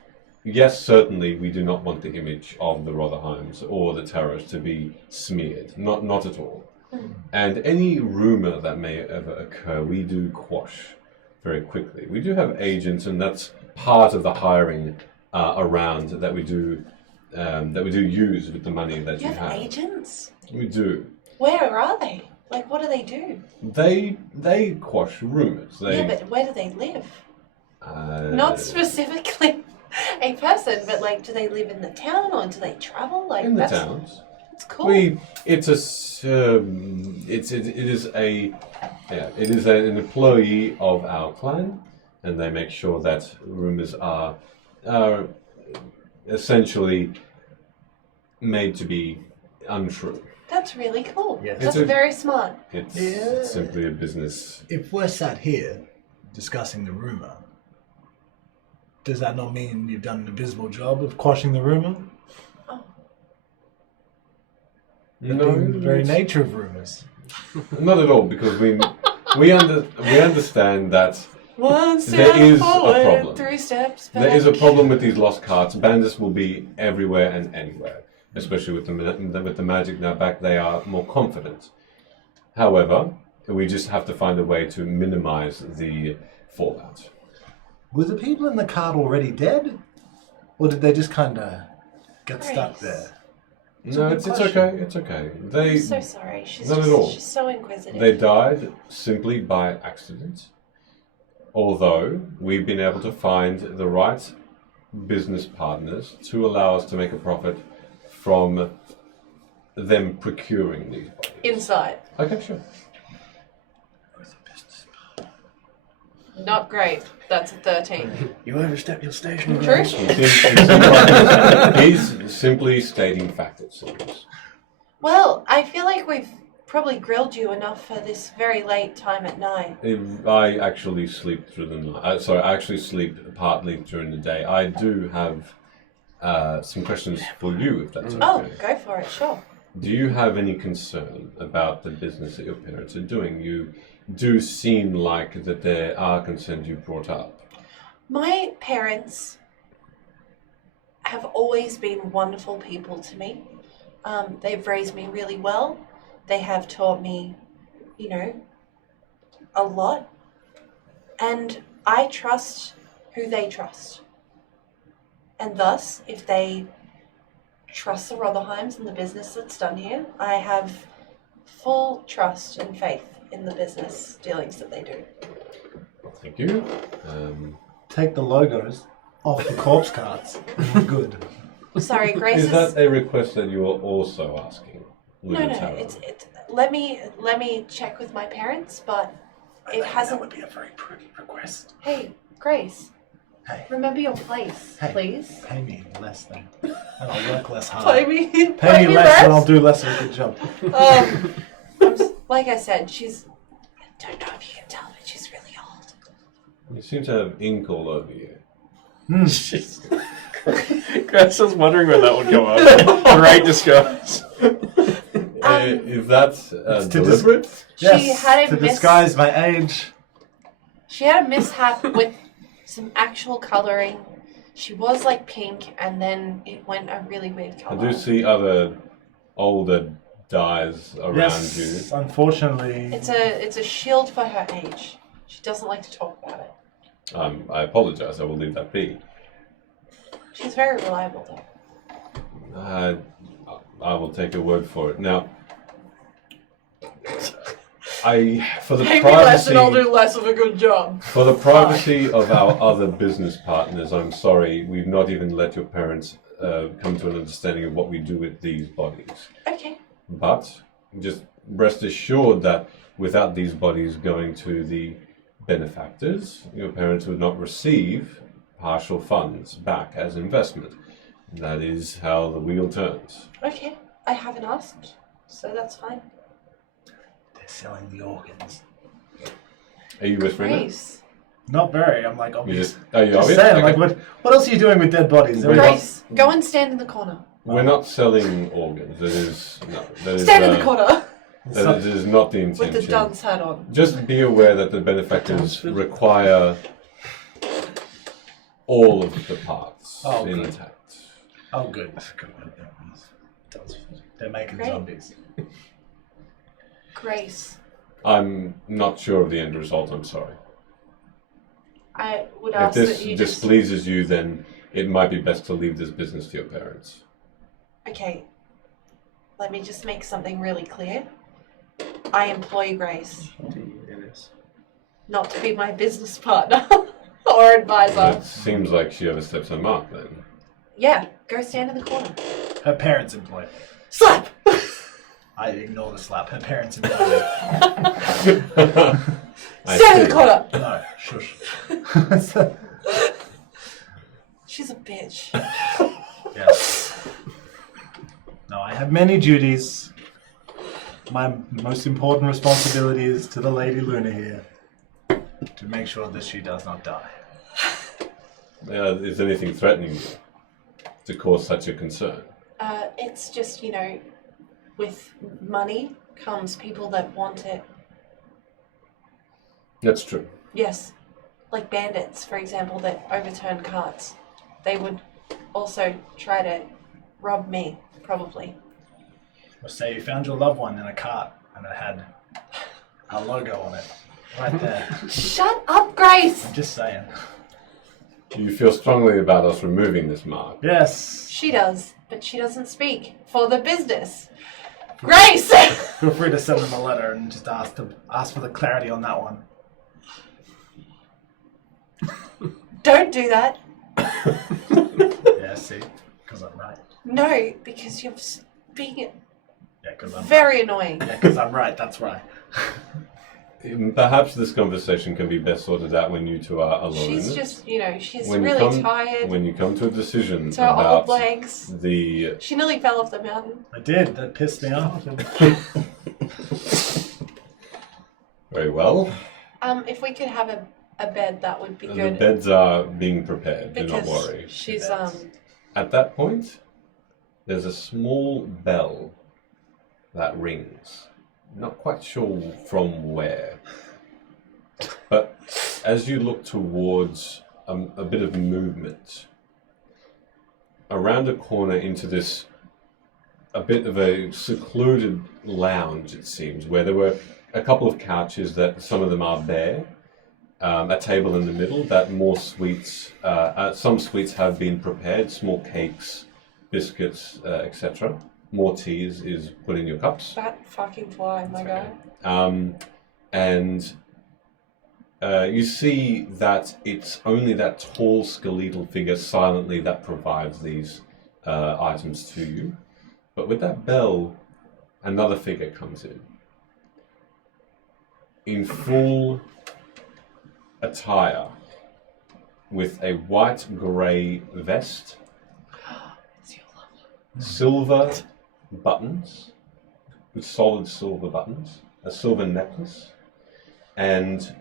yes, certainly we do not want the image of the Rotherheims or the Taros to be smeared. Not at all. And any rumor that may ever occur, we do quash very quickly. We do have agents, and that's part of the hiring around that we do use with the money that You you have have. agents? We do. Where are they? Like, what do they do? They quash rumors. Yeah, but where do they live? uh, Not specifically a person, but, do they live in the town or do they travel? Like, in the that's towns. It's cool. It is an employee of our clan, and they make sure that rumors are essentially made to be untrue. That's really cool. Yes. That's It's a- very smart. It's simply a business. If we're sat here discussing the rumor, does that not mean you've done an abysmal job of quashing the rumor? No, The very nature of rumors. not at all, because we understand that One step There is a forward, problem. 3 steps back. there is a problem with these lost cards. Bandits will be everywhere and anywhere, especially with the magic now back. They are more confident. However, we just have to find a way to minimize the fallout. Were the people in the cart already dead? Or did they just kind of get stuck Grace. there? No, good it's question. okay. It's okay. They I'm so sorry. She's Not just, at all. she's so inquisitive. They died simply by accident. Although we've been able to find the right business partners to allow us to make a profit from them procuring these bodies. Inside. Okay, sure. Not great. That's a 13. You overstep your station. True? It seems like he's simply stating fact, it seems. Well, I feel like we've probably grilled you enough for this very late time at night. I actually sleep through the night. I actually sleep partly during the day. I do have some questions for you, if that's okay. Oh, go for it, sure. Do you have any concern about the business that your parents are doing? You do seem like that there are concerns you brought up. My parents have always been wonderful people to me. They've raised me really well. They have taught me, a lot. And I trust who they trust. And thus, if they trust the Rotherheims and the business that's done here, I have full trust and faith in the business dealings that they do. Thank you. Take the logos off the corpse carts. We're good. Sorry, Grace Is that a request that you are also asking? No, it's let me check with my parents, but it hasn't. That would be a very pretty request. Hey, Grace. Hey. Remember your place, Hey. please. Pay me less then. And I'll work less hard. Play me. Pay me less and I'll do less of a good job. Like I said, she's. I don't know if you can tell, but she's really old. You seem to have ink all over you. Grace was wondering when that would come up. Great disguise. Is that to deliberate? Yes, had a to miss- disguise my age. She had a mishap with some actual coloring. She was like pink, and then it went a really weird I color. do see other older dyes around Yes, unfortunately. It's a shield for her age. She doesn't like to talk about it. you. I apologize. I will leave that be. She's very reliable, though. I will take your word for it. Now, for the Pay me less and I'll privacy, do less of a good job. for the privacy of our other business partners, I'm sorry, we've not even let your parents come to an understanding of what we do with these bodies. Okay. But just rest assured that without these bodies going to the benefactors, your parents would not receive partial funds back as investment. That is how the wheel turns. Okay. I haven't asked, so that's fine. They're selling the organs. Are you whispering that? Grace. Not very. I'm like, You obvious. just, are you Just obvious? saying, Okay. like, what else are you doing with dead bodies? They're We're not- Grace, go and stand in the corner. We're not selling organs. That is Stand in the corner That is not the with intention. the dunce hat on. Just be aware that the benefactors require all of the parts Oh, good. intact. Oh, good. I forgot about that. They're making Great. zombies. Grace, I'm not sure of the end result. I'm sorry. I would If ask this that you just... displeases you, then it might be best to leave this business to your parents. Okay. Let me just make something really clear. I employ Grace, not to be my business partner or advisor. It seems like she oversteps her mark then. Yeah, go stand in the corner. Her parents employ her. Slap! I ignore the slap. Her parents employ her. I Stand in see. the corner! No, shush. She's a bitch. Yes. No, I have many duties. My most important responsibility is to the Lady Luna here. To make sure that she does not die. Is anything threatening you to cause such a concern? It's just, with money comes people that want it. That's true. Yes. Like bandits, for example, that overturn carts. They would also try to rob me, probably. Or say you found your loved one in a cart and it had our logo on it. Right there. Shut up, Grace! I'm just saying. Do you feel strongly about us removing this mark? Yes. She does, but she doesn't speak for the business. Grace! Feel free to send them a letter and just ask for the clarity on that one. Don't do that. Yeah, see? Because I'm right. No, because you're being Yeah, because I'm very annoying. right. Yeah, because I'm right, that's why. Perhaps this conversation can be best sorted out when you two are alone. She's just, she's When you really come- tired. When you come to a decision To her old about legs. the... She nearly fell off the mountain. I did, that pissed me off. Very well. If we could have a bed, that would be The good. beds are being prepared, do not Because worry. she's, At that point, there's a small bell that rings. Not quite sure from where. But as you look towards a bit of movement, around a corner into this, a bit of a secluded lounge, it seems, where there were a couple of couches that some of them are bare, a table in the middle that more sweets, some sweets have been prepared, small cakes, biscuits, etc. More tea is put in your cups. that fucking fly, my guy. And you see that it's only that tall skeletal figure silently that provides these items to you. But with that bell, another figure comes in full attire, with a white-grey vest, silver buttons, with solid silver buttons, a silver necklace, and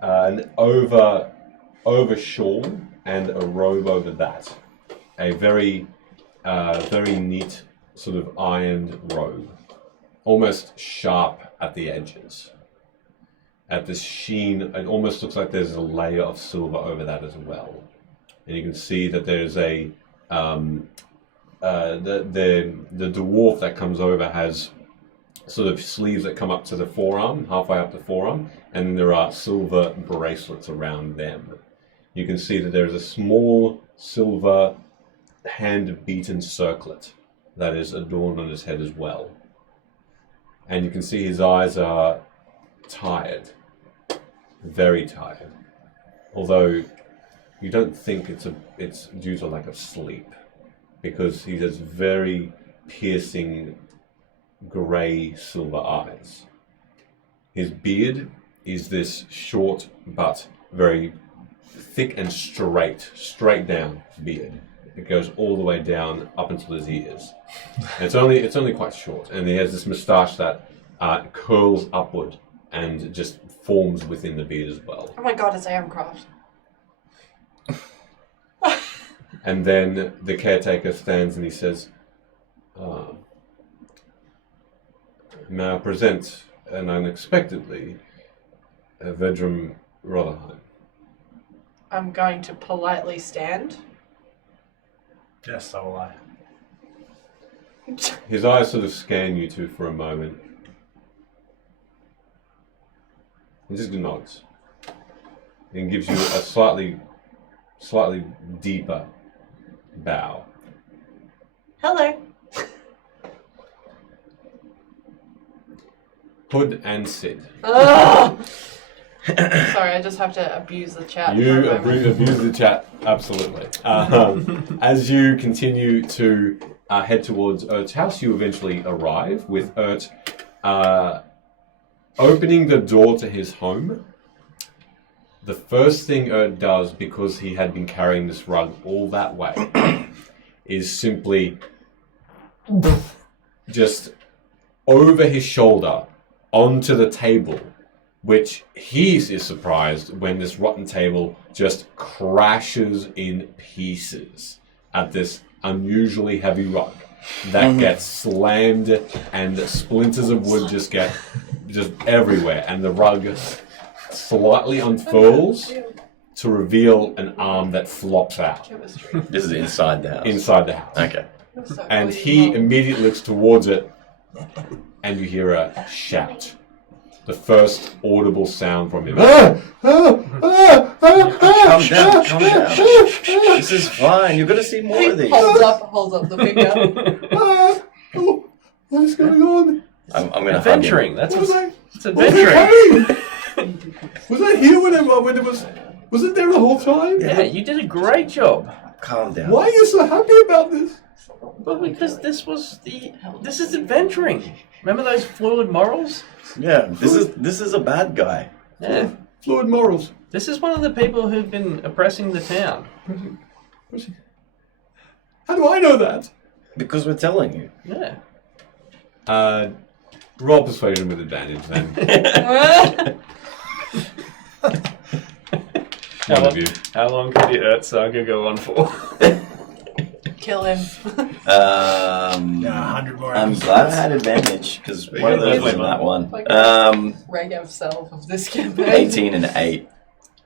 an over shawl and a robe over that. A very neat sort of ironed robe, almost sharp at the edges. At this sheen, it almost looks like there's a layer of silver over that as well. And you can see that there's a the dwarf that comes over has sort of sleeves that come up to the forearm, halfway up the forearm, and there are silver bracelets around them. You can see that there is a small silver hand-beaten circlet that is adorned on his head as well. And you can see his eyes are tired, very tired. Although you don't think it's due to lack of sleep, because he has very piercing grey silver eyes. His beard is this short but very thick and straight down beard. It goes all the way down up until his ears. And it's only quite short, and he has this moustache that curls upward and just forms within the beard as well. Oh my god, it's Aaroncroft. And then the caretaker stands and he says, "May I present, and unexpectedly, Vedrum Rotherheim." I'm going to politely stand. Yes, so will I. His eyes sort of scan you two for a moment. He just nods and gives you a slightly deeper bow. Hello. Hood and Sid. Ugh. Sorry, I just have to abuse the chat. You for a moment. abuse the chat, absolutely. As you continue to head towards Ert's house, you eventually arrive with Ert opening the door to his home. The first thing Ert does, because he had been carrying this rug all that way, is simply just over his shoulder onto the table, which he is surprised when this rotten table just crashes in pieces at this unusually heavy rug that gets slammed, and splinters of wood just get everywhere, and the rug slightly unfurls to reveal an arm that flops out This is inside the house. inside the house. Okay. And he immediately looks towards it, and you hear a shout. The first audible sound from him. Calm down, calm down. This is fine. You're gonna see more of these. Holds up the finger. What is going on? I'm gonna Adventuring. That's What was what I? it's What was I adventuring. carrying? Was I here when it was? Was it there the whole time? Yeah, you did a great job. Calm down. Why are you so happy about this? Well, because this is adventuring. Remember those fluid morals? Yeah, this is a bad guy. Yeah. Fluid morals. This is one of the people who've been oppressing the town. How do I know that? Because we're telling you. Yeah. Roll persuasion with advantage then. One of you. How long could the Earth Saga go on for? Kill him. 100 more. I'm glad I had advantage because one of those was that one. Regav self of this campaign. 18 and 8.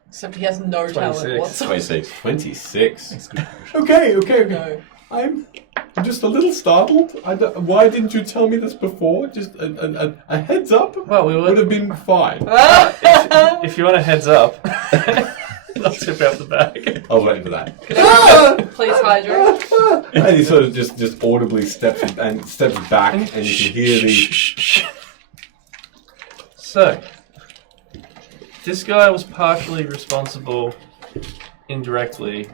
Except he has no 26. talent whatsoever. 26. 26. Okay. No. I'm just a little startled. Why didn't you tell me this before? Just a heads up Well, we would were. have been fine. If you want a heads up, I'll tip out the bag. I was waiting for that. Please hydrate. And he sort of just audibly steps back, and you can hear the. So, this guy was partially responsible, indirectly,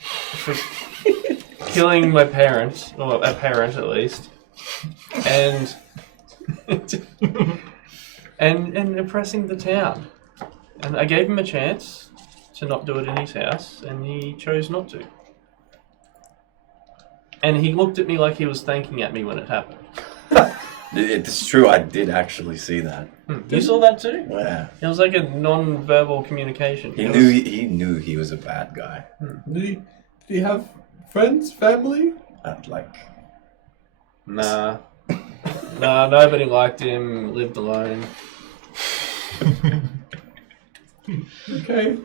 for killing my parents, or a parent at least, and and oppressing the town. And I gave him a chance to not do it in his house, and he chose not to. And he looked at me like he was thanking at me when it happened. It's true, I did actually see that. You saw that too? Yeah. It was like a non-verbal communication. He It knew was- he knew he was a bad guy. Did he have friends, family? Like, Nah. Nah, nobody liked him, lived alone. Okay.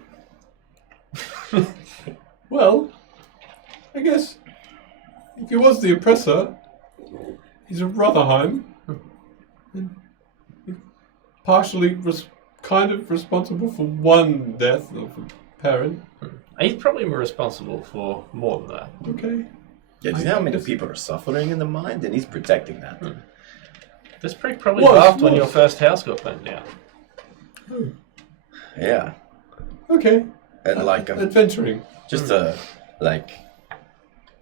Well, I guess if he was the oppressor, he's a Rotherheim. And he's partially kind of responsible for one death of a parent. He's probably responsible for more than that. Okay. yeah, do you know how many people are suffering in the mind? And he's protecting that. This prick probably Was- laughed when was. your first house got burnt down. Yeah. Okay. And like, Adventuring. just like,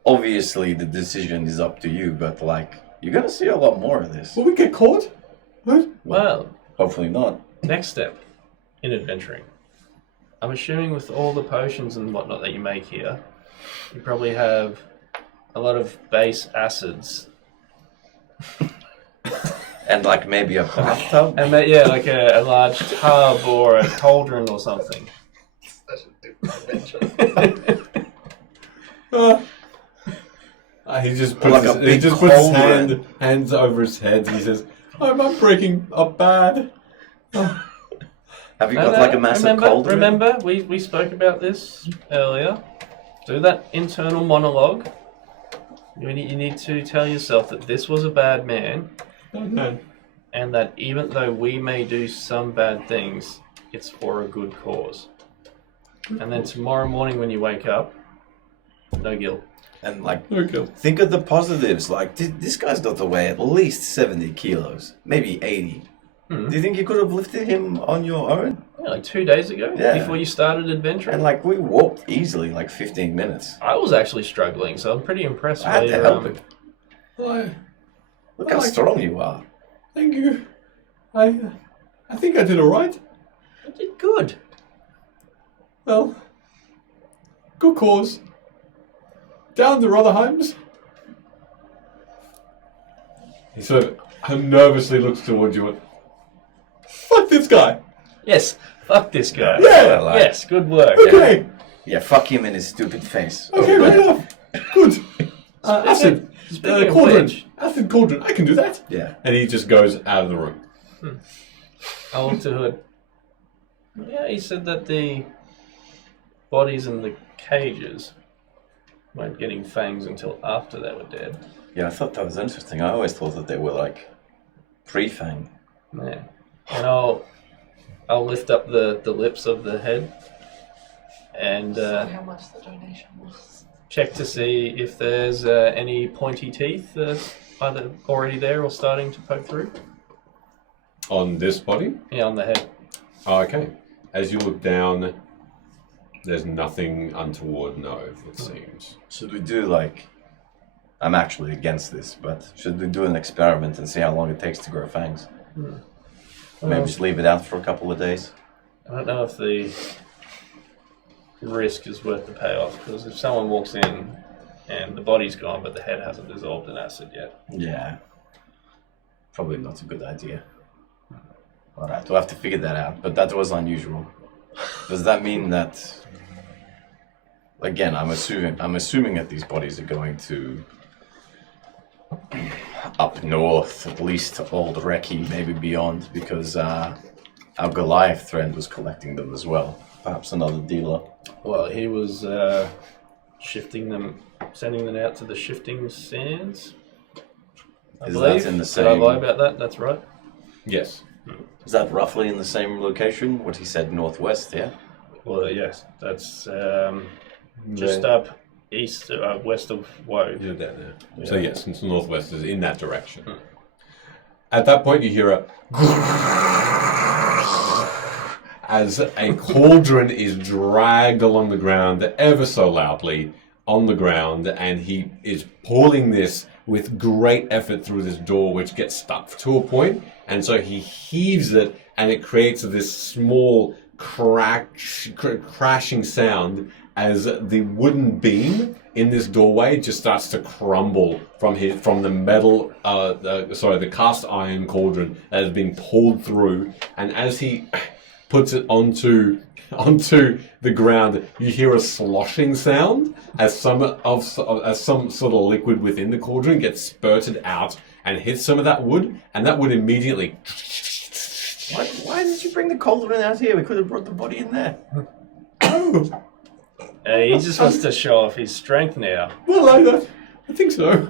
obviously the decision is up to you, but like, you're gonna see a lot more of this. Will we get caught? What? Well, Hopefully not. next step in adventuring. I'm assuming with all the potions and whatnot that you make here, you probably have a lot of base acids. And like maybe a bathtub. And yeah, like a large tub or a cauldron or something. He just Like puts, a he big just puts his cauldron. hands over his head, and he says, I'm breaking up bad. Have you got like a massive cauldron? Remember, we spoke about this earlier. Do that internal monologue. You need to tell yourself that this was a bad man, Okay. and that even though we may do some bad things, it's for a good cause. And then tomorrow morning when you wake up, no guilt. And like, Okay. think of the positives. Like, this guy's got to weigh at least 70 kilos, maybe 80. Hmm. Do you think you could have lifted him on your own? Yeah, like 2 days ago, Yeah. before you started adventuring. And like, we walked easily, like 15 minutes. I was actually struggling, so I'm pretty impressed I had by to your help him. Well, Look I how like- strong you are. thank you. I think I did all right. You did good. Well, good cause. Down the Rotherheims. He sort of nervously looks towards you and, fuck this guy. Yes, fuck this guy. Yeah. Yes, good work. Okay. Yeah, fuck him in his stupid face. Okay, right enough. Good. Acid. Speaking of Cauldron. which- Acid cauldron. I can do that. Yeah. And he just goes out of the room. I'll look to Hood. Yeah, he said that the bodies in the cages weren't getting fangs until after they were dead. Yeah, I thought that was interesting. I always thought that they were like pre-fang. Yeah. And I'll lift up the lips of the head and How much the donation was. check to see if there's any pointy teeth either already there or starting to poke through. On this body? Yeah, on the head. Oh, okay. As you look down, there's nothing untoward, no, it seems. Should we do like... I'm actually against this, but should we do an experiment and see how long it takes to grow fangs? Maybe just leave it out for a couple of days. I don't know if the risk is worth the payoff, because if someone walks in and the body's gone but the head hasn't dissolved in acid yet. Yeah. Probably not a good idea. Alright, we'll have to figure that out, but that was unusual. Does that mean that... Again, I'm assuming that these bodies are going to... up north, at least to Old Recce, maybe beyond, because our Goliath friend was collecting them as well. Perhaps another dealer. Well, he was shifting them, sending them out to the shifting sands. I Is believe. that in the Did I same... lie about that? That's right. Yes. Is that roughly in the same location? What he said, northwest, yeah? Well, yes, that's just up east, west of Woe. You're down there. So yes, it's northwest is in that direction. At that point, you hear a as a cauldron is dragged along the ground ever so loudly on the ground, and he is pulling this with great effort through this door, which gets stuck to a point, and so he heaves it, and it creates this small crashing sound as the wooden beam in this doorway just starts to crumble from the metal, the cast iron cauldron that has been pulled through, and as he puts it onto the ground, you hear a sloshing sound as some sort of liquid within the cauldron gets spurted out and hits some of that wood, and that wood immediately. Why did you bring the cauldron out here? We could have brought the body in there. He just wants to show off his strength now. Well, I think so.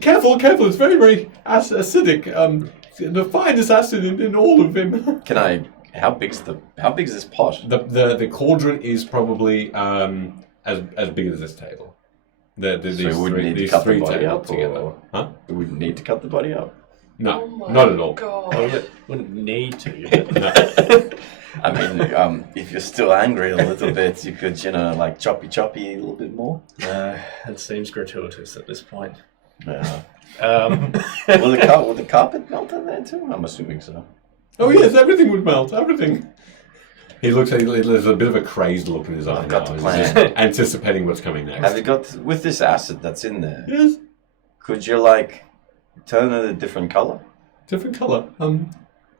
Careful! It's very, very acidic. The finest acid in all of him. Can I? How big's this pot? The cauldron is probably as big as this table. So we wouldn't need to cut the body up, together. Huh? We wouldn't need to cut the body up. No, Oh my not at all. God. Well, wouldn't need to. I mean, if you're still angry a little bit, you could, like choppy a little bit more. It seems gratuitous at this point. Yeah. Will Will the carpet melt in there too? I'm assuming so. Oh yes, everything would melt. Everything. He looks at. There's a bit of a crazed look in his eye I've got now. the He's plan. just anticipating what's coming next. Have you got with this acid that's in there? Yes, Could you like turn it a different color? different color.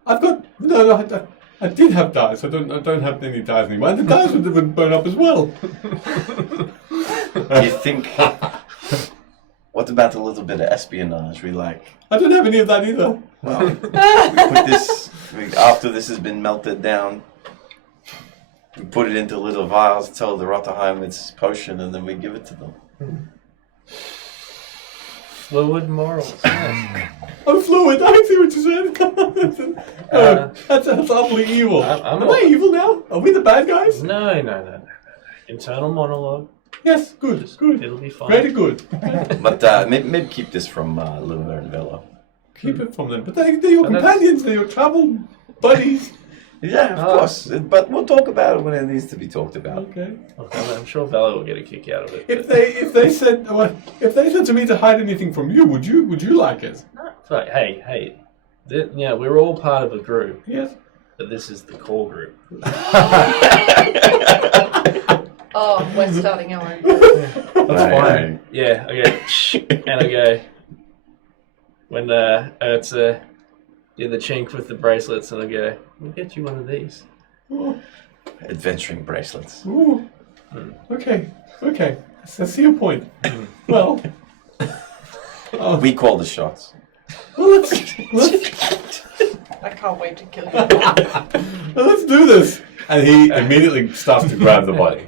I've got no. I did have dyes. I don't have any dyes anymore. And the dyes would burn up as well. You think? What about a little bit of espionage? I don't have any of that either. Well, we put this after this has been melted down. We put it into little vials, tell the Rotterheim it's potion, and then we give it to them. Fluid morals. Yes. I'm fluid. I see what you said. That's utterly evil. I'm Am I evil now? Are we the bad guys? No. Internal monologue. Yes. Good. It'll be fine. Very good. But maybe keep this from Luna and Velo. Keep it from them. But they're your companions. They're your travel buddies. Yeah, of course. But we'll talk about it when it needs to be talked about. Okay. I'm sure Valo will get a kick out of it. If they said to me to hide anything from you, would you like it? But hey, we're all part of a group, Yes. but this is the core group. Oh, we're starting our own. That's Right, fine. right. Yeah, I go, shh, and I go, when it's do the chink with the bracelets, and I go, we'll get you one of these. Adventuring bracelets. Ooh. Okay. I see your point. Well, We call the shots. let's I can't wait to kill you. let's do this. And he immediately starts to grab the body.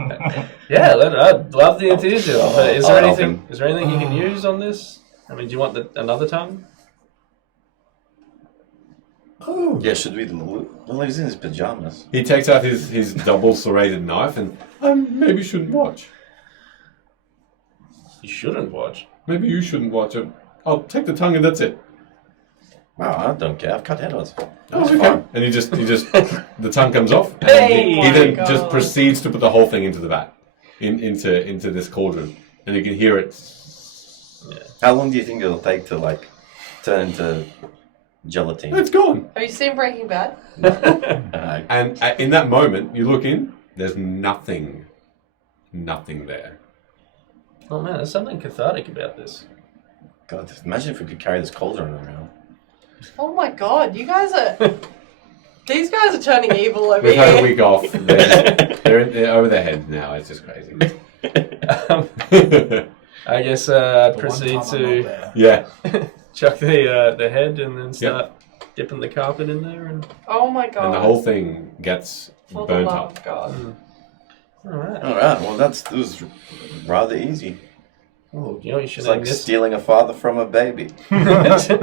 Yeah, I'd love the enthusiasm. But is there I'll help anything? him. Is there anything you can use on this? I mean, do you want another tongue? Oh. Yeah, should we? Well, he's in his pajamas. He takes out his double serrated knife and maybe shouldn't watch. You shouldn't watch. Maybe you shouldn't watch it. I'll take the tongue and that's it. Wow, I don't care. I've cut head offs. That's fine. And he just the tongue comes off. And Hey! he Oh then my just God. proceeds to put the whole thing into the vat, into this cauldron, and you can hear it. How long do you think it'll take to turn into gelatine? It's gone. Have you seen Breaking Bad? And in that moment, you look in. There's nothing there. Oh man, there's something cathartic about this. God, imagine if we could carry this cauldron around. Oh my god, you guys are. These guys are turning evil over We've had a here. week off. They're over their heads now. It's just crazy. I guess The one proceed time I'm not to there. Yeah. chuck the head and then start dipping the carpet in there and. Oh my god. And the whole thing gets For the burnt love up. of God. All right. All right. Well, that was rather easy. Oh, you know what you should It's name like this? stealing a father from a baby. Yeah, you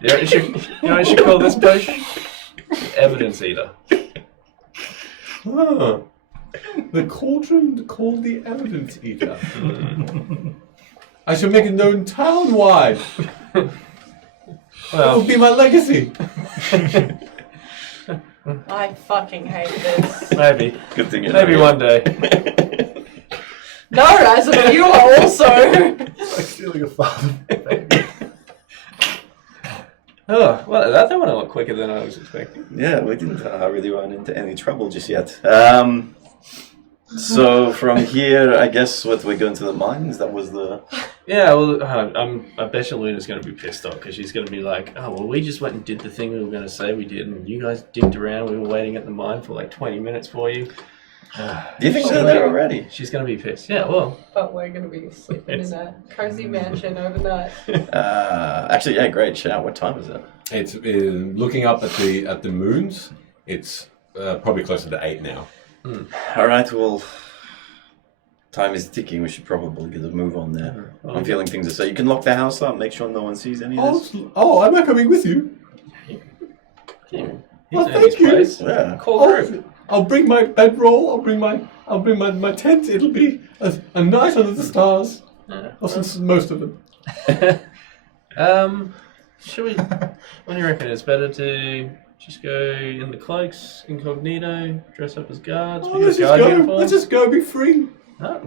know what you should call this potion? Evidence eater. Ah, the cauldron called the evidence eater. I shall make it known town-wide. That Well, will be my legacy. I fucking hate this. maybe. Good thing you Maybe know. one day. No, as a viewer also. It's like stealing a father. Oh, well, that went a lot quicker than I was expecting. Yeah, we didn't really run into any trouble just yet. So from here, I guess what we're going to the mines. That was the. Yeah, well, I bet you Luna's going to be pissed off because she's going to be like, oh, well, we just went and did the thing we were going to say we did, and you guys dicked around. We were waiting at the mine for like 20 minutes for you. Do you think they're there already? She's going to be pissed. Yeah, well. But we're going to be sleeping in a cozy mansion overnight. Actually, yeah, great shout. What time is it? It's looking up at the moons. It's probably closer to 8 now. All right, well, time is ticking. We should probably get a move on there. I'm feeling things to say. You can lock the house up, make sure no one sees any of this. Oh, am I coming with you? He's Oh, in thank his you. place. Yeah. Cool group. I'll bring my bedroll. I'll bring my tent. It'll be a night under the stars. Yeah. Or since most of them. Should we? What do you reckon? It's better to just go in the cloaks, incognito, dress up as guards. Oh, we let's got just guard go. uniforms. Let's just go. Be free. Oh,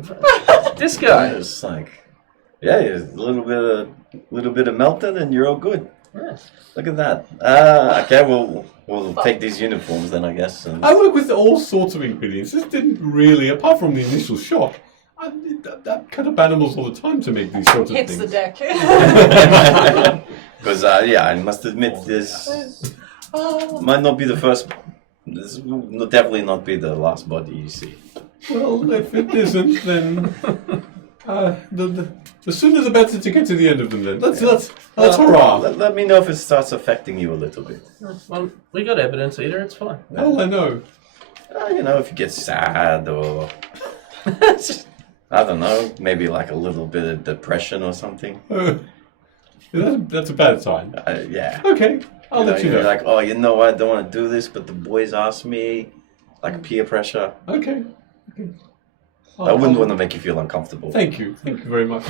this guy. It's like, yeah, a little bit of melting, and you're all good. Yeah. Look at that. Okay, we'll take these uniforms then, I guess. And... I work with all sorts of ingredients. This didn't really, apart from the initial shock, I did that kind of animals all the time to make these sorts of Hits the things. deck. Because yeah, I must admit this might not be the first. This will definitely not be the last body you see. Well, if it isn't, then the sooner the better to get to the end of them. Then let's hurrah! Let me know if it starts affecting you a little bit. Well, we got evidence eater. It's fine. All I know. If you get sad or I don't know, maybe like a little bit of depression or something. That's a bad sign. Yeah. Okay, I'll let you You're know. like, oh, you know what? I don't want to do this, but the boys asked me, like peer pressure. Okay. I wouldn't want to make you feel uncomfortable. Thank you very much.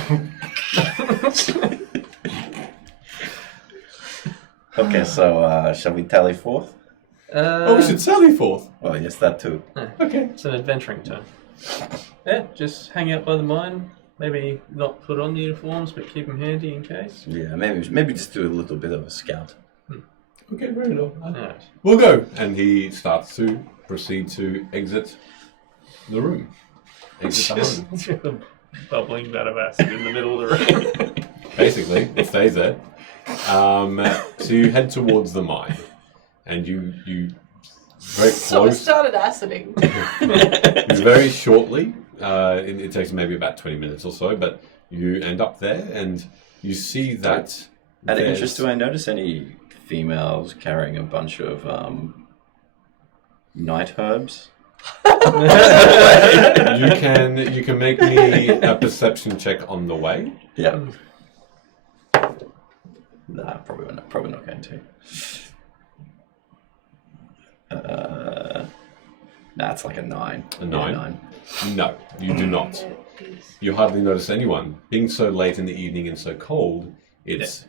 Okay, so shall we tally forth? Oh, we should sally forth. Well, yes, that too. Okay. It's an adventuring turn. Yeah, just hang out by the mine. Maybe not put on the uniforms, but keep them handy in case. Yeah, maybe just do a little bit of a scout. Okay, very well. Alright. We'll go. And he starts to proceed to exit the room. Exit the home. Bubbling vat of acid in the middle of the room. Basically, it stays there. So you head towards the mine, and you very So I close. started aciding. Very shortly. It takes maybe about 20 minutes or so, but you end up there, and you see that. Out of there's- interest, do I notice any females carrying a bunch of night herbs? you can make me a perception check on the way. Yeah. Nah, probably not going to. Nah, it's like a 9. A 9? Yeah, 9. No, you do not. You hardly notice anyone. Being so late in the evening and so cold, it's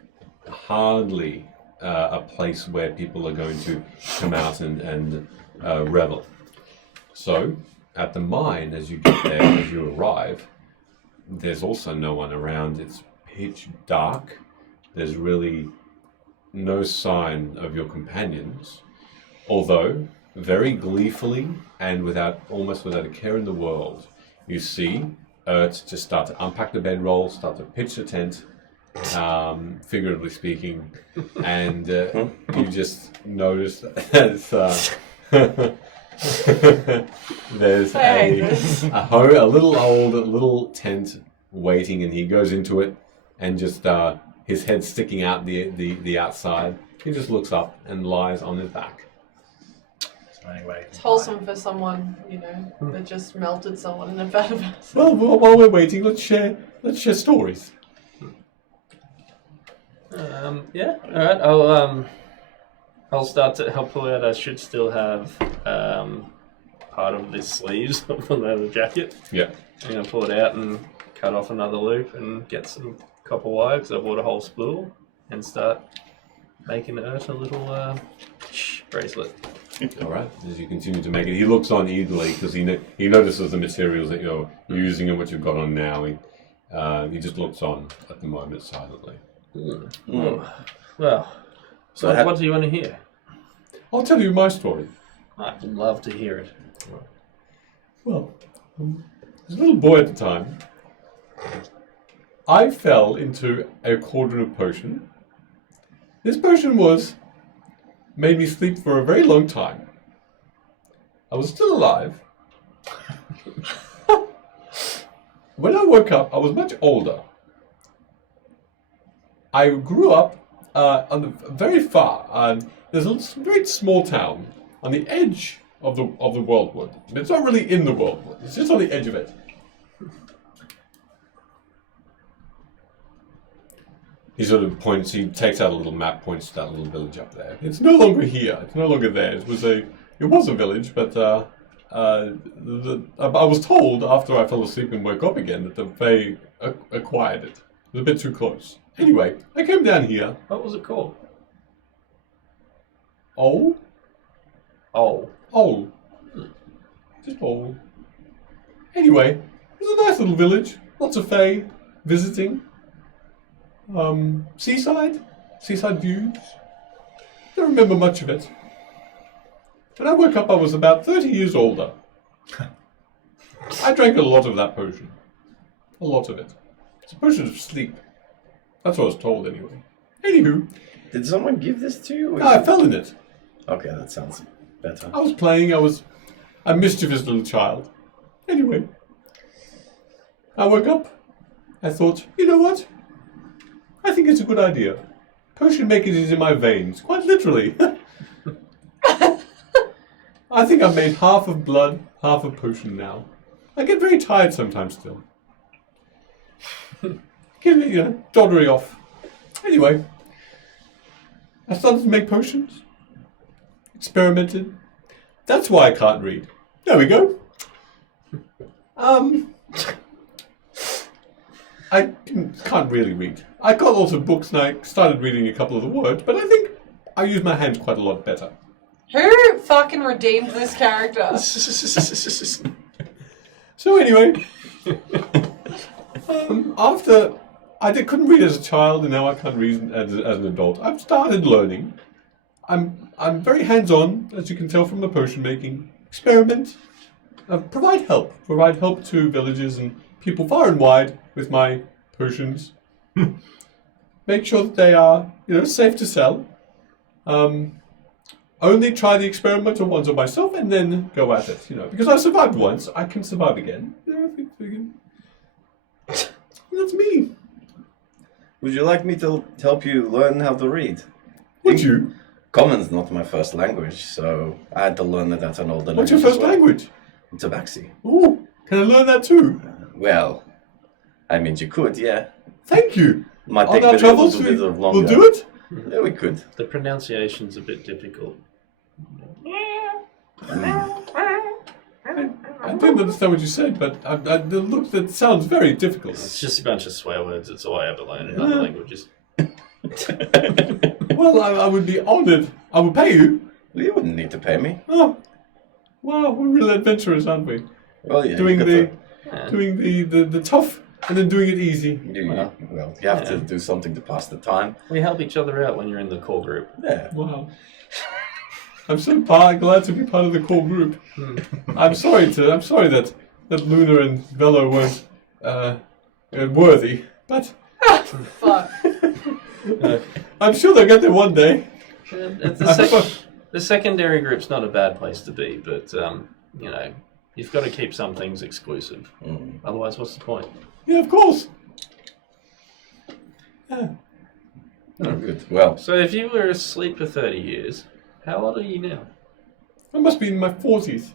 hardly a place where people are going to come out and revel. So, at the mine, as you get there, as you arrive, there's also no one around. It's pitch dark. There's really no sign of your companions, although very gleefully and almost without a care in the world, you see Ert just start to unpack the bedroll, start to pitch the tent, figuratively speaking, and you just notice that there's a little tent waiting, and he goes into it, and just his head sticking out the outside. He just looks up and lies on his back. So anyway, It's wholesome for someone, that just melted someone in a vat of acid. Well, while we're waiting, let's share stories. Yeah. All right. I'll start to help pull out. I should still have part of the sleeves of the leather jacket. Yeah. I'm gonna pull it out and cut off another loop and get some copper wire because I bought a whole spool and start making Ert a little bracelet. All right. As you continue to make it, he looks on eagerly because he notices the materials that you're using and what you've got on now. He just looks on at the moment silently. Well, So what do you want to hear? I'll tell you my story. I'd love to hear it. Well, as a little boy at the time, I fell into a cauldron of potion. This potion made me sleep for a very long time. I was still alive. When I woke up, I was much older. I grew up very far. There's a very small town on the edge of the worldwood. It's not really in the worldwood. It's just on the edge of it. He sort of points. He takes out a little map, points to that little village up there. It's no longer here. It's no longer there. It was a village, but I was told after I fell asleep and woke up again that the Fae acquired it. It was a bit too close. Anyway, I came down here. What was it called? Ol? Oh. Ol. Just Ol. Anyway, it was a nice little village. Lots of Fae visiting. Seaside views. Don't remember much of it. When I woke up, I was about 30 years older. I drank a lot of that potion. A lot of it. It's a potion of sleep. That's what I was told, anyway. Anywho. Did someone give this to you? No, I fell in it. Okay, that sounds better. I was playing. I was a mischievous little child. Anyway. I woke up. I thought, you know what? I think it's a good idea. Potion making is in my veins, quite literally. I think I've made half of blood, half of potion now. I get very tired sometimes still. Give me, doddery off. Anyway, I started to make potions. Experimented. That's why I can't read. There we go. I can't really read. I got lots of books and I started reading a couple of the words, but I think I use my hands quite a lot better. Who fucking redeemed this character? So anyway, after couldn't read as a child and now I can't read as an adult, I've started learning. I'm very hands-on, as you can tell from the potion making. Experiment, provide help to villages and people far and wide with my potions. Make sure that they are, safe to sell. Only try the experimental ones on myself and then go at it. Because I survived once, I can survive again. That's me. Would you like me to help you learn how to read? Would you? Common's not my first language, so I had to learn that at an older What's your first language? Tabaxi. Ooh, can I learn that too? Well, I mean, you could, yeah. Thank you. Might On take our a travels, little bit longer. we'll do it. Yeah, we could. The pronunciation's a bit difficult. I didn't understand what you said, but that sounds very difficult. It's just a bunch of swear words. It's all I ever learn in other languages. Well, I would be honoured. I would pay you. You wouldn't need to pay me. Oh, wow, we're real adventurers, aren't we? Well, yeah. Doing you the tough and then doing it easy. you have to do something to pass the time. We help each other out when you're in the core group. Yeah. Wow. I'm so glad to be part of the core group. I'm sorry that Luna and Velo weren't worthy, but Fuck. I'm sure they'll get there one day. The secondary group's not a bad place to be, but you've got to keep some things exclusive. Otherwise, what's the point? Yeah, of course. Oh, good. Well, So if you were asleep for 30 years, how old are you now? I must be in my 40s.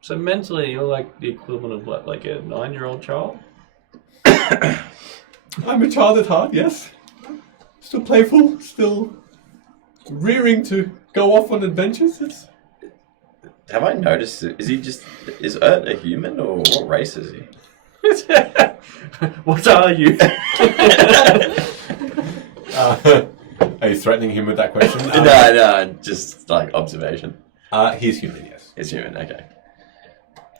So mentally, you're like the equivalent of what, like a 9-year-old child? I'm a child at heart, yes. Still playful, still rearing to go off on adventures. have I noticed? Is Ert a human or what race is he? What are you? Are you threatening him with that question? No, just like observation. He's human, yes. He's human, okay.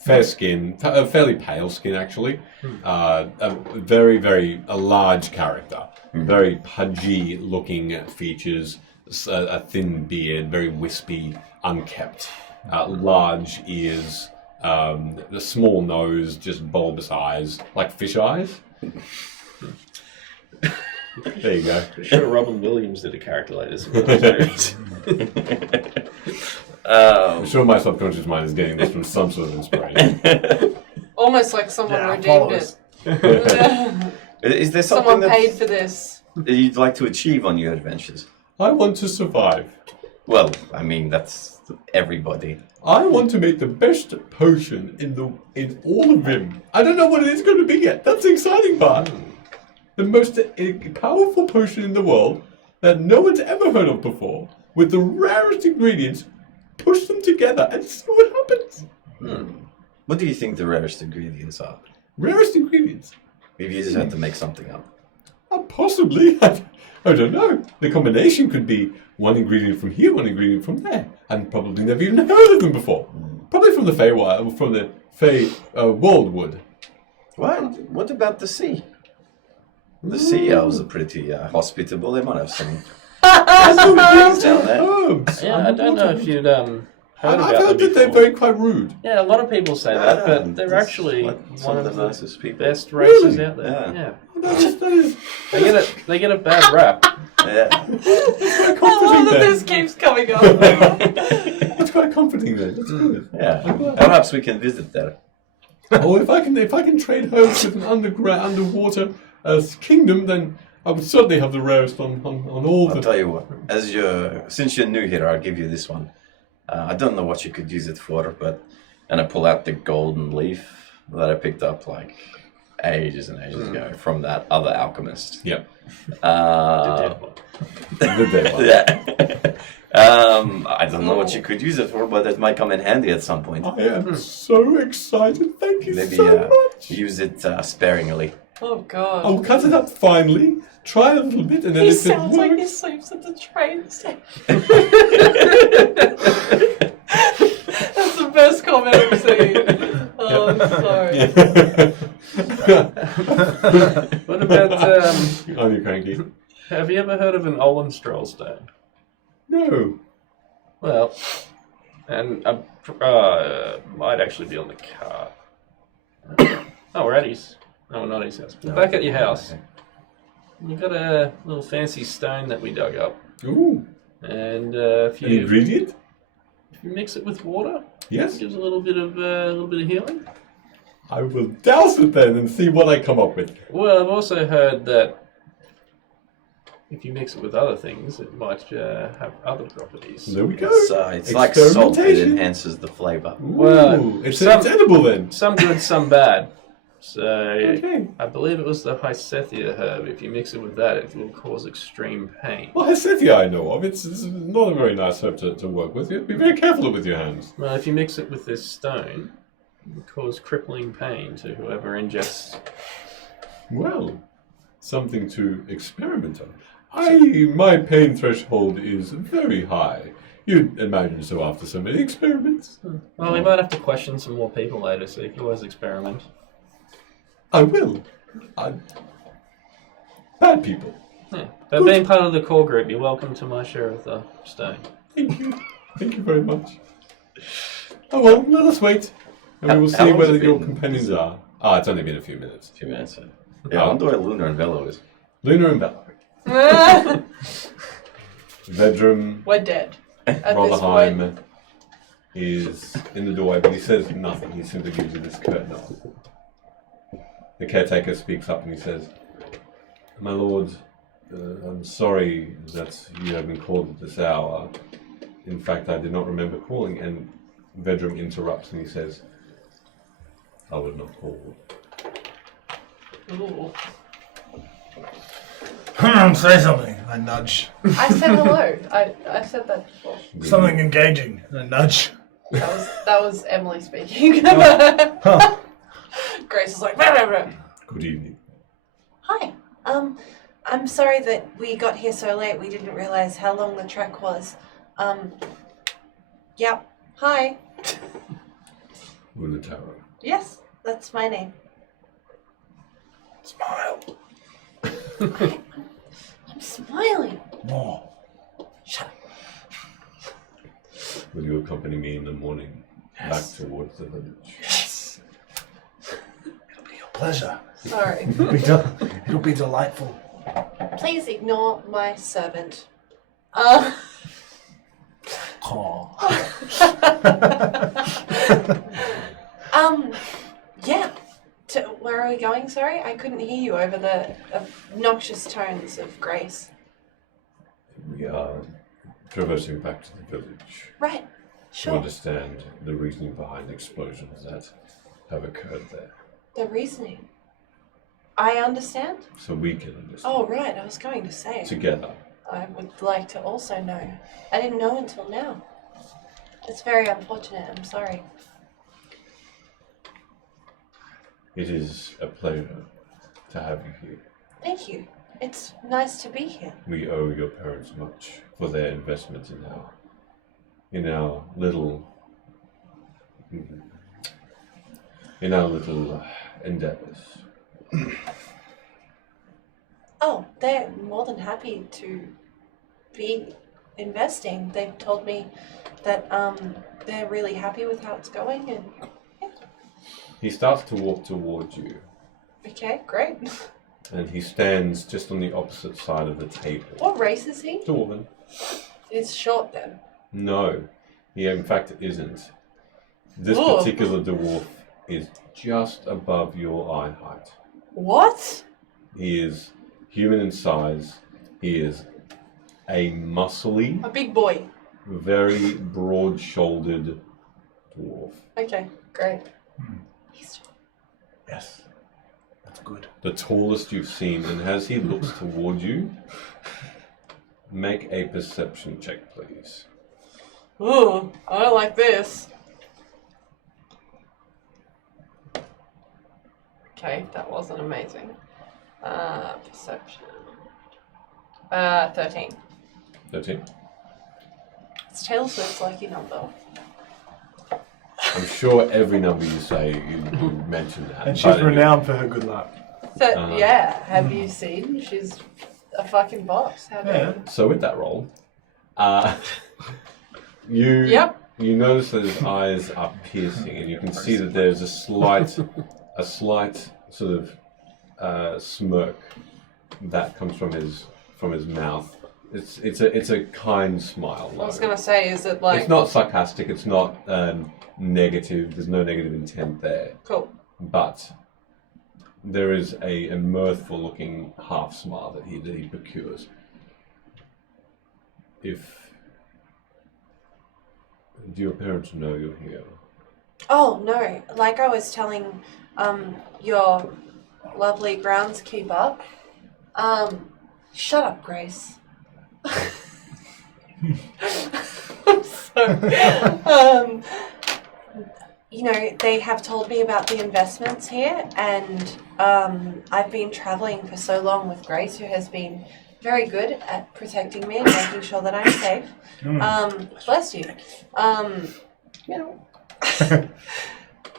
Fair skin, fairly pale skin actually. A very, very large character. Very pudgy looking features, a thin beard, very wispy, unkept. Large ears, a small nose, just bulbous eyes, like fish eyes. There you go. I'm sure Robin Williams did a character like this. In series. I'm sure my subconscious mind is getting this from some sort of inspiration. Almost like someone redeemed it. Is there something Someone paid for this. that you'd like to achieve on your adventures? I want to survive. Well, I mean, that's everybody. I want to make the best potion in all of Vim. I don't know what it is going to be yet. That's the exciting part. The most powerful potion in the world that no one's ever heard of before, with the rarest ingredients. Push them together and see what happens. What do you think the rarest ingredients are? Rarest ingredients? Maybe you just have to make something up. Possibly. I don't know. The combination could be one ingredient from here, one ingredient from there. And probably never even heard of them before. Probably from the Fey Worldwood. What about the sea? The sea elves are pretty hospitable. They might have some things down there. Herbs. Yeah, I don't know if you'd heard about I've heard them that they're before. very quite rude. Yeah, a lot of people say that, but they're that's actually like some one of the nicest people. best races Really? out there. Yeah. That is They get a bad rap. Yeah. I love that this keeps coming up. It's quite comforting then. That's good. Yeah. Perhaps we can visit there. Oh, if I can trade herbs with an underwater kingdom, then I would certainly have the rarest on all I'll the. tell you what. Since you're new here, I'll give you this one. I don't know what you could use it for, and I pull out the golden leaf that I picked up like ages and ages ago from that other alchemist. Yep. The dead one. The Yeah. I don't know what you could use it for, but it might come in handy at some point. I am so excited. Thank you Maybe so much. use it sparingly. Oh god. I'll cut it up finely, try a little bit, and then He if it sounds like he works. sleeps at the train station. That's the best comment I've seen. Oh, I'm sorry. What about, Are you cranky? have you ever heard of an Olin Stroll stone? No. Well, and I'm Might actually be on the car. Oh, we're at his. No, we're not at his house. We're back at your house. Okay. You've got a little fancy stone that we dug up. Ooh. And An ingredient? if you mix it with water, Yes. it gives a little bit of healing. I will douse it then and see what I come up with. Well, I've also heard that if you mix it with other things, it might have other properties. There we go. It's like salt that Experimentation. enhances the flavour. Well, it's some- edible then. Some good, some bad. So Okay. I believe it was the Hysethia herb. If you mix it with that, it will cause extreme pain. Well, Hesethia I know of. It's not a very nice herb to work with. You have to be very careful with your hands. Well, if you mix it with this stone, it will cause crippling pain to whoever ingests. Well, something to experiment on. My pain threshold is very high. You'd imagine so after so many experiments. Well, we might have to question some more people later, so you can always experiment. I will. Bad people. Yeah. But being part of the core group, you're welcome to my share of the stone. Thank you. Thank you very much. Oh well, let us wait. And we will How see long has whether it your been? companions are. Ah, it's only been a few minutes. A few minutes. Yeah, I wonder where Luna and Velo is. Luna and Bella. Vedrum, We're dead. At this point. Rotherheim is in the doorway, but he says nothing. He simply gives you this curt nod. The caretaker speaks up and he says, "My lord, I'm sorry that you have been called at this hour. In fact, I did not remember calling." And Vedrum interrupts and he says, "I would not call." Ooh. Say something. I nudge. I said hello. I said that before. Something engaging. I nudge. That was Emily speaking. Huh. Grace is like, "Blah, blah, blah." Good evening. Hi. I'm sorry that we got here so late. We didn't realize how long the trek was. Yep. Hi. Lunataro. Yes, that's my name. Smile. I'm smiling. More. Shut up. Will you accompany me in the morning Yes. back towards the village? Yes. It'll be a pleasure. Sorry. It'll be delightful. Please ignore my servant. Oh. Yeah. Where are we going? Sorry, I couldn't hear you over the obnoxious tones of Grace. We are traversing back to the village Right. to Sure. understand the reasoning behind the explosions that have occurred there, The reasoning. I understand. so we can understand Oh, right. I was going to say. together. I would like to also know. I didn't know until now. It's very unfortunate. I'm sorry. It is a pleasure to have you here. Thank you. It's nice to be here. We owe your parents much for their investment in our little endeavors. Oh, they're more than happy to be investing. They've told me that they're really happy with how it's going, and He starts to walk towards you, okay, great. and he stands just on the opposite side of the table. What race is he? Dwarven. It's short then. No, he in fact isn't. This Ooh. particular dwarf is just above your eye height. What? He is human in size. He is a muscly, A big boy. very broad-shouldered dwarf. Okay, great. He's Yes. That's good. The tallest you've seen, and as he looks toward you, make a perception check, please. Ooh, I don't like this. Okay, that wasn't amazing. Perception. 13. 13. It's Taylor Swift's lucky number. I'm sure every number you say, you mention that. And she's but anyway. renowned for her good luck. So, Uh-huh. yeah, have you seen? She's a fucking boss. How dare Yeah. you? So with that roll, you Yep. You notice that his eyes are piercing, and you can see that there's a slight sort of smirk that comes from his mouth. It's a kind smile. I was gonna say, is it like It's not sarcastic. It's not negative. There's no negative intent there. cool? But there is a mirthful-looking half smile that he procures. Do your parents know you're here? Oh no! Like I was telling your lovely groundskeeper. Shut up, Grace. So, you know, they have told me about the investments here, and I've been traveling for so long with Grace, who has been very good at protecting me and making sure that I'm safe. Bless you.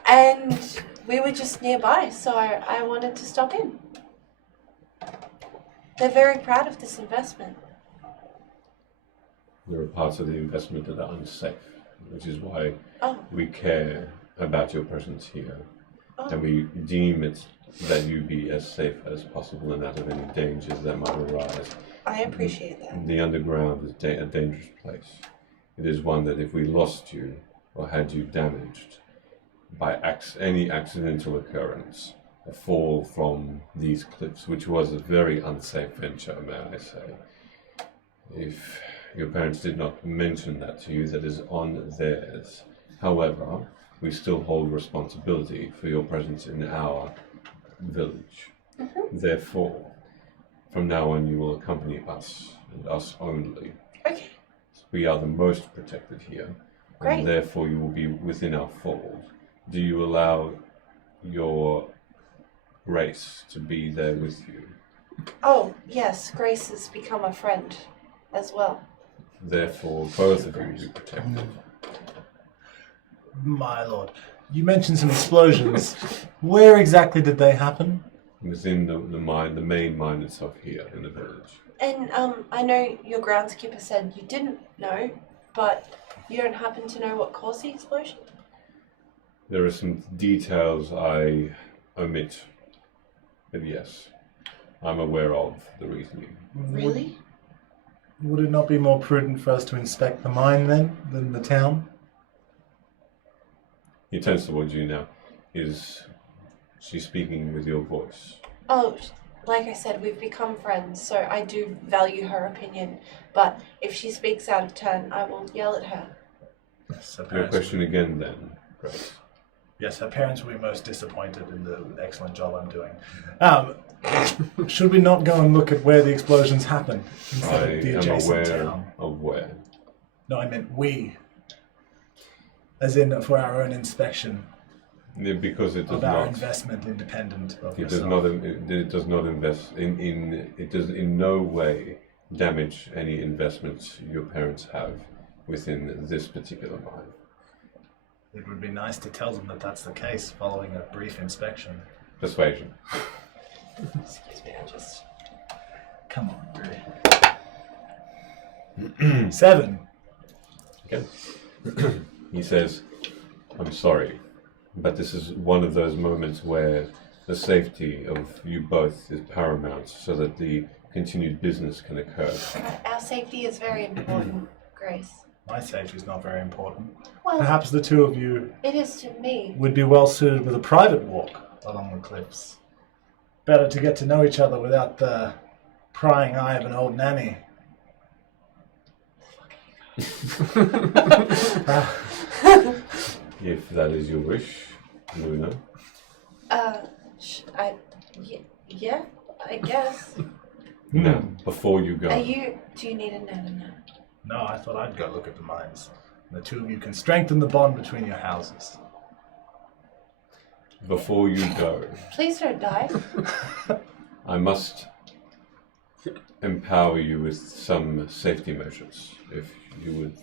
And we were just nearby, so I wanted to stop in. They're very proud of this investment. There are parts of the investment that are unsafe, which is why Oh, we care about your presence here. oh. And we deem it that you be as safe as possible and out of any dangers that might arise. I appreciate that. The underground is a dangerous place. It is one that if we lost you or had you damaged by any accidental occurrence, a fall from these cliffs, which was a very unsafe venture, may I say. If your parents did not mention that to you, that is on theirs. However, we still hold responsibility for your presence in our village. Therefore, from now on, you will accompany us, and us only. Okay, We are the most protected here, great. and therefore you will be within our fold. Do you allow your race to be there with you? Oh, yes, Grace has become a friend as well. Therefore, both of you will be protected. My lord, you mentioned some explosions. Where exactly did they happen? Within the main mine itself here in the village. And I know your groundskeeper said you didn't know, but you don't happen to know what caused the explosion? There are some details I omit, but yes, I'm aware of the reasoning. Really? Would it not be more prudent for us to inspect the mine then than the town? He turns towards you now. Is she speaking with your voice? Oh, like I said, we've become friends, so I do value her opinion. But if she speaks out of turn, I will yell at her. So Your parents- question again then, Grace. Yes, her parents will be most disappointed in the excellent job I'm doing. Should we not go and look at where the explosions happened I instead of the am adjacent aware town? of where. No, I meant we. As in for our own inspection Because it does of our not. investment independent of It does yourself. not. It does not invest in. It does in no way damage any investments your parents have within this particular mine. It would be nice to tell them that that's the case following a brief inspection. Persuasion. Excuse me, I just... Come on, Bree. 7. Okay. He says, "I'm sorry, but this is one of those moments where the safety of you both is paramount, so that the continued business can occur." Our safety is very important, Grace. My safety is not very important. Well, Perhaps the two of you it is to me. would be well suited with a private walk. Along the cliffs. Better to get to know each other without the prying eye of an old nanny. If that is your wish, Luna. Yeah, I guess. Now, before you go, Do you need a nana? No, I thought I'd go look at the mines. The two of you can strengthen the bond between your houses. before you go, Please don't die. I must empower you with some safety measures, if you would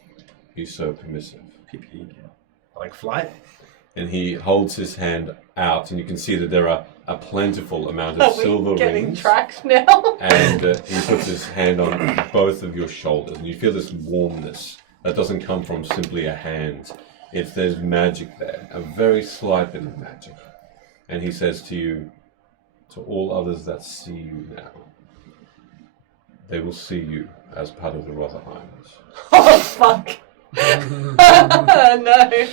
be so permissive. PPE. Like flight? And he holds his hand out, and you can see that there are a plentiful amount of Are silver we getting rings. tracked now? And he puts his hand on both of your shoulders, and you feel this warmness that doesn't come from simply a hand. There's magic there, a very slight bit of magic. And he says to you, to all others that see you now, they will see you as part of the Rotherheims. Oh, fuck. No.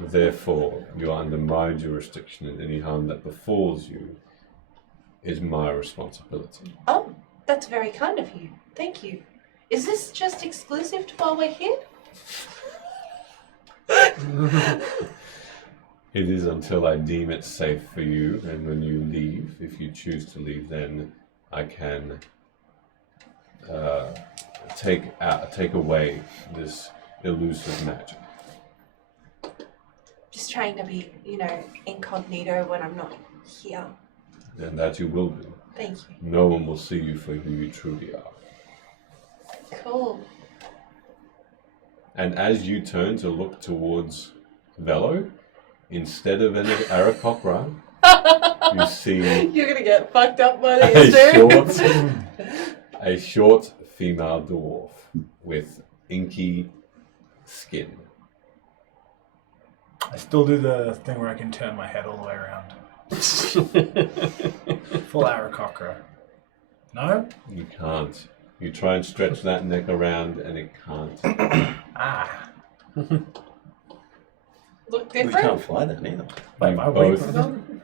Therefore, you are under my jurisdiction, and any harm that befalls you is my responsibility. Oh, that's very kind of you. Thank you. Is this just exclusive to while we're here? It is until I deem it safe for you, and when you leave, if you choose to leave, then I can take away this elusive magic. Just trying to be, incognito when I'm not here. And that you will do. Thank you. No one will see you for who you truly are. Cool. And as you turn to look towards Velo, instead of an Aarakocra, you see You're gonna get fucked up by these two. a short female dwarf with inky skin. I still do the thing where I can turn my head all the way around. Full Aarakocra. No? You can't. You try and stretch that neck around and it can't. Ah. Look You different. can't fly that either. Wait, You am I waiting for both, them?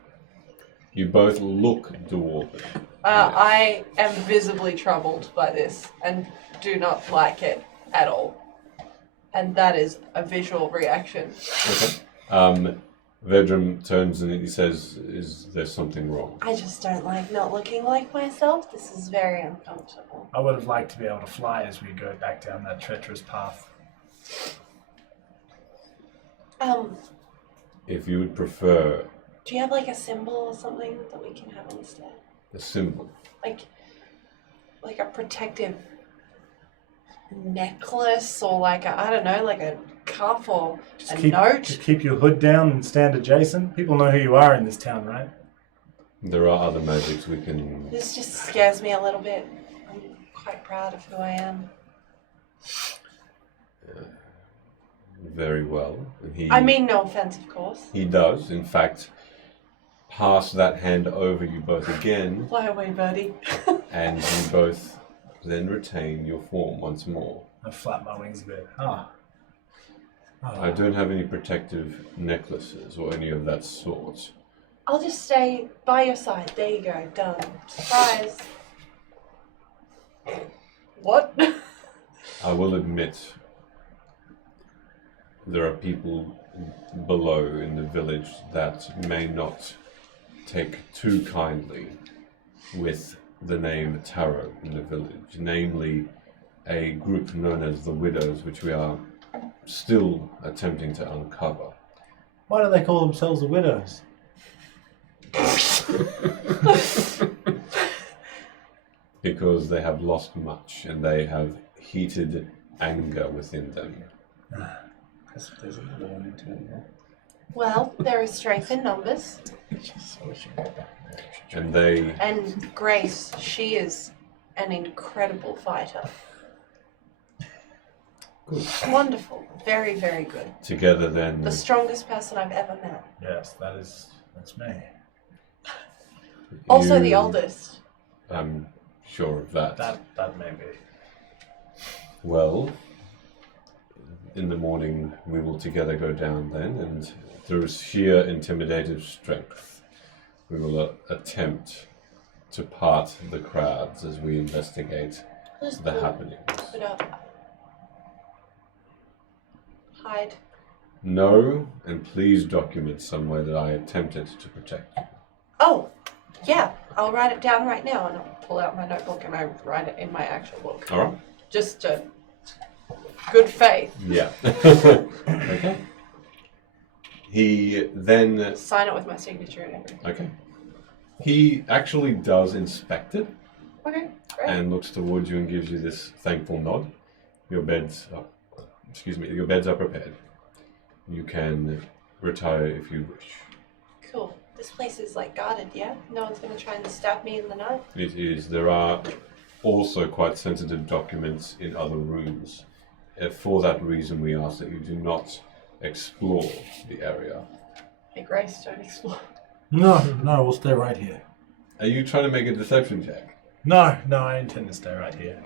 you both look dwarven. I am visibly troubled by this and do not like it at all. And that is a visual reaction. Okay. Vedrum turns and he says, "Is there something wrong?" I just don't like not looking like myself. This is very uncomfortable. I would have liked to be able to fly as we go back down that treacherous path. If you would prefer Do you have like a symbol or something that we can have instead? a symbol, Like a protective necklace or like a, I don't know, like a cuff or a note? Just keep your hood down and stand adjacent. People know who you are in this town, right? there are other magics we can. This just scares me a little bit. I'm quite proud of who I am. Very well. And he, I mean, no offense, of course. he does, in fact, pass that hand over you both again, Fly away, birdie. and you both then retain your form once more. I flap my wings a bit. I don't have any protective necklaces or any of that sort. I'll just stay by your side. There you go. Done. Surprise. What? I will admit there are people below in the village that may not take too kindly with the name Tarot in the village, namely a group known as the Widows, which we are still attempting to uncover. Why do they call themselves the Widows? Because they have lost much and they have heated anger within them. There's another one into it, yeah. Well, there is strength in numbers. And they And Grace, she is an incredible fighter. good. Wonderful. Very, very good. Together then The strongest person I've ever met. Yes, that's me. Also you- the oldest. I'm sure of that. That may be. Well, in the morning we will together go down then, and through sheer intimidative strength, we will attempt to part the crowds as we investigate Just the pull happenings. it up. Hide. Know and please document somewhere that I attempted to protect you. Oh, yeah. I'll write it down right now, and I'll pull out my notebook and I write it in my actual book. All right? Just good faith. Yeah. Okay. He then Sign it with my signature and everything. okay. He actually does inspect it Okay, great. and looks towards you and gives you this thankful nod. Your beds are, your beds are prepared. You can retire if you wish. Cool. This place is like guarded, yeah? No one's gonna try and stab me in the night? It is. There are also quite sensitive documents in other rooms for that reason, we ask that you do not explore the area. Hey, Grace, don't explore. No, we'll stay right here. Are you trying to make a deception check? No, I intend to stay right here.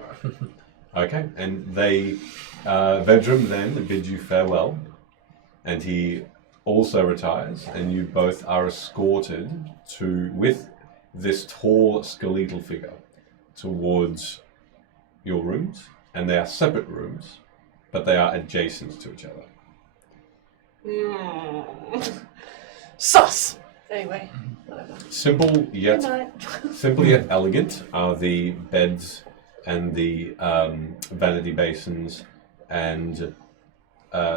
Okay, and Vedrum then bid you farewell, and he also retires, and you both are escorted with this tall skeletal figure towards your rooms, and they are separate rooms, but they are adjacent to each other. Sus! Anyway, whatever. Simple Good yet night. elegant are the beds and the vanity basins and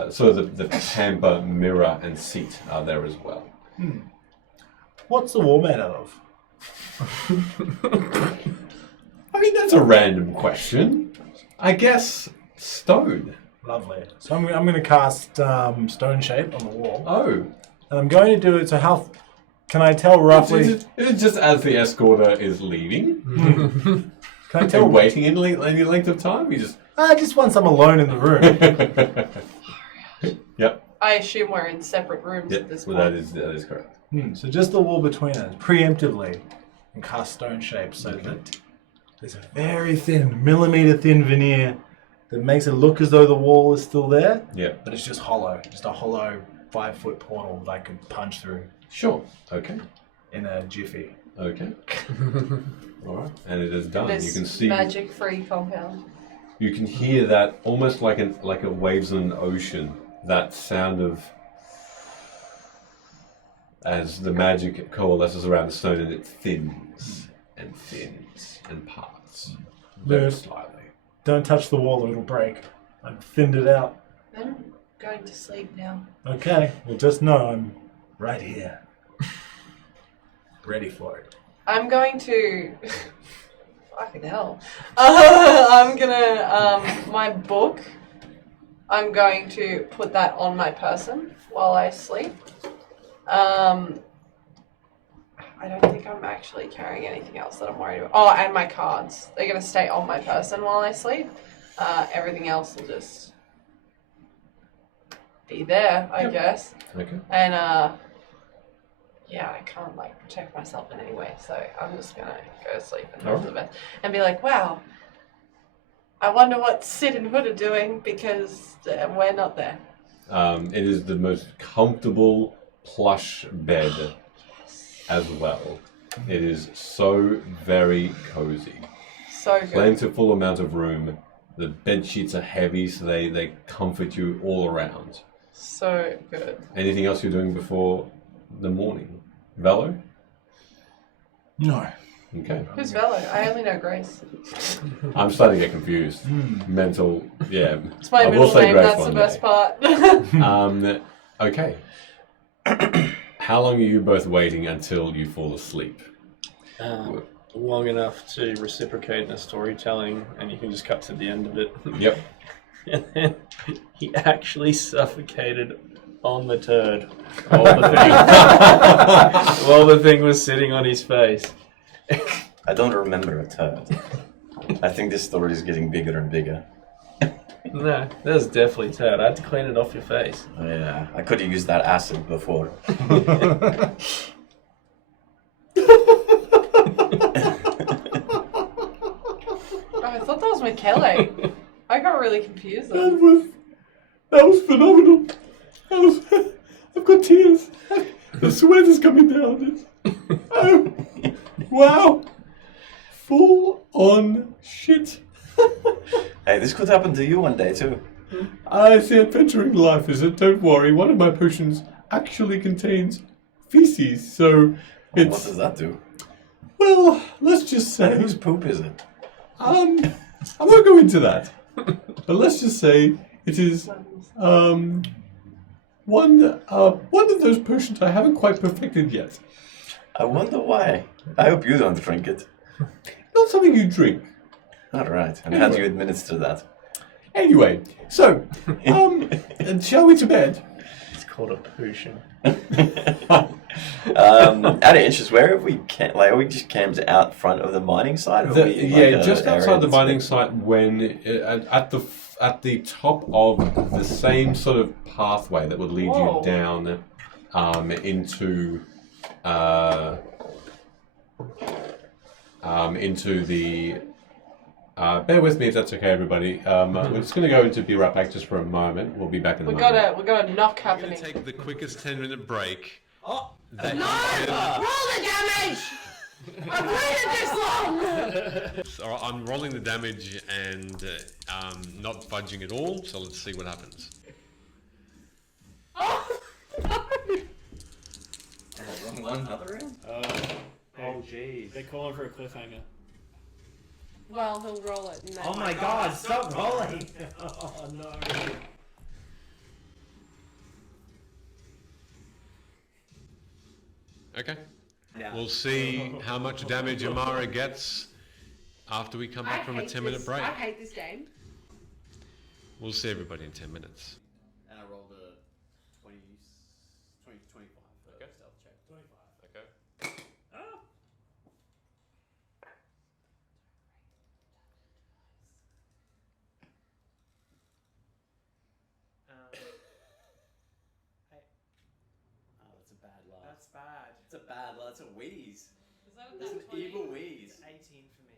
sort of the pamper, mirror, and seat are there as well. What's the wall made out of? I mean, that's a random question. I guess stone. Lovely. So I'm going to cast stone shape on the wall. Oh. And I'm going to do it, so how... Can I tell roughly... Is it just as the escorter is leaving? Can I Still tell... waiting any length of time? You just... just once I'm alone in the room. Yep. I assume we're in separate rooms at this Well, point. that is correct. So just the wall between us, preemptively, and cast stone shape so that there's a very thin, millimeter thin veneer that makes it look as though the wall is still there, Yeah. but it's just hollow. Just a hollow 5-foot portal that I could punch through Sure. Okay. in a jiffy. Okay. All right. And it is done. This You can see. magic-free compound. You can hear that almost like a waves in an ocean. That sound of as the magic coalesces around the stone and it thins and parts very Yeah. slightly. Don't touch the wall or it'll break. I've thinned it out. I'm going to sleep now. Okay, well just know I'm right here. Ready for it. I'm going to... Fucking hell. I'm gonna... my book, I'm going to put that on my person while I sleep. I don't think I'm actually carrying anything else that I'm worried about. Oh, and my cards. They're going to stay on my person while I sleep. Everything else will just be there, I guess. Okay. And, yeah, I can't, protect myself in any way, so I'm just going to go to sleep and hope for the best. And be like, wow, I wonder what Sid and Hood are doing because we're not there. It is the most comfortable plush bed as well. It is so very cozy. So good. Plentiful amount of room. The bed sheets are heavy, so they comfort you all around. So good. Anything else you're doing before the morning? Velo? No. Okay. Who's Velo? I only know Grace. I'm starting to get confused. Mental, yeah. It's my I will middle say name, Grace that's the one best day. part. Okay. How long are you both waiting until you fall asleep? Long enough to reciprocate in the storytelling, and you can just cut to the end of it. Yep. And then he actually suffocated on the turd while the thing, while the thing was sitting on his face. I don't remember a turd. I think this story is getting bigger and bigger. No, that was definitely turd. I had to clean it off your face. Yeah, I could have used that acid before. Oh, I thought that was Michele. I got really confused there. That was phenomenal. I've got tears. The sweat is coming down. Oh, wow. Full on shit. Hey, this could happen to you one day too. It's the adventuring life, is it? Don't worry. One of my potions actually contains feces, so What it's... does that do? Well, let's just And say... whose poop is it? I won't go into that. But let's just say it is one of those potions I haven't quite perfected yet. I wonder why. I hope you don't drink it. Not something you drink. All right, and how do you administer that? Anyway, so and shall we to bed? It's called a potion. Out of interest, where have we are we just camped out front of the mining site? Or Just outside the mining site. When at the top of the same sort of pathway that would lead you down into the. Bear with me if that's okay, everybody. We're just going to go into be right back just for a moment. We'll be back in a moment. We got a knock happening. We're going to take the quickest 10-minute break. Oh, No! Roll the damage! I've waited this long! So I'm rolling the damage and not budging at all. So let's see what happens. Oh! Another round? Oh, jeez. They're calling for a cliffhanger. Well, he'll roll it. And then oh my God! Stop rolling! Oh, no. Okay. Yeah. We'll see how much damage Amara gets after we come back from a 10-minute break. I hate this game. We'll see everybody in 10 minutes. And I rolled a 25 for stealth check. 25. Okay. Oh, that's a bad laugh. That's bad. It's a bad laugh. It's a wheeze. Is that a It's an nat 20? evil wheeze. 18 for me.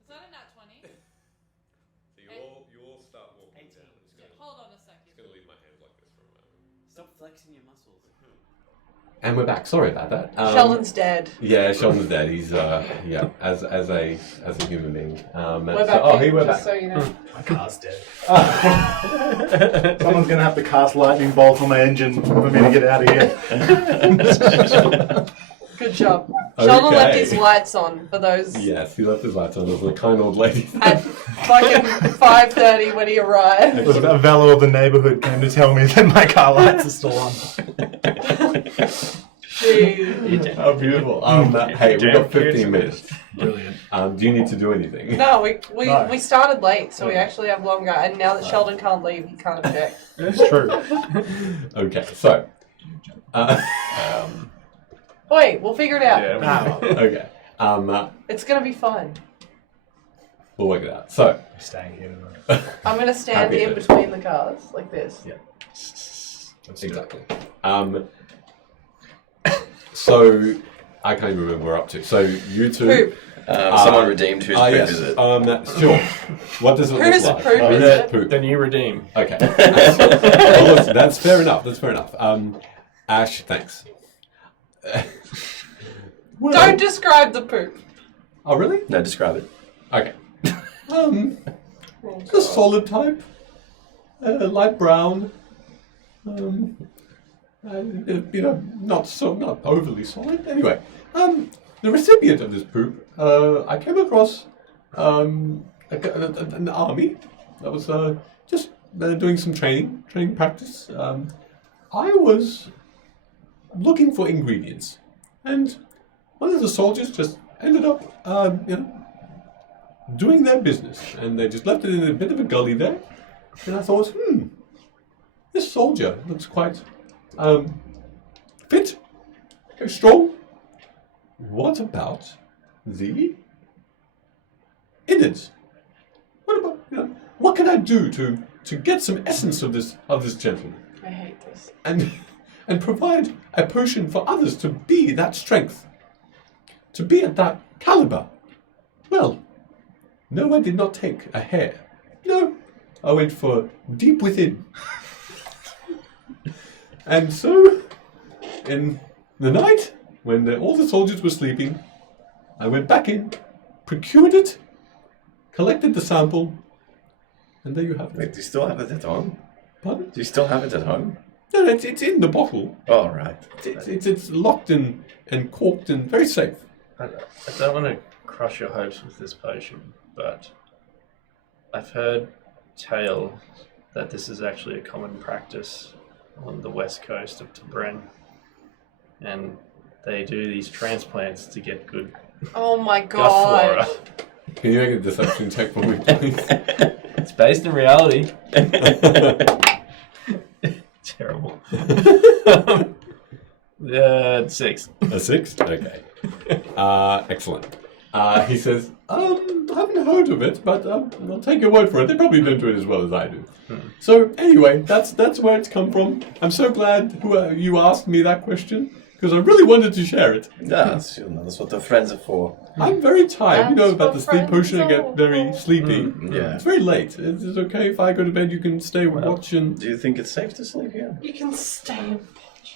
Is that a nat 20? So you all start walking 18. down. I'm just Hold on a second. going to leave my hands like this for a moment. Stop flexing your muscles. And we're back. Sorry about that. Sheldon's dead. Yeah, Sheldon's dead. He's as a human being. We're back. We're just back. so you know. My car's dead. Someone's going to have to cast lightning bolt on my engine for me to get out of here. Good job. Sheldon left Okay. his lights on for those Yes, he left his lights on. There's a kind old lady. at fucking 5:30 when he arrived. A fellow of the neighbourhood came to tell me that my car lights are still on. Jeez. Oh, beautiful. Hey, we've got 15 minutes. Brilliant. Do you need to do anything? No, No. we started late, so we actually have longer. And now that Sheldon can't leave, he can't object. That's true. Okay, so. Wait, we'll figure it out. Yeah. Okay. It's gonna be fun. We'll work it out. So. Staying here tonight. I'm gonna stand Happy in to. between the cars like this. Yeah. Let's do it. Exactly. So I can't even remember where we're up to. So you two. Poop. Someone redeemed whose poop Yes. is it? Sure. What does it Who look does like? poop is it? Poop. Then you redeem. Okay. Well, listen, that's fair enough. That's fair enough. Ash, thanks. Well- Don't describe the poop. Oh, really? No, describe it. Okay. The solid type. Light brown. Not overly solid. Anyway, the recipient of this poop, I came across an army that was just doing some training practice. I was looking for ingredients, and one of the soldiers just ended up, doing their business, and they just left it in a bit of a gully there. And I thought, this soldier looks quite fit, very strong. What about the innards? What about what can I do to get some essence of this gentleman I hate this. and provide a potion for others to be that strength, to be at that caliber? Well, no, I did not take a hair. No, I went for deep within. And so, in the night, when all the soldiers were sleeping, I went back in, procured it, collected the sample, and there you have Wait, it. do you still have it at home? Pardon? Do you still have it at home? No, it's in the bottle. Oh, right. It's locked and corked and very safe. I don't want to crush your hopes with this potion, but I've heard tale that this is actually a common practice on the west coast of Tebren, and they do these transplants to get good Oh my gut god. flora. Can you make a deception check for me, please? It's based in reality. Terrible. 6. A 6? Okay. Excellent. He says, I haven't heard of it, but I'll take your word for it. They probably don't do it as well as I do. So anyway, that's where it's come from. I'm so glad you asked me that question, because I really wanted to share it. Yeah, that's what the friends are for. I'm very tired. You know That's about what the sleep potion. I friends get are very for. sleepy. Yeah. It's very late. Is it okay if I go to bed? You can stay watch and... Do you think it's safe to sleep here? You can stay.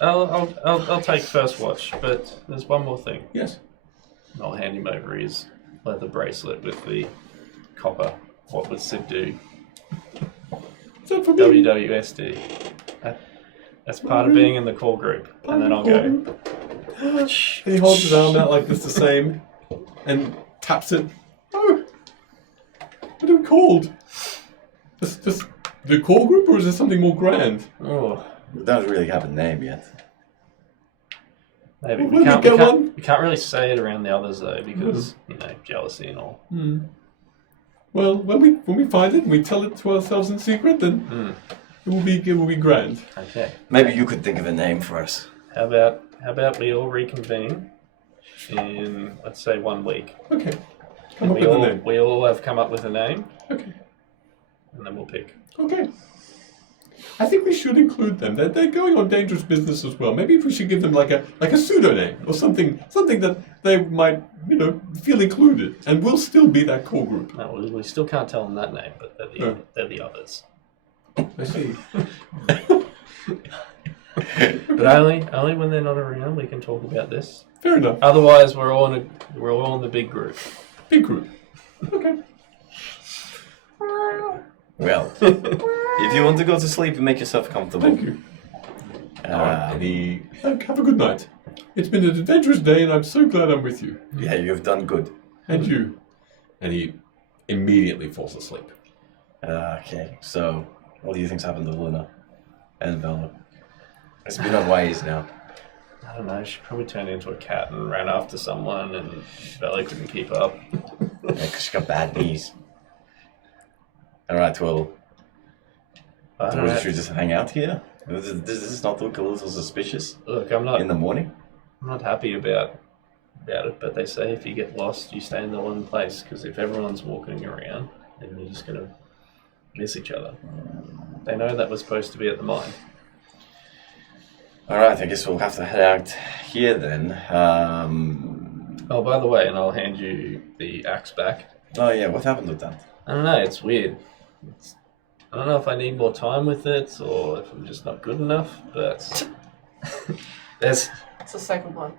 I'll take first watch, but there's one more thing. Yes. I'll hand him over his leather bracelet with the copper. What would Sid do? Is that for me? WWSD. That's part of being in the core group. And then I'll go. And he holds his arm out like this, the same, and taps it. Oh, what are we called? Just the core group, or is there something more grand? Oh, We don't really have a name yet. maybe Well, when we get one? we can't really say it around the others though because jealousy and all. Well, when we find it and we tell it to ourselves in secret, then it will be grand. Okay. Maybe you could think of a name for us. How about we all reconvene in, let's say, 1 week. Okay. Come up with a name. We all have come up with a name, Okay. and then we'll pick. Okay. I think we should include them. They're going on dangerous business as well. Maybe if we should give them like a pseudonym or something that they might feel included, and we'll still be that core group. No, we still can't tell them that name, but they're the others. I see. But only when they're not around we can talk about this. Fair enough. Otherwise, we're all in the big group. Big group. Okay. Well, if you want to go to sleep and make yourself comfortable. Thank you. Have a good night. It's been an adventurous day, and I'm so glad I'm with you. Yeah, you've done good. And you. And he immediately falls asleep. Okay, so what do you think's happened to Luna and Velma? It's been a ways now. I don't know, she probably turned into a cat and ran after someone and Bella couldn't keep up. Yeah, because she got bad knees. Alright, well, I don't know. should we just hang out here? Does this not look a little suspicious Look, I'm not in the morning? happy about it, but they say if you get lost, you stay in the one place, because if everyone's walking around, then you're just going to miss each other. They know that we're supposed to be at the mine. Alright, I guess we'll have to head out here then. Oh, by the way, and I'll hand you the axe back. Oh yeah, what happened with that? I don't know, it's weird. I don't know if I need more time with it or if I'm just not good enough, but It's the second one.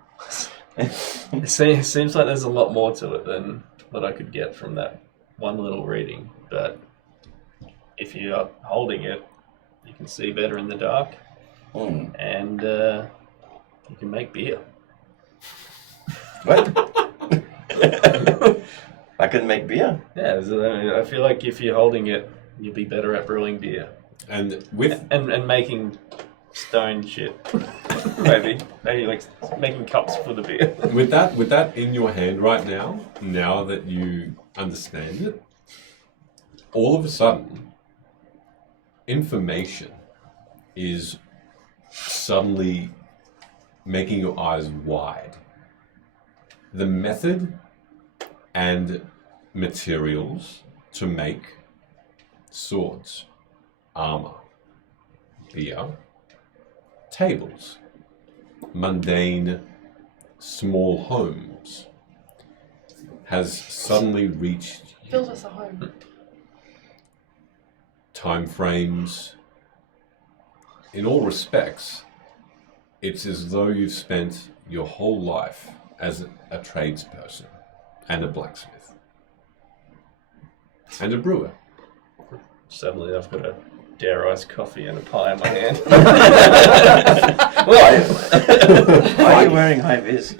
it seems like there's a lot more to it than what I could get from that one little reading. But if you're holding it, you can see better in the dark, and you can make beer. What? I can make beer? Yeah, I feel like if you're holding it, you'll be better at brewing beer. And with And making stone shit. maybe like making cups for the beer. with that in your hand right now that you understand it, all of a sudden, information is suddenly making your eyes wide. The method and materials to make swords, armor, beer, tables, mundane, small homes, has suddenly reached Build us a home. time frames. In all respects, it's as though you've spent your whole life as a tradesperson and a blacksmith and a brewer. Suddenly I've got a dare iced coffee and a pie in my hand. Why are you wearing high vis?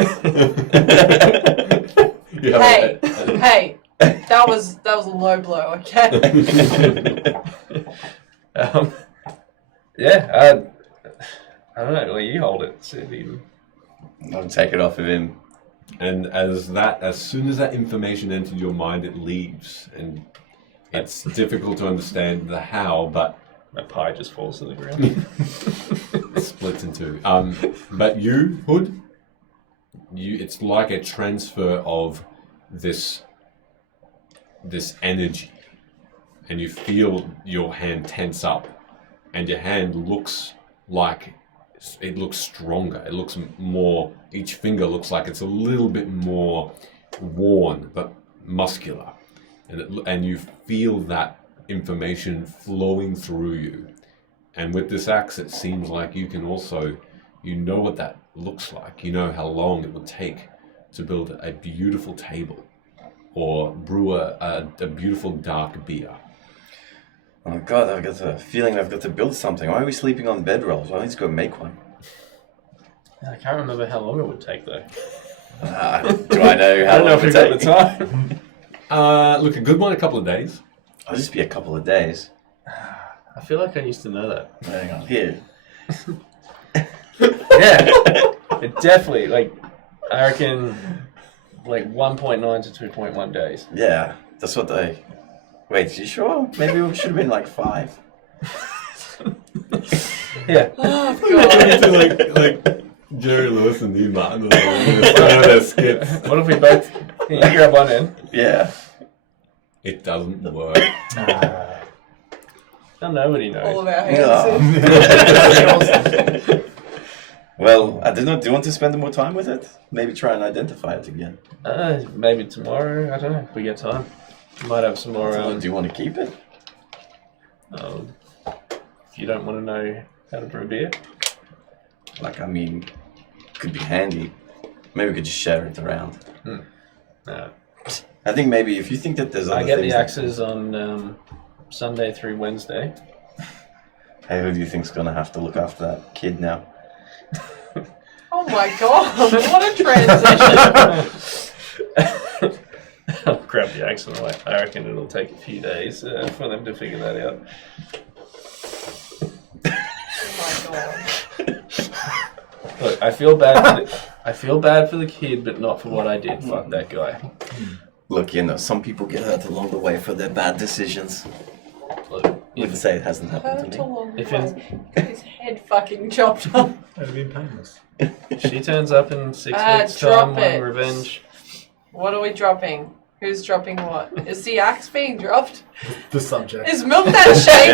You have Hey, that was a low blow, okay? Yeah, I don't know. Well, you hold it. See if you I'll take it off of him. And as soon as that information entered your mind, it leaves, and it's difficult to understand the how, but that pie just falls to the ground. it splits in two. But you, Hood, it's like a transfer of this energy, and you feel your hand tense up, and your hand looks like it looks stronger. It looks more. Each finger looks like it's a little bit more worn, but muscular, and you feel that information flowing through you. And with this axe, it seems like you can also, you know what that looks like. You know how long it would take to build a beautiful table or brew a beautiful dark beer. Oh god, I've got the feeling I've got to build something. Why are we sleeping on bedrolls? Why don't we just go make one? I can't remember how long it would take though. Do I know how I don't know long if it we've would got take? the time. Look, a good one, a couple of days. I'll just be a couple of days. I feel like I used to know that. Hang on. Here. Yeah, it definitely. Like, I reckon, like 1.9 to 2.1 days. Yeah, that's what they... Wait, you sure? Maybe we should have been like 5. Yeah. Oh god. like Jerry Lewis and Dean Martin. Their skits. What if we both? Can you grab one in? Yeah. It doesn't work. Oh, nobody All knows. of our hands. No. Well, I don't know. Do you want to spend more time with it? Maybe try and identify it again. Maybe tomorrow. I don't know if we get time. Might have some more. Do you want to keep it? If you don't want to know how to brew beer, Like, I mean, could be handy. Maybe we could just share it around. no. I think maybe if you think that there's other I get things the axes on Sunday through Wednesday. Hey, who do you think's gonna have to look after that kid now? Oh my god, what a transition. I'll grab the axe on the way. I reckon it'll take a few days for them to figure that out. Oh my god. Look, I feel bad for the kid, but not for what I did. Fuck that guy. Look, you know, some people get hurt along the way for their bad decisions. Look, I wouldn't say it hasn't happened Hurt to me. along the If way. it's- Got his head fucking chopped off. It'd been painless. she turns up in 6 weeks' drop time it. on revenge. What are we dropping? Who's dropping what? Is the axe being dropped? The subject. Is milk that shake?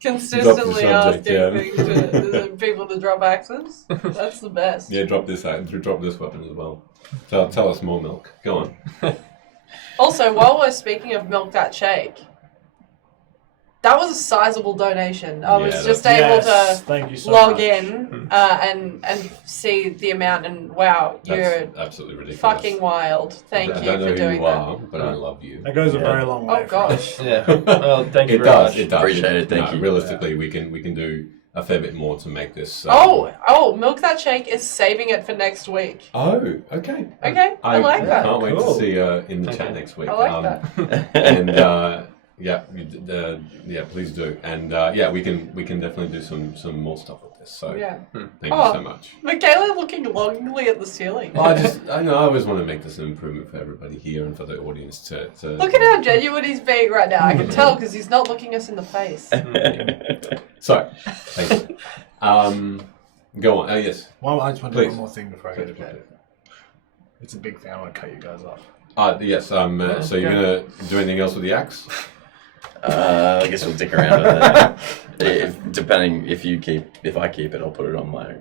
Consistently Drop the subject, asking people to drop axes? That's the best. Yeah, drop this weapon as well. Tell us more, Milk. Go on. Also, while we're speaking of milk that shake, that was a sizable donation. I was Yeah, just Yes, able thank you to so log much. in and see the amount, and wow, you're That's absolutely ridiculous. fucking wild. Thank I you don't know for who doing you that. are, but I love you. That goes a very long way. Oh gosh. Yeah. Well, thank you It very does. much. It does. Appreciate it, thank you. Realistically, we can do a fair bit more to make this. Oh, Milk That Shake is saving it for next week. Oh, okay. Okay, I like that. Can't wait Cool. to see in the Okay. chat next week. I like that. And yeah, please do. And we can definitely do some more stuff with this. So Yeah. thank Oh. you so much. Michaela looking longingly at the ceiling. I always want to make this an improvement for everybody here and for the audience to Look at how genuine he's being right now. I can tell because he's not looking us in the face. So, thank you. Go on. Yes. Well, I just want to do Please. one more thing before I go to bed. It's a big thing. I want to cut you guys off. Yes. So you're gonna do anything else with the axe? I guess we'll dick around with it. Depending if I keep it, I'll put it on my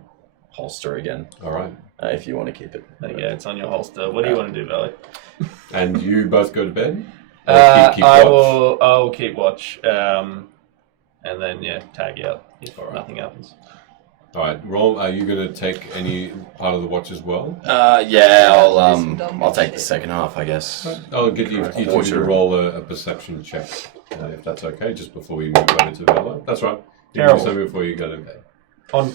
holster again. All right. If you want to keep it. Yeah, it's on your holster. What do you want to do, Valley? And you both go to bed? Or keep I watch? will keep watch, and then tag out if nothing happens. All right. Roll. Are you gonna take any part of the watch as well? I'll take the second half, I guess. I'll get you to Orchard. roll a perception check, if that's okay, just before we move over to Velo. That's right. You can Terrible. do something before you go to bed.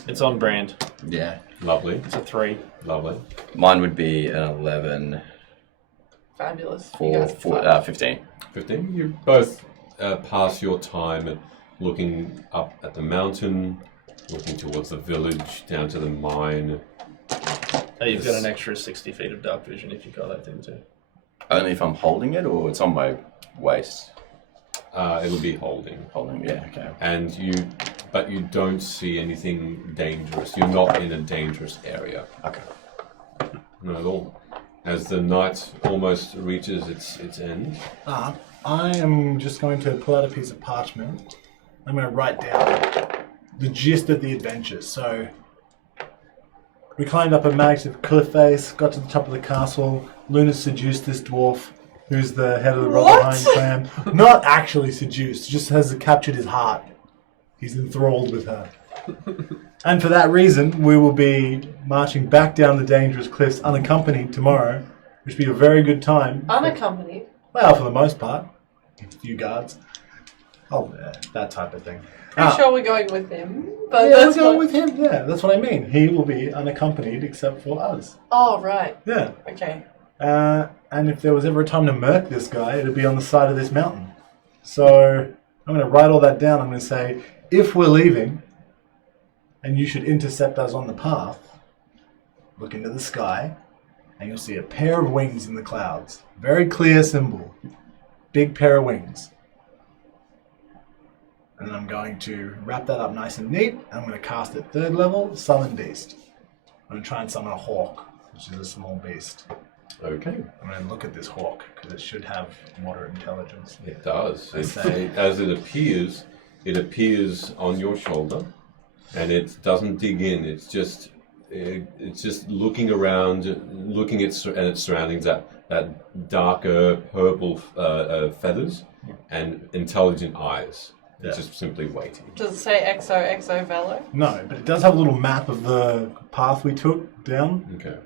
It's on brand. Yeah. Lovely. It's a 3. Lovely. Mine would be an 11 Fabulous. You for guys are fun. 15. 15. You both pass your time looking up at the mountain, looking towards the village, down to the mine. You've got an extra 60 feet of dark vision if you got that thing too. Only if I'm holding it, or it's on my waist? It'll be holding. Holding, yeah, okay. And you but you don't see anything dangerous. You're not in a dangerous area. Okay. Not at all. As the night almost reaches its end. I am just going to pull out a piece of parchment. I'm going to write down the gist of the adventure. So, we climbed up a massive cliff face, got to the top of the castle. Luna seduced this dwarf, who's the head of the Rotherhine clan. Not actually seduced, just has captured his heart. He's enthralled with her. And for that reason, we will be marching back down the dangerous cliffs unaccompanied tomorrow, which will be a very good time. Unaccompanied. Well, for the most part. A few guards. Oh, yeah, that type of thing. Pretty sure we're going with him. But Yeah, we're that's going what... with him. Yeah, that's what I mean. He will be unaccompanied except for us. Oh, right. Yeah. Okay. And if there was ever a time to murk this guy, it'd be on the side of this mountain. So I'm going to write all that down. I'm going to say, if we're leaving, and you should intercept us on the path, look into the sky, and you'll see a pair of wings in the clouds. Very clear symbol. Big pair of wings. And I'm going to wrap that up nice and neat. I'm going to cast at 3rd level, Summon Beast. I'm going to try and summon a hawk, which is a small beast. Okay. I'm going to look at this hawk, because it should have moderate intelligence. It does. I say. As it appears on your shoulder, and it doesn't dig in. It's just looking around, looking at its surroundings. That darker purple feathers and intelligent eyes. It's just simply waiting. Does it say XO Velo? No, but it does have a little map of the path we took down, Okay.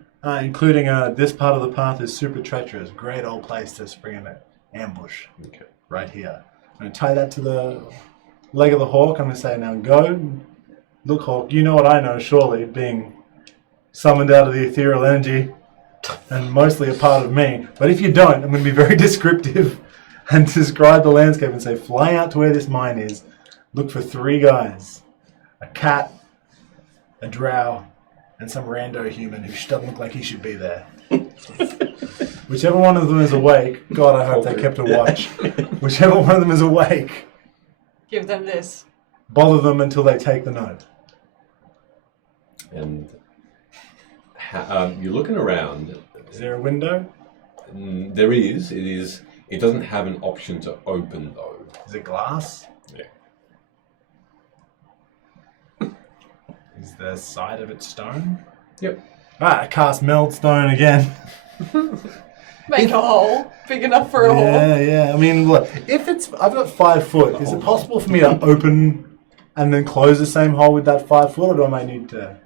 including this part of the path is super treacherous. Great old place to spring an ambush. Okay. Right here. I'm going to tie that to the leg of the hawk. I'm going to say, now go. Look, hawk, you know what I know, surely, being summoned out of the ethereal energy and mostly a part of me. But if you don't, I'm going to be very descriptive and describe the landscape and say, fly out to where this mine is. Look for 3 guys. A cat, a drow, and some rando human who doesn't look like he should be there. Whichever one of them is awake, God, I hope they kept a watch. Whichever one of them is awake, Give them this. bother them until they take the note. And you're looking around. Is there a window? There is. It is. It doesn't have an option to open though. Is it glass? Yeah. Is the side of it stone? Yep. I cast meld stone again. Make a hole big enough for a hole. Yeah. I mean, look, if I've got 5 foot, is it possible for me to open and then close the same hole with that 5 foot, or do I need to?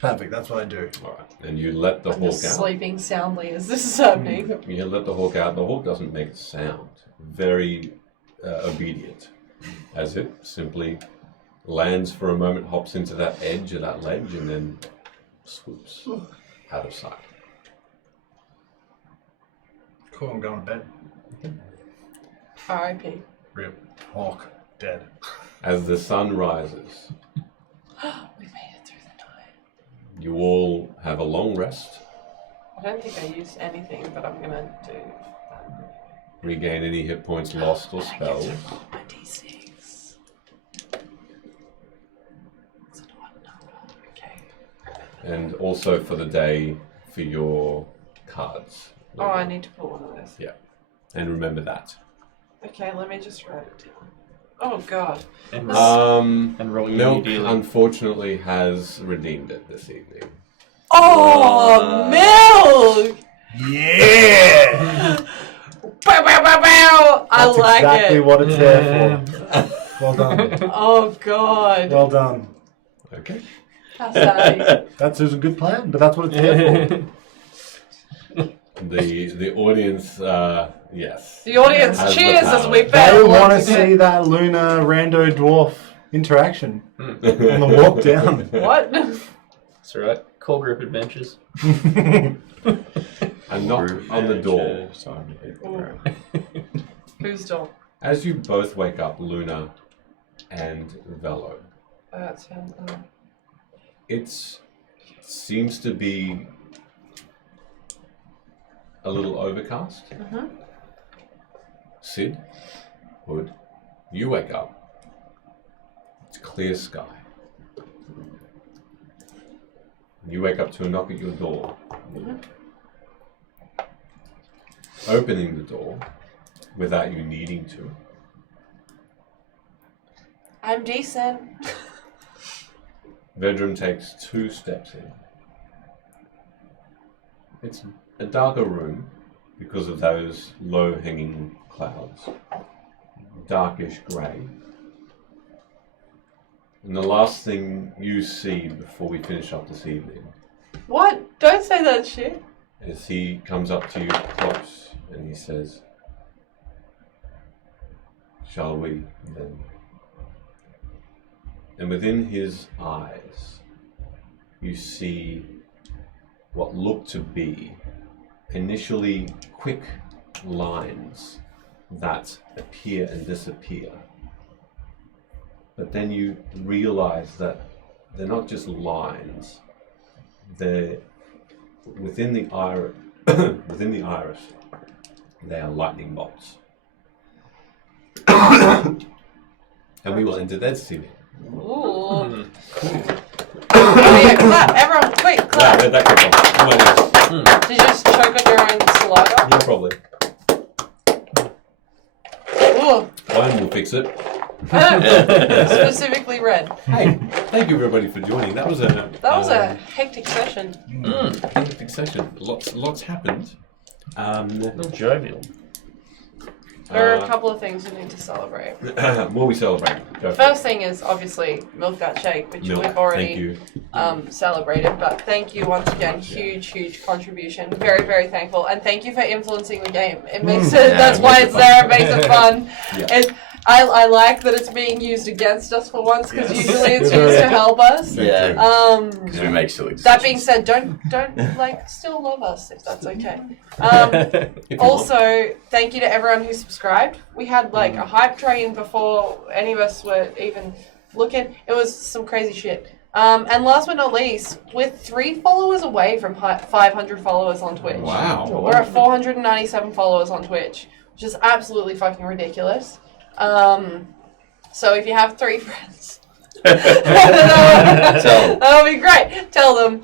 Perfect, that's what I do. All right. And you let the I'm hawk just out. sleeping soundly as this is happening. You let the hawk out. The hawk doesn't make a sound. Very obedient, as it simply lands for a moment, hops into that edge of that ledge, and then swoops out of sight. Cool, I'm going to bed. R.I.P. Rip. Hawk. Dead. As the sun rises, We made it through the night. you all have a long rest, I don't think I used anything, but I'm gonna do regain any hit points lost or spells. my D6. It's an odd number. Okay. And also for the day for your cards. Oh, I need to put one of those. Yeah. And remember that. Okay, let me just write it down. Oh God. And, And roll your Milk dealing. unfortunately has redeemed it this evening. Oh, Milk! Yeah! Bow, bow, bow, bow! I That's like exactly it. what it's there for. Well done. Oh God. Well done. Okay. How sad. That's a good plan, but that's what it's there for. The audience, yes. The audience Has the cheers as power. we They battle want to once see again. that Luna Rando Dwarf interaction on the walk down. What? That's right. Core group adventures. And knock on the door. Whose door? As you both wake up, Luna and Velo, That's him. it seems to be a little overcast. Sid, Hood, you wake up. It's clear sky. You wake up to a knock at your door. Opening the door without you needing to. I'm decent. Vedrum takes 2 steps in. It's a darker room because of those low-hanging clouds. Darkish grey. And the last thing you see before we finish up this evening What? Don't say that shit. is he comes up to you close and he says, "Shall we then?" And within his eyes, you see what look to be initially quick lines that appear and disappear. But then you realize that they're not just lines, they're within the iris, they are lightning bolts. And we will end it there this evening. Ooh. Oh yeah, clap. Everyone, quick, Yeah, clap. where'd that come from? Did you just choke on your own saliva? Yeah, probably. Ooh. Wine will fix it. Specifically red. Hey, thank you everybody for joining. That was a hectic session. hectic session. Lots happened. Little jovial. There are a couple of things we need to celebrate. Will we celebrate? Go for it. First thing is obviously milk that shake, which Milk, we've already thank you. celebrated. But thank you once again, huge contribution. Very, very thankful, and thank you for influencing the game. It makes it. That's why it's there. It makes it fun. Yeah. I like that it's being used against us for once, because usually it's used to help us. Yeah. Because we make silly decisions. that being said, don't like still love us if that's okay. If you want. Also, thank you to everyone who subscribed. We had like a hype train before any of us were even looking. It was some crazy shit. And last but not least, we're 3 followers away from 500 followers on Twitch. Wow. We're at 497 followers on Twitch, which is absolutely fucking ridiculous. So if you have 3 friends, that'll be great. Tell them.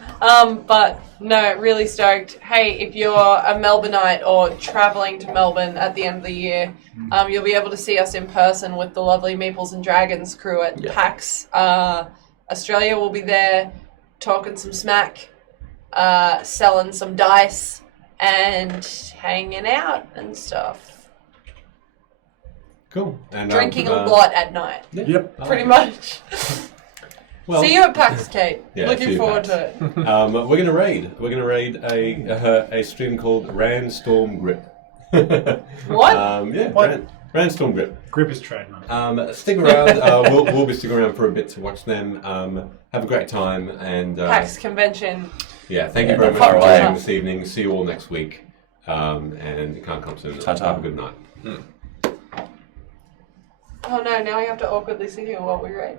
But no, really stoked. Hey, if you're a Melbourneite or traveling to Melbourne at the end of the year, you'll be able to see us in person with the lovely Meeples and Dragons crew at PAX. Australia will be there, talking some smack, selling some dice, and hanging out and stuff. Cool. And, Drinking a lot at night, Yep. pretty much. Well, See you at PAX, Kate. Yeah, see Looking you forward at to it. we're gonna raid. We're gonna raid a stream called Randstorm Grip. What? Yeah. What? Randstorm Grip. Grip is trademark. Stick around. We'll be sticking around for a bit to watch them. Have a great time and PAX convention. yeah. Thank you very much far for away. watching this evening. See you all next week. And it can't come soon. Ta-ta. Have a good night. Oh no, now we have to awkwardly sing it while we raid.